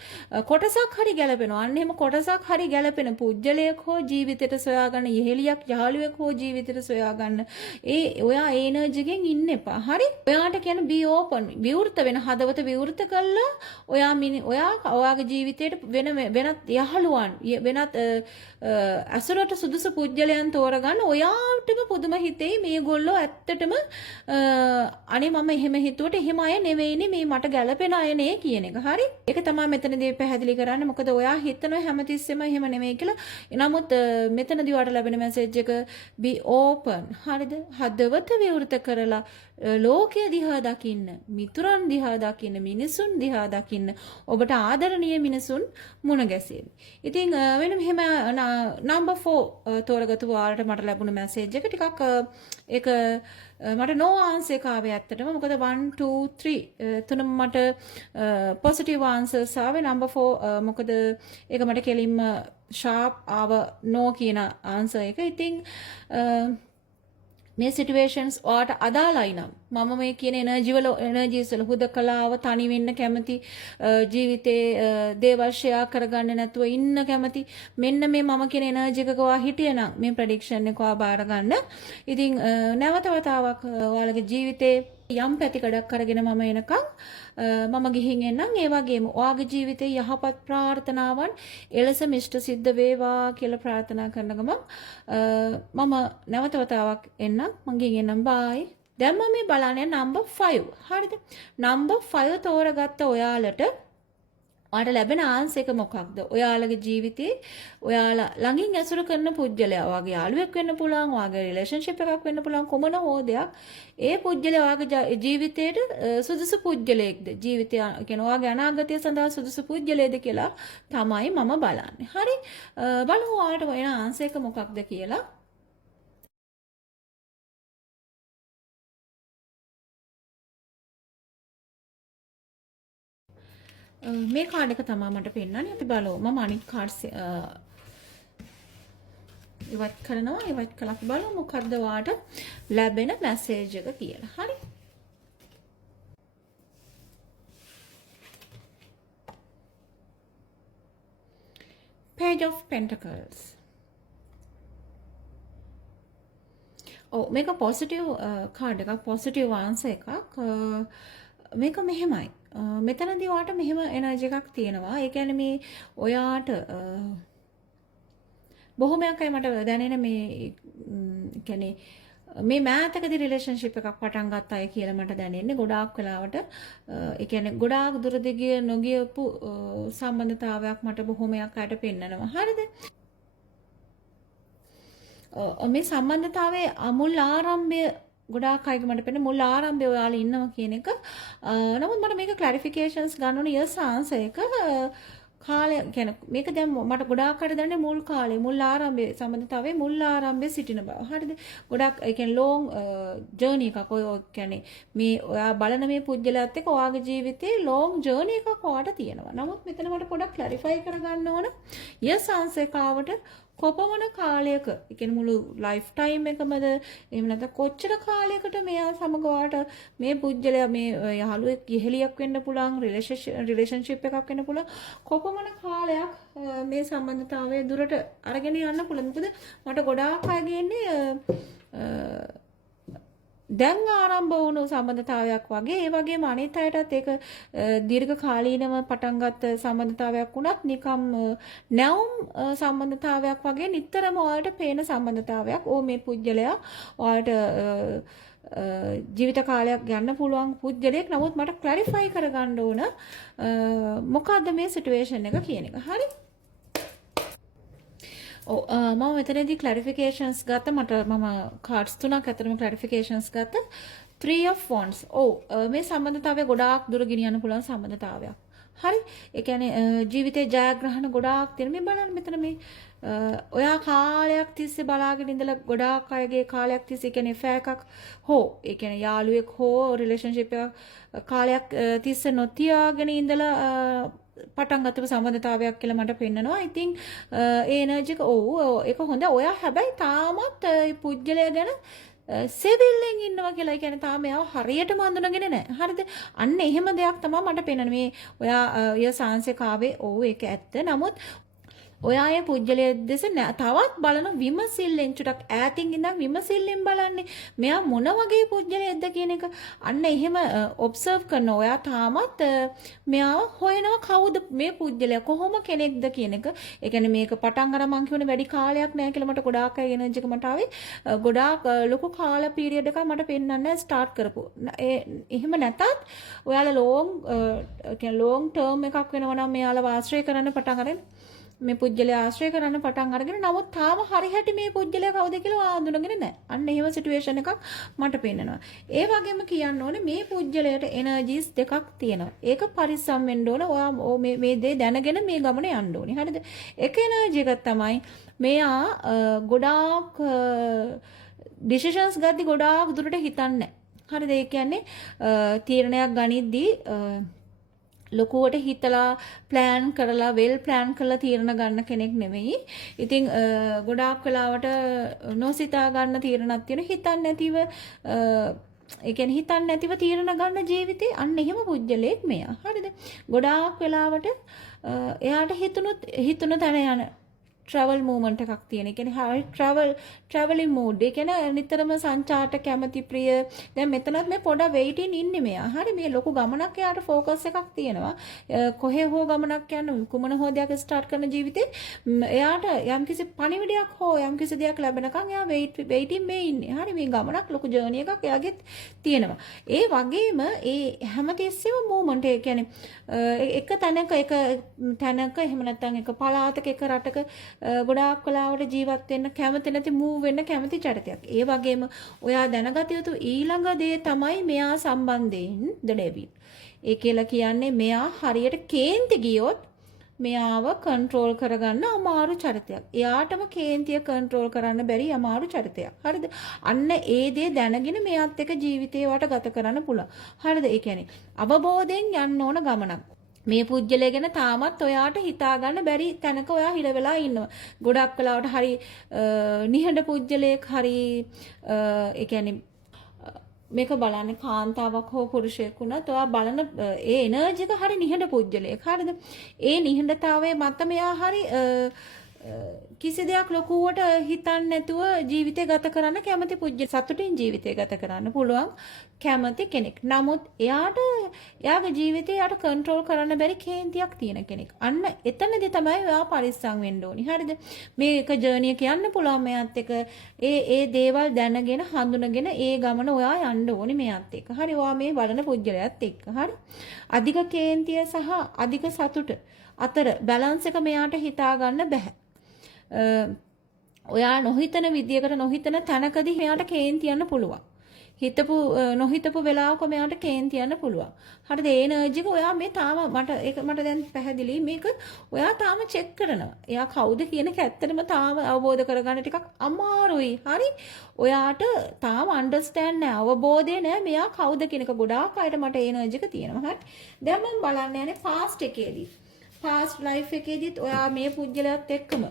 කොටසක් හරි ගැලපෙනවා. අන්න එහෙම කොටසක් හරි ගැලපෙන පුජ්‍යලයක් හෝ ජීවිතයට සොයාගන්න යෙහෙලියක් යාළුවෙක් හෝ ජීවිතයට සොයාගන්න ඔයා එනර්ජි එකෙන් ඉන්න එපා. හරි? ඔයාට කියන be open විවෘත වෙන හදවත විවෘත කළා ඔයාගේ ජීවිතයට වෙනත් යහළුවන් වෙනත් අසුරට සුදුසු පුජ්‍යලයන් තෝරගන්න ඔයාටම පුදුම හිතේ මේගොල්ලෝ ඇත්තටම අනේ මම එහෙම හිතුවට එහෙම අය නෙවෙයිනේ මේ මට ගැළපෙන අය නේ කියන එක. හරි? ඒක තමයි මෙතනදී පැහැදිලි කරන්නේ. මොකද ඔයා හිතනවා හැමතිස්සෙම එහෙම නෙවෙයි කියලා. නමුත් මෙතනදී ඔයාට ලැබෙන මැසේජ් එක be open. හරිද? හදවත විවෘත කරලා ලෝකය දිහා දකින්න, මිතුරන් දිහා දකින්න, මිනිසුන් දිහා දකින්න, ඔබට ආදරණීය මිනිසුන් මුණ ගැසෙන්න. ඉතින් වෙන මෙහෙම number 4 තෝරගත්තු ඔයාලට මට ලැබුණ මැසේජ් එක ටිකක් ඒක මට no answer එක ආවේ ඇත්තටම. මොකද 1 2 3 තුනම මට positive answers ආවේ. number 4 මොකද ඒක මට කෙලින්ම sharp ආව no කියන answer එක. ඉතින් මේ සිටුේෂන්ස් ඔයාට අදාළයි නම් මම මේ කියන එනර්ජිස් වල හුදකලාව තනි වෙන්න කැමති ජීවිතේ දේවල් ෂෙයා කරගන්න නැතුව ඉන්න කැමති මෙන්න මේ මම කියන එනර්ජි එකක ඔයා හිටියනම් මේ ප්‍රෙඩික්ෂන් එක ඔයා බාර ගන්න. ඉතින් නැවත වතාවක් ඔයාලගේ ජීවිතේ යම් පැතිකඩක් අරගෙන මම එනකම් මම ගිහින් එන්නම්. ඒ වගේම ඔයාගේ ජීවිතේ යහපත් ප්‍රාර්ථනාවන් එලෙස මිෂ්ට සිද්ධ වේවා කියලා ප්‍රාර්ථනා කරන ගමන් මම නැවත වතාවක් එන්නම්. මම ගිහින් එන්නම්. බයි. දැන් මම මේ බලන්නේ number 5. හරිද? number 5 තෝරගත්ත ඔයාලට ඔයාට ලැබෙන ආන්සර් එක මොකක්ද? ඔයාලගේ ජීවිතේ ඔයාලා ළඟින් ඇසුරු කරන පුජ්‍යලයා ඔයාගේ යාළුවෙක් වෙන්න පුළුවන්, ඔයාගේ රිලේෂන්ෂිප් එකක් වෙන්න පුළුවන්, කොමන හෝ දෙයක්. ඒ පුජ්‍යලයා ඔයාගේ ජීවිතේට සුදුසු පුජ්‍යලයක්ද? ජීවිතය කියන්නේ ඔයාගේ අනාගතය සඳහා සුදුසු පුජ්‍යලයේද කියලා තමයි මම බලන්නේ. හරි. බලමු ඔයාලට එන ආන්සර් එක මොකක්ද කියලා. මේ කාඩ් එක තමයි මට පෙන්නන්නේ. අපි බලමු. මම අනිත් කාඩ්ස් ඉවත් කරනවා. ඉවත් කළා අපි බලමු මොකද්ද වාට ලැබෙන මැසේජ් එක කියලා. හරි. Page of Pentacles. මේක පොසිටිව් කාඩ් එකක්, පොසිටිව් ආන්සර් එකක්. මේක මෙහෙමයි. මෙතනදී ඔයාට මෙහෙම එනර්ජි එකක් තියෙනවා. ඒ කියන්නේ මේ ඔයාට බොහොමයක් අය මට දැනෙන මේ කියන්නේ මේ මෑතකදී රිලේෂන්ෂිප් එකක් පටන් ගත්ත අය කියලා මට දැනෙන්නේ. ගොඩාක් වෙලාවට ඒ කියන්නේ ගොඩාක් දුරදිග නොගියපු සම්බන්ධතාවයක් මට බොහොමයක් අයට පෙන්නනවා. හරිද? මේ සම්බන්ධතාවයේ අමුල් ආරම්භය ගොඩාක් අයගේ මට පෙන්නේ මුල් ආරම්භය ඔයාලා ඉන්නවා කියන එක. නමුත් මට මේක ක්ලැරිෆිකේෂන්ස් ගන්න ඕනේ යස් ආන්සර් එක. කාලය කියන්නේ මේක දැන් මට ගොඩාක් අයට දැනන්නේ මුල් කාලේ මුල් ආරම්භයේ සම්බන්ධතාවයේ මුල් ආරම්භයේ සිටින බව. හරිද? ගොඩාක් ඒ කියන්නේ ලොං ජර්නි එකක් ඔය කියන්නේ මේ ඔයා බලන මේ පුජ්‍යලයත් එක්ක ඔයාගේ ජීවිතේ ලොං ජර්නි එකක් ඔයාට තියෙනවා. නමුත් මෙතන මට පොඩක් ක්ලැරිෆයි කරගන්න ඕන යස් ආන්සර් එකවට කොපමණ කාලයක ඒ කියන්නේ මුළු ලයිෆ් ටයිම් එකමද එහෙම නැත්නම් කොච්චර කාලයකට මෙයා සමග වාට මේ පුජ්‍යලයා මේ යහළුවෙක් ඉහෙලියක් වෙන්න පුළුවන් රිලේෂන්ෂිප් එකක් වෙන්න පුළුවන් කොපමණ කාලයක් මේ සම්බන්ධතාවය දුරට අරගෙන යන්න පුළුවන්. මොකද මට ගොඩාක් අයගේ ඉන්නේ දැන් ආරම්භ වුණු සම්බන්ධතාවයක් වගේ ඒ වගේම අනිත් අයටත් ඒක දීර්ඝ කාලීනව පටන් ගත්ත සම්බන්ධතාවයක් වුණත් නිකම් නැවුම් සම්බන්ධතාවයක් වගේ නිතරම ඔයාලට පේන සම්බන්ධතාවයක්. මේ පුජ්‍යලයා ඔයාලට ජීවිත කාලයක් ගන්න පුළුවන් පුජ්‍යලයක්. නමුත් මට ක්ලැරිෆයි කරගන්න ඕන මොකද්ද මේ සිටුේෂන් එක කියන එක. හරි? මම මෙතනදී ක්ලැරිෆිකේෂන්ස් ගත්ත මම කාඩ්ස් තුනක් අතරම ක්ලැරිෆිකේෂන්ස් ගත්ත 3 of wands. මේ සම්බන්ධතාවය ගොඩාක් දුර ගෙනියන්න පුළුවන් සම්බන්ධතාවයක්. හරි? ඒ කියන්නේ ජීවිතේ ජයග්‍රහණ ගොඩාක් තියෙන මේ බලන්න මෙතන මේ ඔයා කාලයක් තිස්සේ බලාගෙන ඉඳලා ගොඩාක් අයගේ කාලයක් තිස්සේ කියන්නේ ෆෑ එකක් හෝ ඒ කියන්නේ යාළුවෙක් හෝ රිලේෂන්ෂිප් එකක් කාලයක් තිස්සේ නොතියාගෙන ඉඳලා පටන් ගත්තපු සම්බන්ධතාවයක් කියලා මට පෙන්නනවා. ඉතින් ඒ එනර්ජි එක ඒක හොඳ. ඔයා හැබැයි තාමත් පුජ්‍යලය ගැන සෙවිල්ලෙන් ඉන්නවා කියලා. ඒ කියන්නේ තාම එයාව හරියටම අඳුනගෙන නැහැ. හරිද? අන්න එහෙම දෙයක් තමයි මට පෙන්නන්නේ. මේ ඔයා සංසේකාවේ ඒක ඇත්ත. නමුත් ඔයා ඒ පුජ්‍යලයේ දෙස තවත් බලන විමසිල්ලෙන් චුටක් ඈතින් ඉඳන් විමසිල්ලෙන් බලන්නේ මෙයා මොන වගේ පුජ්‍යලයක්ද කියන එක. අන්න එහෙම ඔබ්සර්ව් කරන ඔයා තාමත් මෙයාව හොයනවා කවුද මේ පුජ්‍යලයා කොහොම කෙනෙක්ද කියන එක. ඒ කියන්නේ මේක පටන් අර මං කියුනේ වැඩි කාලයක් නෑ කියලා මට ගොඩාක් අය එනර්ජි එක මට ආවේ. ගොඩාක් ලොකු කාල පීරියඩ් එකක් මට පෙන්වන්න ස්ටාර්ට් කරපු. එහෙම නැතත් ඔයාලා ලොං ටර්ම් එකක් වෙනවා නම් මෙයාලා ආශ්‍රය කරන්න පටන් අරගෙන මේ පුජ්‍යලයා ආශ්‍රය කරන්න පටන් අරගෙන නමුත් තාම හරි හැටි මේ පුජ්‍යලයා කවුද කියලා ආඳුනගෙන නැහැ. අන්න එහෙම සිටුේෂන් එකක් මට පේනවා. ඒ වගේම කියන්න ඕනේ මේ පුජ්‍යලයට එනර්ජිස් දෙකක් තියෙනවා. ඒක පරිස්සම් වෙන්න ඕන. ඔයා මේ දේ දැනගෙන මේ ගමන යන්න ඕනේ. හරිද? එක එනර්ජි එකක් තමයි මෙයා ගොඩාක් ඩිසිෂන්ස් ගද්දි ගොඩාක් දුරට හිතන්නේ නැහැ. හරිද? ඒ කියන්නේ තීරණයක් ගනිද්දී ලොකුවට හිතලා ප්ලෑන් කරලා වෙල් ප්ලෑන් කරලා තීරණ ගන්න කෙනෙක් නෙමෙයි. ඉතින් ගොඩාක් වෙලාවට නොසිතා ගන්න තීරණක් තියෙන හිතන්නේ නැතිව ඒ කියන්නේ හිතන්නේ නැතිව තීරණ ගන්න ජීවිතේ අන්න එහෙම පුජ්‍යලයක් මෙයා. හරිද? ගොඩාක් වෙලාවට එයාට හිතුන තැන යන travel movement එකක් තියෙන. ඒ කියන්නේ හරි traveling mood. ඒ කියන්නේ නිතරම සංචාරට කැමති ප්‍රිය. දැන් මෙතනත් මේ පොඩ waiting ඉන්නේ මෙයා. හරි මේ ලොකු ගමනක් එයාට focus එකක් තියෙනවා. කොහේ හෝ ගමනක් යන කුමන හෝ දෙයක් start කරන ජීවිතේ එයාට යම්කිසි පණිවිඩයක් හෝ යම්කිසි දෙයක් ලැබෙනකන් එයා waiting මේ ඉන්නේ. හරි මේ ගමනක් ලොකු journey එකක් එයාගෙත් තියෙනවා. ඒ වගේම ඒ හැමතිස්සෙම movement ඒ කියන්නේ එක තැනක එහෙම නැත්නම් එක පළාතක එක රටක ගොඩාක් වෙලාවට ජීවත් වෙන්න කැමති නැති move වෙන්න කැමති චරිතයක්. ඒ වගේම ඔයා දැනගත යුතු ඊළඟ දේ තමයි මෙයා සම්බන්ධයෙන් the devil. ඒ කියලා කියන්නේ මෙයා හරියට කේන්ති ගියොත් මෙයාව කන්ට්‍රෝල් කරගන්න අමාරු චරිතයක්. එයාටම කේන්තිය කන්ට්‍රෝල් කරන්න බැරි අමාරු චරිතයක්. හරිද? අන්න ඒ දේ දැනගෙන මෙයාත් එක්ක ජීවිතේ වට ගත කරන්න පුළුවන්. හරිද? ඒ කියන්නේ අවබෝධයෙන් යන්න ඕන ගමනක්. මේ පුජ්‍යලය ගැන තාමත් ඔයාට හිතාගන්න බැරි තැනක ඔයා හිර වෙලා ඉන්නවා. ගොඩක් වෙලාවට හරි නිහඬ පුජ්‍යලයක් හරි ඒ කියන්නේ මේක බලන්නේ කාන්තාවක් හෝ පුරුෂයෙක් වුණත් ඔයා බලන ඒ එනර්ජි එක හරි නිහඬ පුජ්‍යලයක්. හරිද? ඒ නිහඬතාවයේ මත මෙයා හරි කිසි දෙයක් ලොකුවට හිතන්නේ නැතුව ජීවිතය ගත කරන්න කැමති පුජ්‍ය සතුටින් ජීවිතය ගත කරන්න පුළුවන් කැමති කෙනෙක්. නමුත් එයාගේ ජීවිතය යාට කන්ට්‍රෝල් කරන්න බැරි කේන්තියක් තියෙන කෙනෙක්. අන්න එතනදී තමයි ඔයා පරිස්සම් වෙන්න ඕනි. හරිද? මේක ජර්නි එක යන්න පුළුවන් මෙයාත් එක්ක. ඒ දේවල් දැනගෙන හඳුනගෙන ඒ ගමන ඔයා යන්න ඕනි මෙයාත් එක්ක. හරි? ඔයා මේ බලන පුජ්‍යලයත් එක්ක. හරි? අධික කේන්තිය සහ අධික සතුට අතර බැලන්ස් එක මෙයාට හිතා ගන්න බෑ. ඔයා නොහිතන විදියකට නොහිතන තැනකදී මෙයාට කේන්ති යන්න පුළුවන්. නොහිතපු වෙලාවක මෙයාට කේන්ති යන්න පුළුවන්. හරිද? ඒ එනර්ජි එක ඔයා මේ තාම මට දැන් පැහැදිලි මේක ඔයා තාම චෙක් කරනවා. එයා කවුද කියන එක ඇත්තටම තාම අවබෝධ කරගන්න ටිකක් අමාරුයි. හරි? ඔයාට තාම අන්ඩර්ස්ටෑන්ඩ් නැහැ. අවබෝධය නැහැ මෙයා කවුද කියන එක. ගොඩාක් අයට මට ඒ එනර්ජි එක තියෙනවා. හරි? දැන් මම බලන්න යන්නේ past එකේදී. past life එකේදීත් ඔයා මේ පුජ්‍යලයත් එක්කම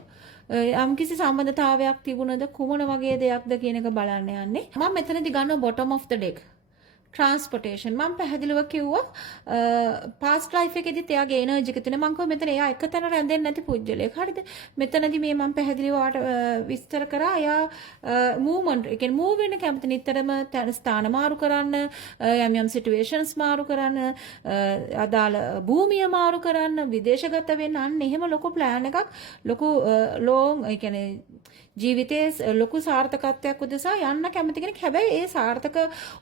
යම්කිසි සම්බන්ධතාවයක් තිබුණද කුමන වගේ දෙයක්ද කියන එක බලන්න යන්නේ. මම මෙතනදී ගන්න bottom of the deck transportation. මම පැහැදිලිව කිව්වා past life එකේදීත් එයාගේ එනර්ජි එක තියෙන. මම කිව්වා මෙතන එයා එකතැන රැඳෙන්නේ නැති පුජ්‍යලයක්. හරිද? මෙතනදී මේ මම පැහැදිලිව වාට විස්තර කරා එයා movement ඒ කියන්නේ move වෙන්න කැමති නිතරම ස්ථාන මාරු කරන්න යම් situations මාරු කරන්න අදාළ භූමිය මාරු කරන්න විදේශගත වෙන්න අන්න එහෙම ලොකු plan එකක් ලොකු long ඒ කියන්නේ ජීවිතයේ ලොකු සාර්ථකත්වයක් උදෙසා යන්න කැමති කෙනෙක්. හැබැයි ඒ සාර්ථක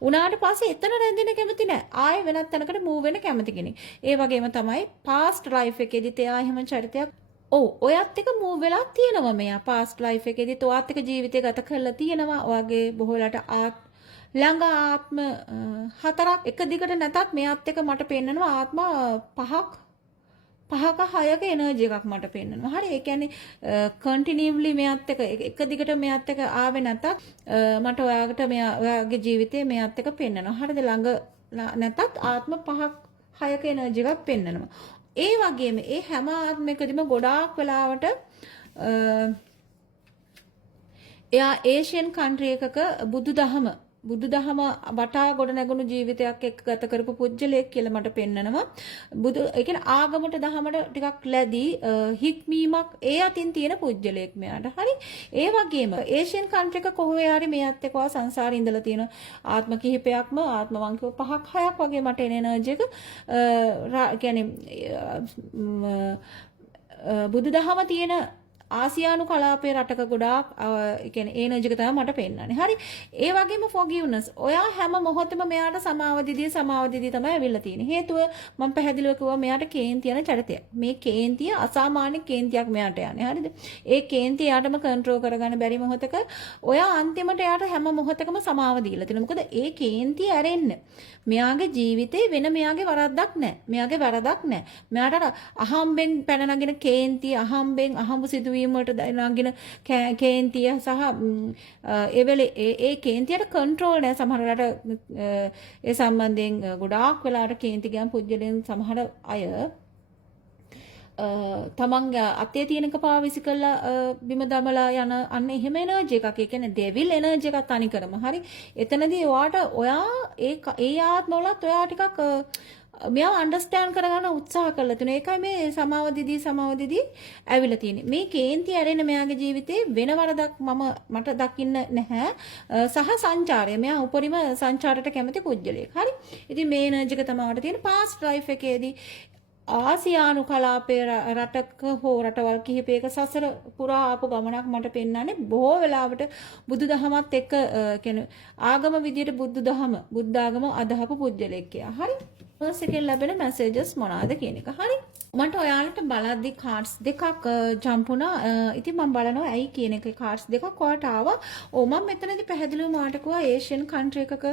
වුණාට පස්සේ එතන රැඳෙන්න කැමති නැහැ. ආයෙ වෙනත් තැනකට move වෙන්න කැමති කෙනෙක්. ඒ වගේම තමයි past life එකේදීත් එයා එහෙම චරිතයක් ඔයත් එක move වෙලා තියෙනවා මෙයා. past life එකේදීත් ඔයත් එක ජීවිතය ගත කරලා තියෙනවා. ඔයගේ බොහෝ වෙලාට ළඟ ආත්ම 4ක් එක දිගට නැතත් මෙයාත් එක මට පෙන්නනවා ආත්ම 5ක 6ක එනර්ජි එකක් මට පෙන්නනවා. හරි? ඒ කියන්නේ කන්ටිනියුලි මෙයාත් එක දිගට මෙයාත් එක ආවේ නැතත් මට ඔයාගේ ජීවිතේ මෙයාත් එක පෙන්නනවා. හරිද? ළඟ නැතත් ආත්ම 5ක් 6ක එනර්ජි එකක් පෙන්නනවා. ඒ වගේම ඒ හැම ආත්මයකදීම ගොඩාක් වෙලාවට එයා ඒෂියන් කන්ට්‍රි එකක බුදුදහම වටා ගොඩ නැගුණු ජීවිතයක් එක්ක ගත කරපු පුජ්‍යලයක් කියලා මට පෙන්නනවා. ඒ කියන්නේ ආගමට දහමට ටිකක් ලැබී හික්මීමක් ඒ අතින් තියෙන පුජ්‍යලයක් මෙයාට. හරි? ඒ වගේම ඒෂියන් කන්ට්‍රි එක කොහේ හරි මෙයාත් එක්ක සංසාරේ ඉඳලා තියෙන ආත්ම කිහිපයක්ම ආත්ම වංකව 5ක් 6ක් වගේ මට එන එනර්ජි එක කියන්නේ බුදුදහම තියෙන ආසියානු කලාපයේ රටක ගොඩාක් ඒ කියන්නේ එනර්ජි එක තමයි මට පෙන්නන්නේ. හරි? ඒ වගේම forgiveness. ඔයා හැම මොහොතෙම මෙයාට සමාව දිදී තමයි අවිල්ලා තියෙන්නේ. හේතුව මම පැහැදිලිව කිව්වා මෙයාට කේන්ති යන චරිතයක්. මේ කේන්තිය අසාමාන්‍ය කේන්තියක් මෙයාට යන්නේ. හරිද? ඒ කේන්තිය යාටම කන්ට්‍රෝල් කරගන්න බැරි මොහොතක ඔයා අන්තිමට යාට හැම මොහොතකම සමාව දීලා තියෙනවා. මොකද ඒ කේන්තිය ඇරෙන්න මෙයාගේ ජීවිතේ වෙන මෙයාගේ වරද්දක් නැහැ. මෙයාට අහම්බෙන් පැන නගින කේන්තිය අහම්බෙන් අහඹු සිදුවීම් වලට නගින කේන්තිය සහ ඒ කේන්තියට කන්ට්‍රෝල් නැහැ. සමහර වෙලාවට ඒ සම්බන්ධයෙන් ගොඩාක් වෙලාවට කේන්ති ගියන් පුජ්‍යලෙන් සමහර අය තමන්ගේ අතේ තියෙන කපාව විසි කළා බිම දමලා යන අන්න එහෙම එනර්ජි එකක්. ඒ කියන්නේ ඩෙවිල් එනර්ජි එකක් තනිකරම. හරි? එතනදී ඔයා ඒ ආත්මවලත් ඔයා ටිකක් මෙයාව අන්ඩර්ස්ටෑන්ඩ් කරගන්න උත්සාහ කරලා තියෙනවා. ඒකයි මේ සමාව දිදී ඇවිල්ලා තියෙන්නේ. මේ කේන්ති ඇරෙන මෙයාගේ ජීවිතේ වෙන වරදක් මට දකින්න නැහැ. සහ සංචාරය. මෙයා උපරිම සංචාරයට කැමති පුජ්‍යලයක්. හරි. ඉතින් මේ එනර්ජි එක තමයි තියෙන පාස්ට් ලයිෆ් එකේදී ආසියානු කලාපයේ රටක හෝ රටවල් කිහිපයක සසර පුරා ආපු ගමනක් මට පෙන්වන්නේ බොහෝ වෙලාවට බුදුදහමත් එක්ක කියන්නේ ආගම විදියට බුද්ධ ආගම අදහපු පුජ්‍යලෙක් කියලා. හරි. ෆස්ට් එකෙන් ලැබෙන මැසේජස් මොනවාද කියන එක. හරි. මට ඔයාලට බලද්දි කාඩ්ස් දෙකක් ජම්ප් වුණා. ඉතින් මම බලනවා ඇයි කියන එක කාඩ්ස් දෙකක් ඔයාලට ආවා. මම මෙතනදී පැහැදිලිව මාට කිව්වා ඒෂියන් කන්ට්‍රි එකක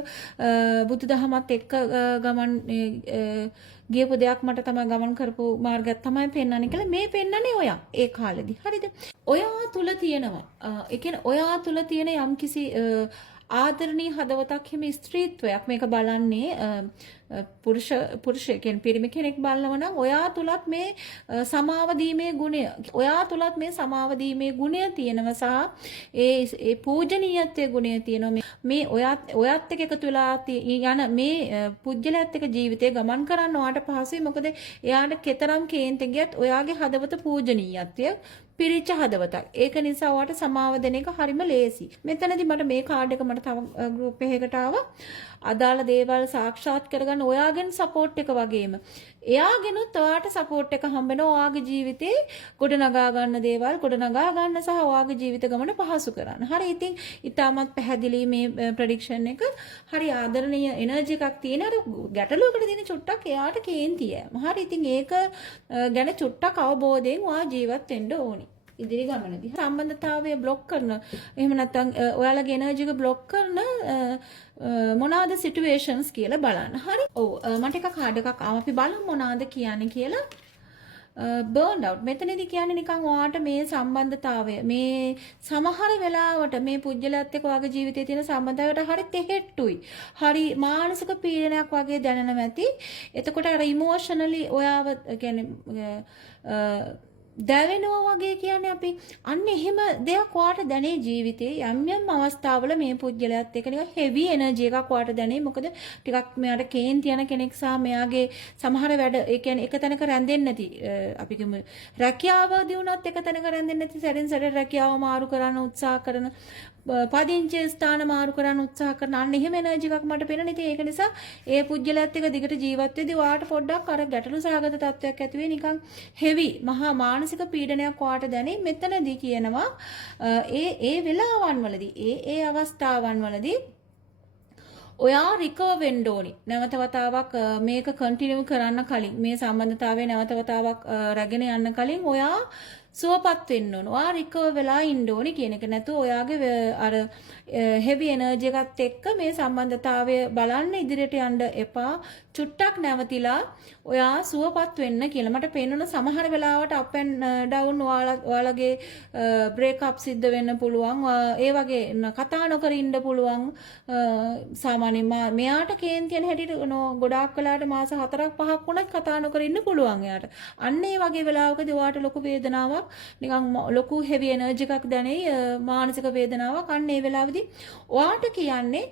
බුදුදහමත් එක්ක ගමන් ගියපු දෙයක් මට තමයි ගමන් කරපු මාර්ගයක් තමයි පෙන්වන්නේ කියලා. මේ පෙන්වන්නේ ඔයා ඒ කාලෙදි. හරිද? ඔයා තුල තියෙනවා. ඒ කියන්නේ ඔයා තුල තියෙන යම්කිසි ආදරණීය හදවතක් හිම ස්ත්‍රීත්වයක් මේක බලන්නේ පුරුෂය කියන්නේ පිරිමි කෙනෙක් බලනවා නම් ඔයා තුලත් මේ සමාව දීමේ ගුණය තියෙනවා සහ ඒ පූජනීයත්වයේ ගුණය තියෙනවා මේ ඔයත් එක්ක එකතු වෙලා යන මේ පුජ්‍යලයත් එක්ක ජීවිතේ ගමන් කරන්න ඔයාට පහසුයි මොකද එයාට කෙතරම් කේන්ති ගියත් ඔයාගේ හදවත පූජනීයත්වය පිරිච්ච හදවතක්. ඒක නිසා ඔයාට සමාව දෙන එක හරිම ලේසි. මෙතනදී මට මේ කාඩ් එක මට තව ගෲප් එකකට ආවා. අදාළ දේවල් සාක්ෂාත් කරගන්න ඔයාගෙන් සපෝට් එක වගේම එයාගෙනුත් ඔයාට සපෝට් එක හම්බ වෙනවා. ඔයාගේ ජීවිතේ ගොඩනගා ගන්න දේවල් ගොඩනගා ගන්න සහ ඔයාගේ ජීවිත ගමන පහසු කරන්න. හරි. ඉතින් ඊටමත් පැහැදිලි මේ ප්‍රෙඩික්ෂන් එක. හරි ආදරණීය එනර්ජි එකක් තියෙන. අර ගැටලුවකට තියෙන චුට්ටක් එයාට කේන්තිය. හරි. ඉතින් ඒක ගැන චුට්ටක් අවබෝධයෙන් ඔයා ජීවත් වෙන්න ඕනි. ඉදිරි ගමනදී සම්බන්ධතාවය බ්ලොක් කරන එහෙම නැත්නම් ඔයාලගේ එනර්ජි එක බ්ලොක් කරන මොනවාද සිටුේෂන්ස් කියලා බලන්න. හරි. ඔව් මට එක කාඩ් එකක් ආව අපි බලමු මොනවාද කියන්නේ කියලා. බර්න් අවුට් මෙතනදී කියන්නේ නිකන් ඔයාට මේ සම්බන්ධතාවය මේ සමහර වෙලාවට මේ පුජ්‍යලයත් එක්ක ඔයාගේ ජීවිතයේ තියෙන සම්බන්ධතාවයට හරි තෙහෙට්ටුයි. හරි මානසික පීඩනයක් වගේ දැනෙනවා ඇති. එතකොට අර ඉමෝෂනලි ඔයාව කියන්නේ දැවෙනවා වගේ කියන්නේ අපි අන්න එහෙම දෙයක් ඔයාට දැනේ ජීවිතේ යම් අවස්ථාවල මේ පුජ්‍යලයත් එක්ක නිකන් හෙවි එනර්ජි එකක් ඔයාට දැනේ මොකද ටිකක් මෙයාට කේන්ති යන කෙනෙක් සහ මෙයාගේ සමහර වැඩ ඒ කියන්නේ එක තැනක රැඳෙන්නේ නැති අපි කියමු රැකියාවදී වුණත් එක තැනක රැඳෙන්නේ නැති සැරින් සැරේ රැකියාව මාරු කරන්න උත්සාහ කරන පදිංචි ස්ථාන මාරු කරන්න උත්සාහ කරන අන්න එහෙම එනර්ජි එකක් මට පේනවා. ඉතින් ඒක නිසා ඒ පුජ්‍යලයත් එක්ක දිගට ජීවත් වෙද්දී ඔයාට පොඩ්ඩක් අර ගැටලු සහගත තත්වයක් ඇති වෙයි නිකන් හෙවි මහා මානසික පීඩනයක් ඔයාට දැනේ. මෙතනදී කියනවා ඒ වෙලාවන් වලදී ඒ අවස්ථාවන් වලදී ඔයා රිකවර් වෙන්න ඕනි. නැවත වතාවක් මේක කන්ටිනියු කරන්න කලින් මේ සම්බන්ධතාවය නැවත වතාවක් රැගෙන යන්න කලින් ඔයා සුවපත් වෙන්න ඕන. ඔයා රිකවර් වෙලා ඉන්න ඕනි කියන එක. නැතු ඔයාගේ අර හෙවි එනර්ජි එකත් එක්ක මේ සම්බන්ධතාවය බලන්න ඉදිරියට යන්න එපා. චුට්ටක් නැවතිලා ඔයා සුවපත් වෙන්න කියලා. මට පේනවා සමහර වෙලාවට අප් ඇන්ඩ් ඩවුන් ඔයාලගේ බ්‍රේක් අප් සිද්ධ වෙන්න පුළුවන්. ඒ වගේ කතා නොකර ඉන්න පුළුවන්. සාමාන්‍යයෙන් මෙයාට කේන්තියන හැටියට ගොඩාක් වෙලාවට මාස 4ක් 5ක් වුණත් කතා නොකර ඉන්න පුළුවන් එයාට. අන්න ඒ වගේ වෙලාවකදී ඔයාට ලොකු වේදනාවක් නිකන් ලොකු හෙවි එනර්ජි එකක් දැනෙයි මානසික වේදනාවක්. අන්න ඒ වෙලාවේදී ඔයාට කියන්නේ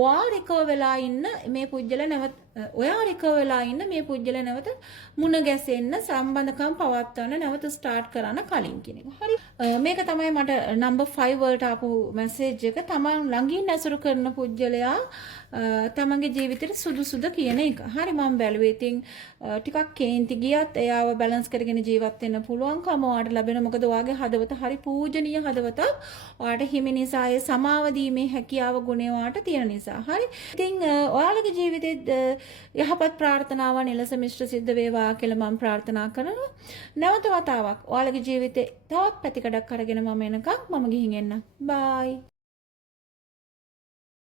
ඔයා රිකවර් වෙලා ඉන්න මේ පුජ්‍යල නැවත ඔයා රිකවර් වෙලා ඉන්න මේ පුජ්‍යල නැවත මුණ ගැසෙන්න සම්බන්ධකම් පවත්වන්න නැවත ස්ටාර්ට් කරන්න කලින් කියන එක. හරි. මේක තමයි මට නම්බර් 5 වලට ආපු මැසේජ් එක. තමන් ළඟින් ඇසුරු කරන පුජ්‍යලයා තමන්ගේ ජීවිතේට සුදුසුද කියන එක. හරි මම බැලුවේ. ඉතින් ටිකක් කේන්ති ගියත් එයාව බැලන්ස් කරගෙන ජීවත් වෙන්න පුළුවන්කම ඔයාට ලැබෙන. මොකද ඔයාගේ හදවත හරි පූජනීය හදවතක්. ඔයාට හිමි නිසා ඒ සමාව දීමේ හැකියාව ගුණය ඔයාට තියෙන නිසා. හරි. ඉතින් ඔයාලගේ ජීවිතේ යහපත් ප්‍රාර්ථනාවන් එලෙස මිශ්‍ර සිද්ධ වේවා කියලා මම ප්‍රාර්ථනා කරනවා. නැවත වතාවක් ඔයාලගේ ජීවිතේ තවත් පැතිකඩක් අරගෙන මම එනකම් මම ගිහින් එන්න. බයි.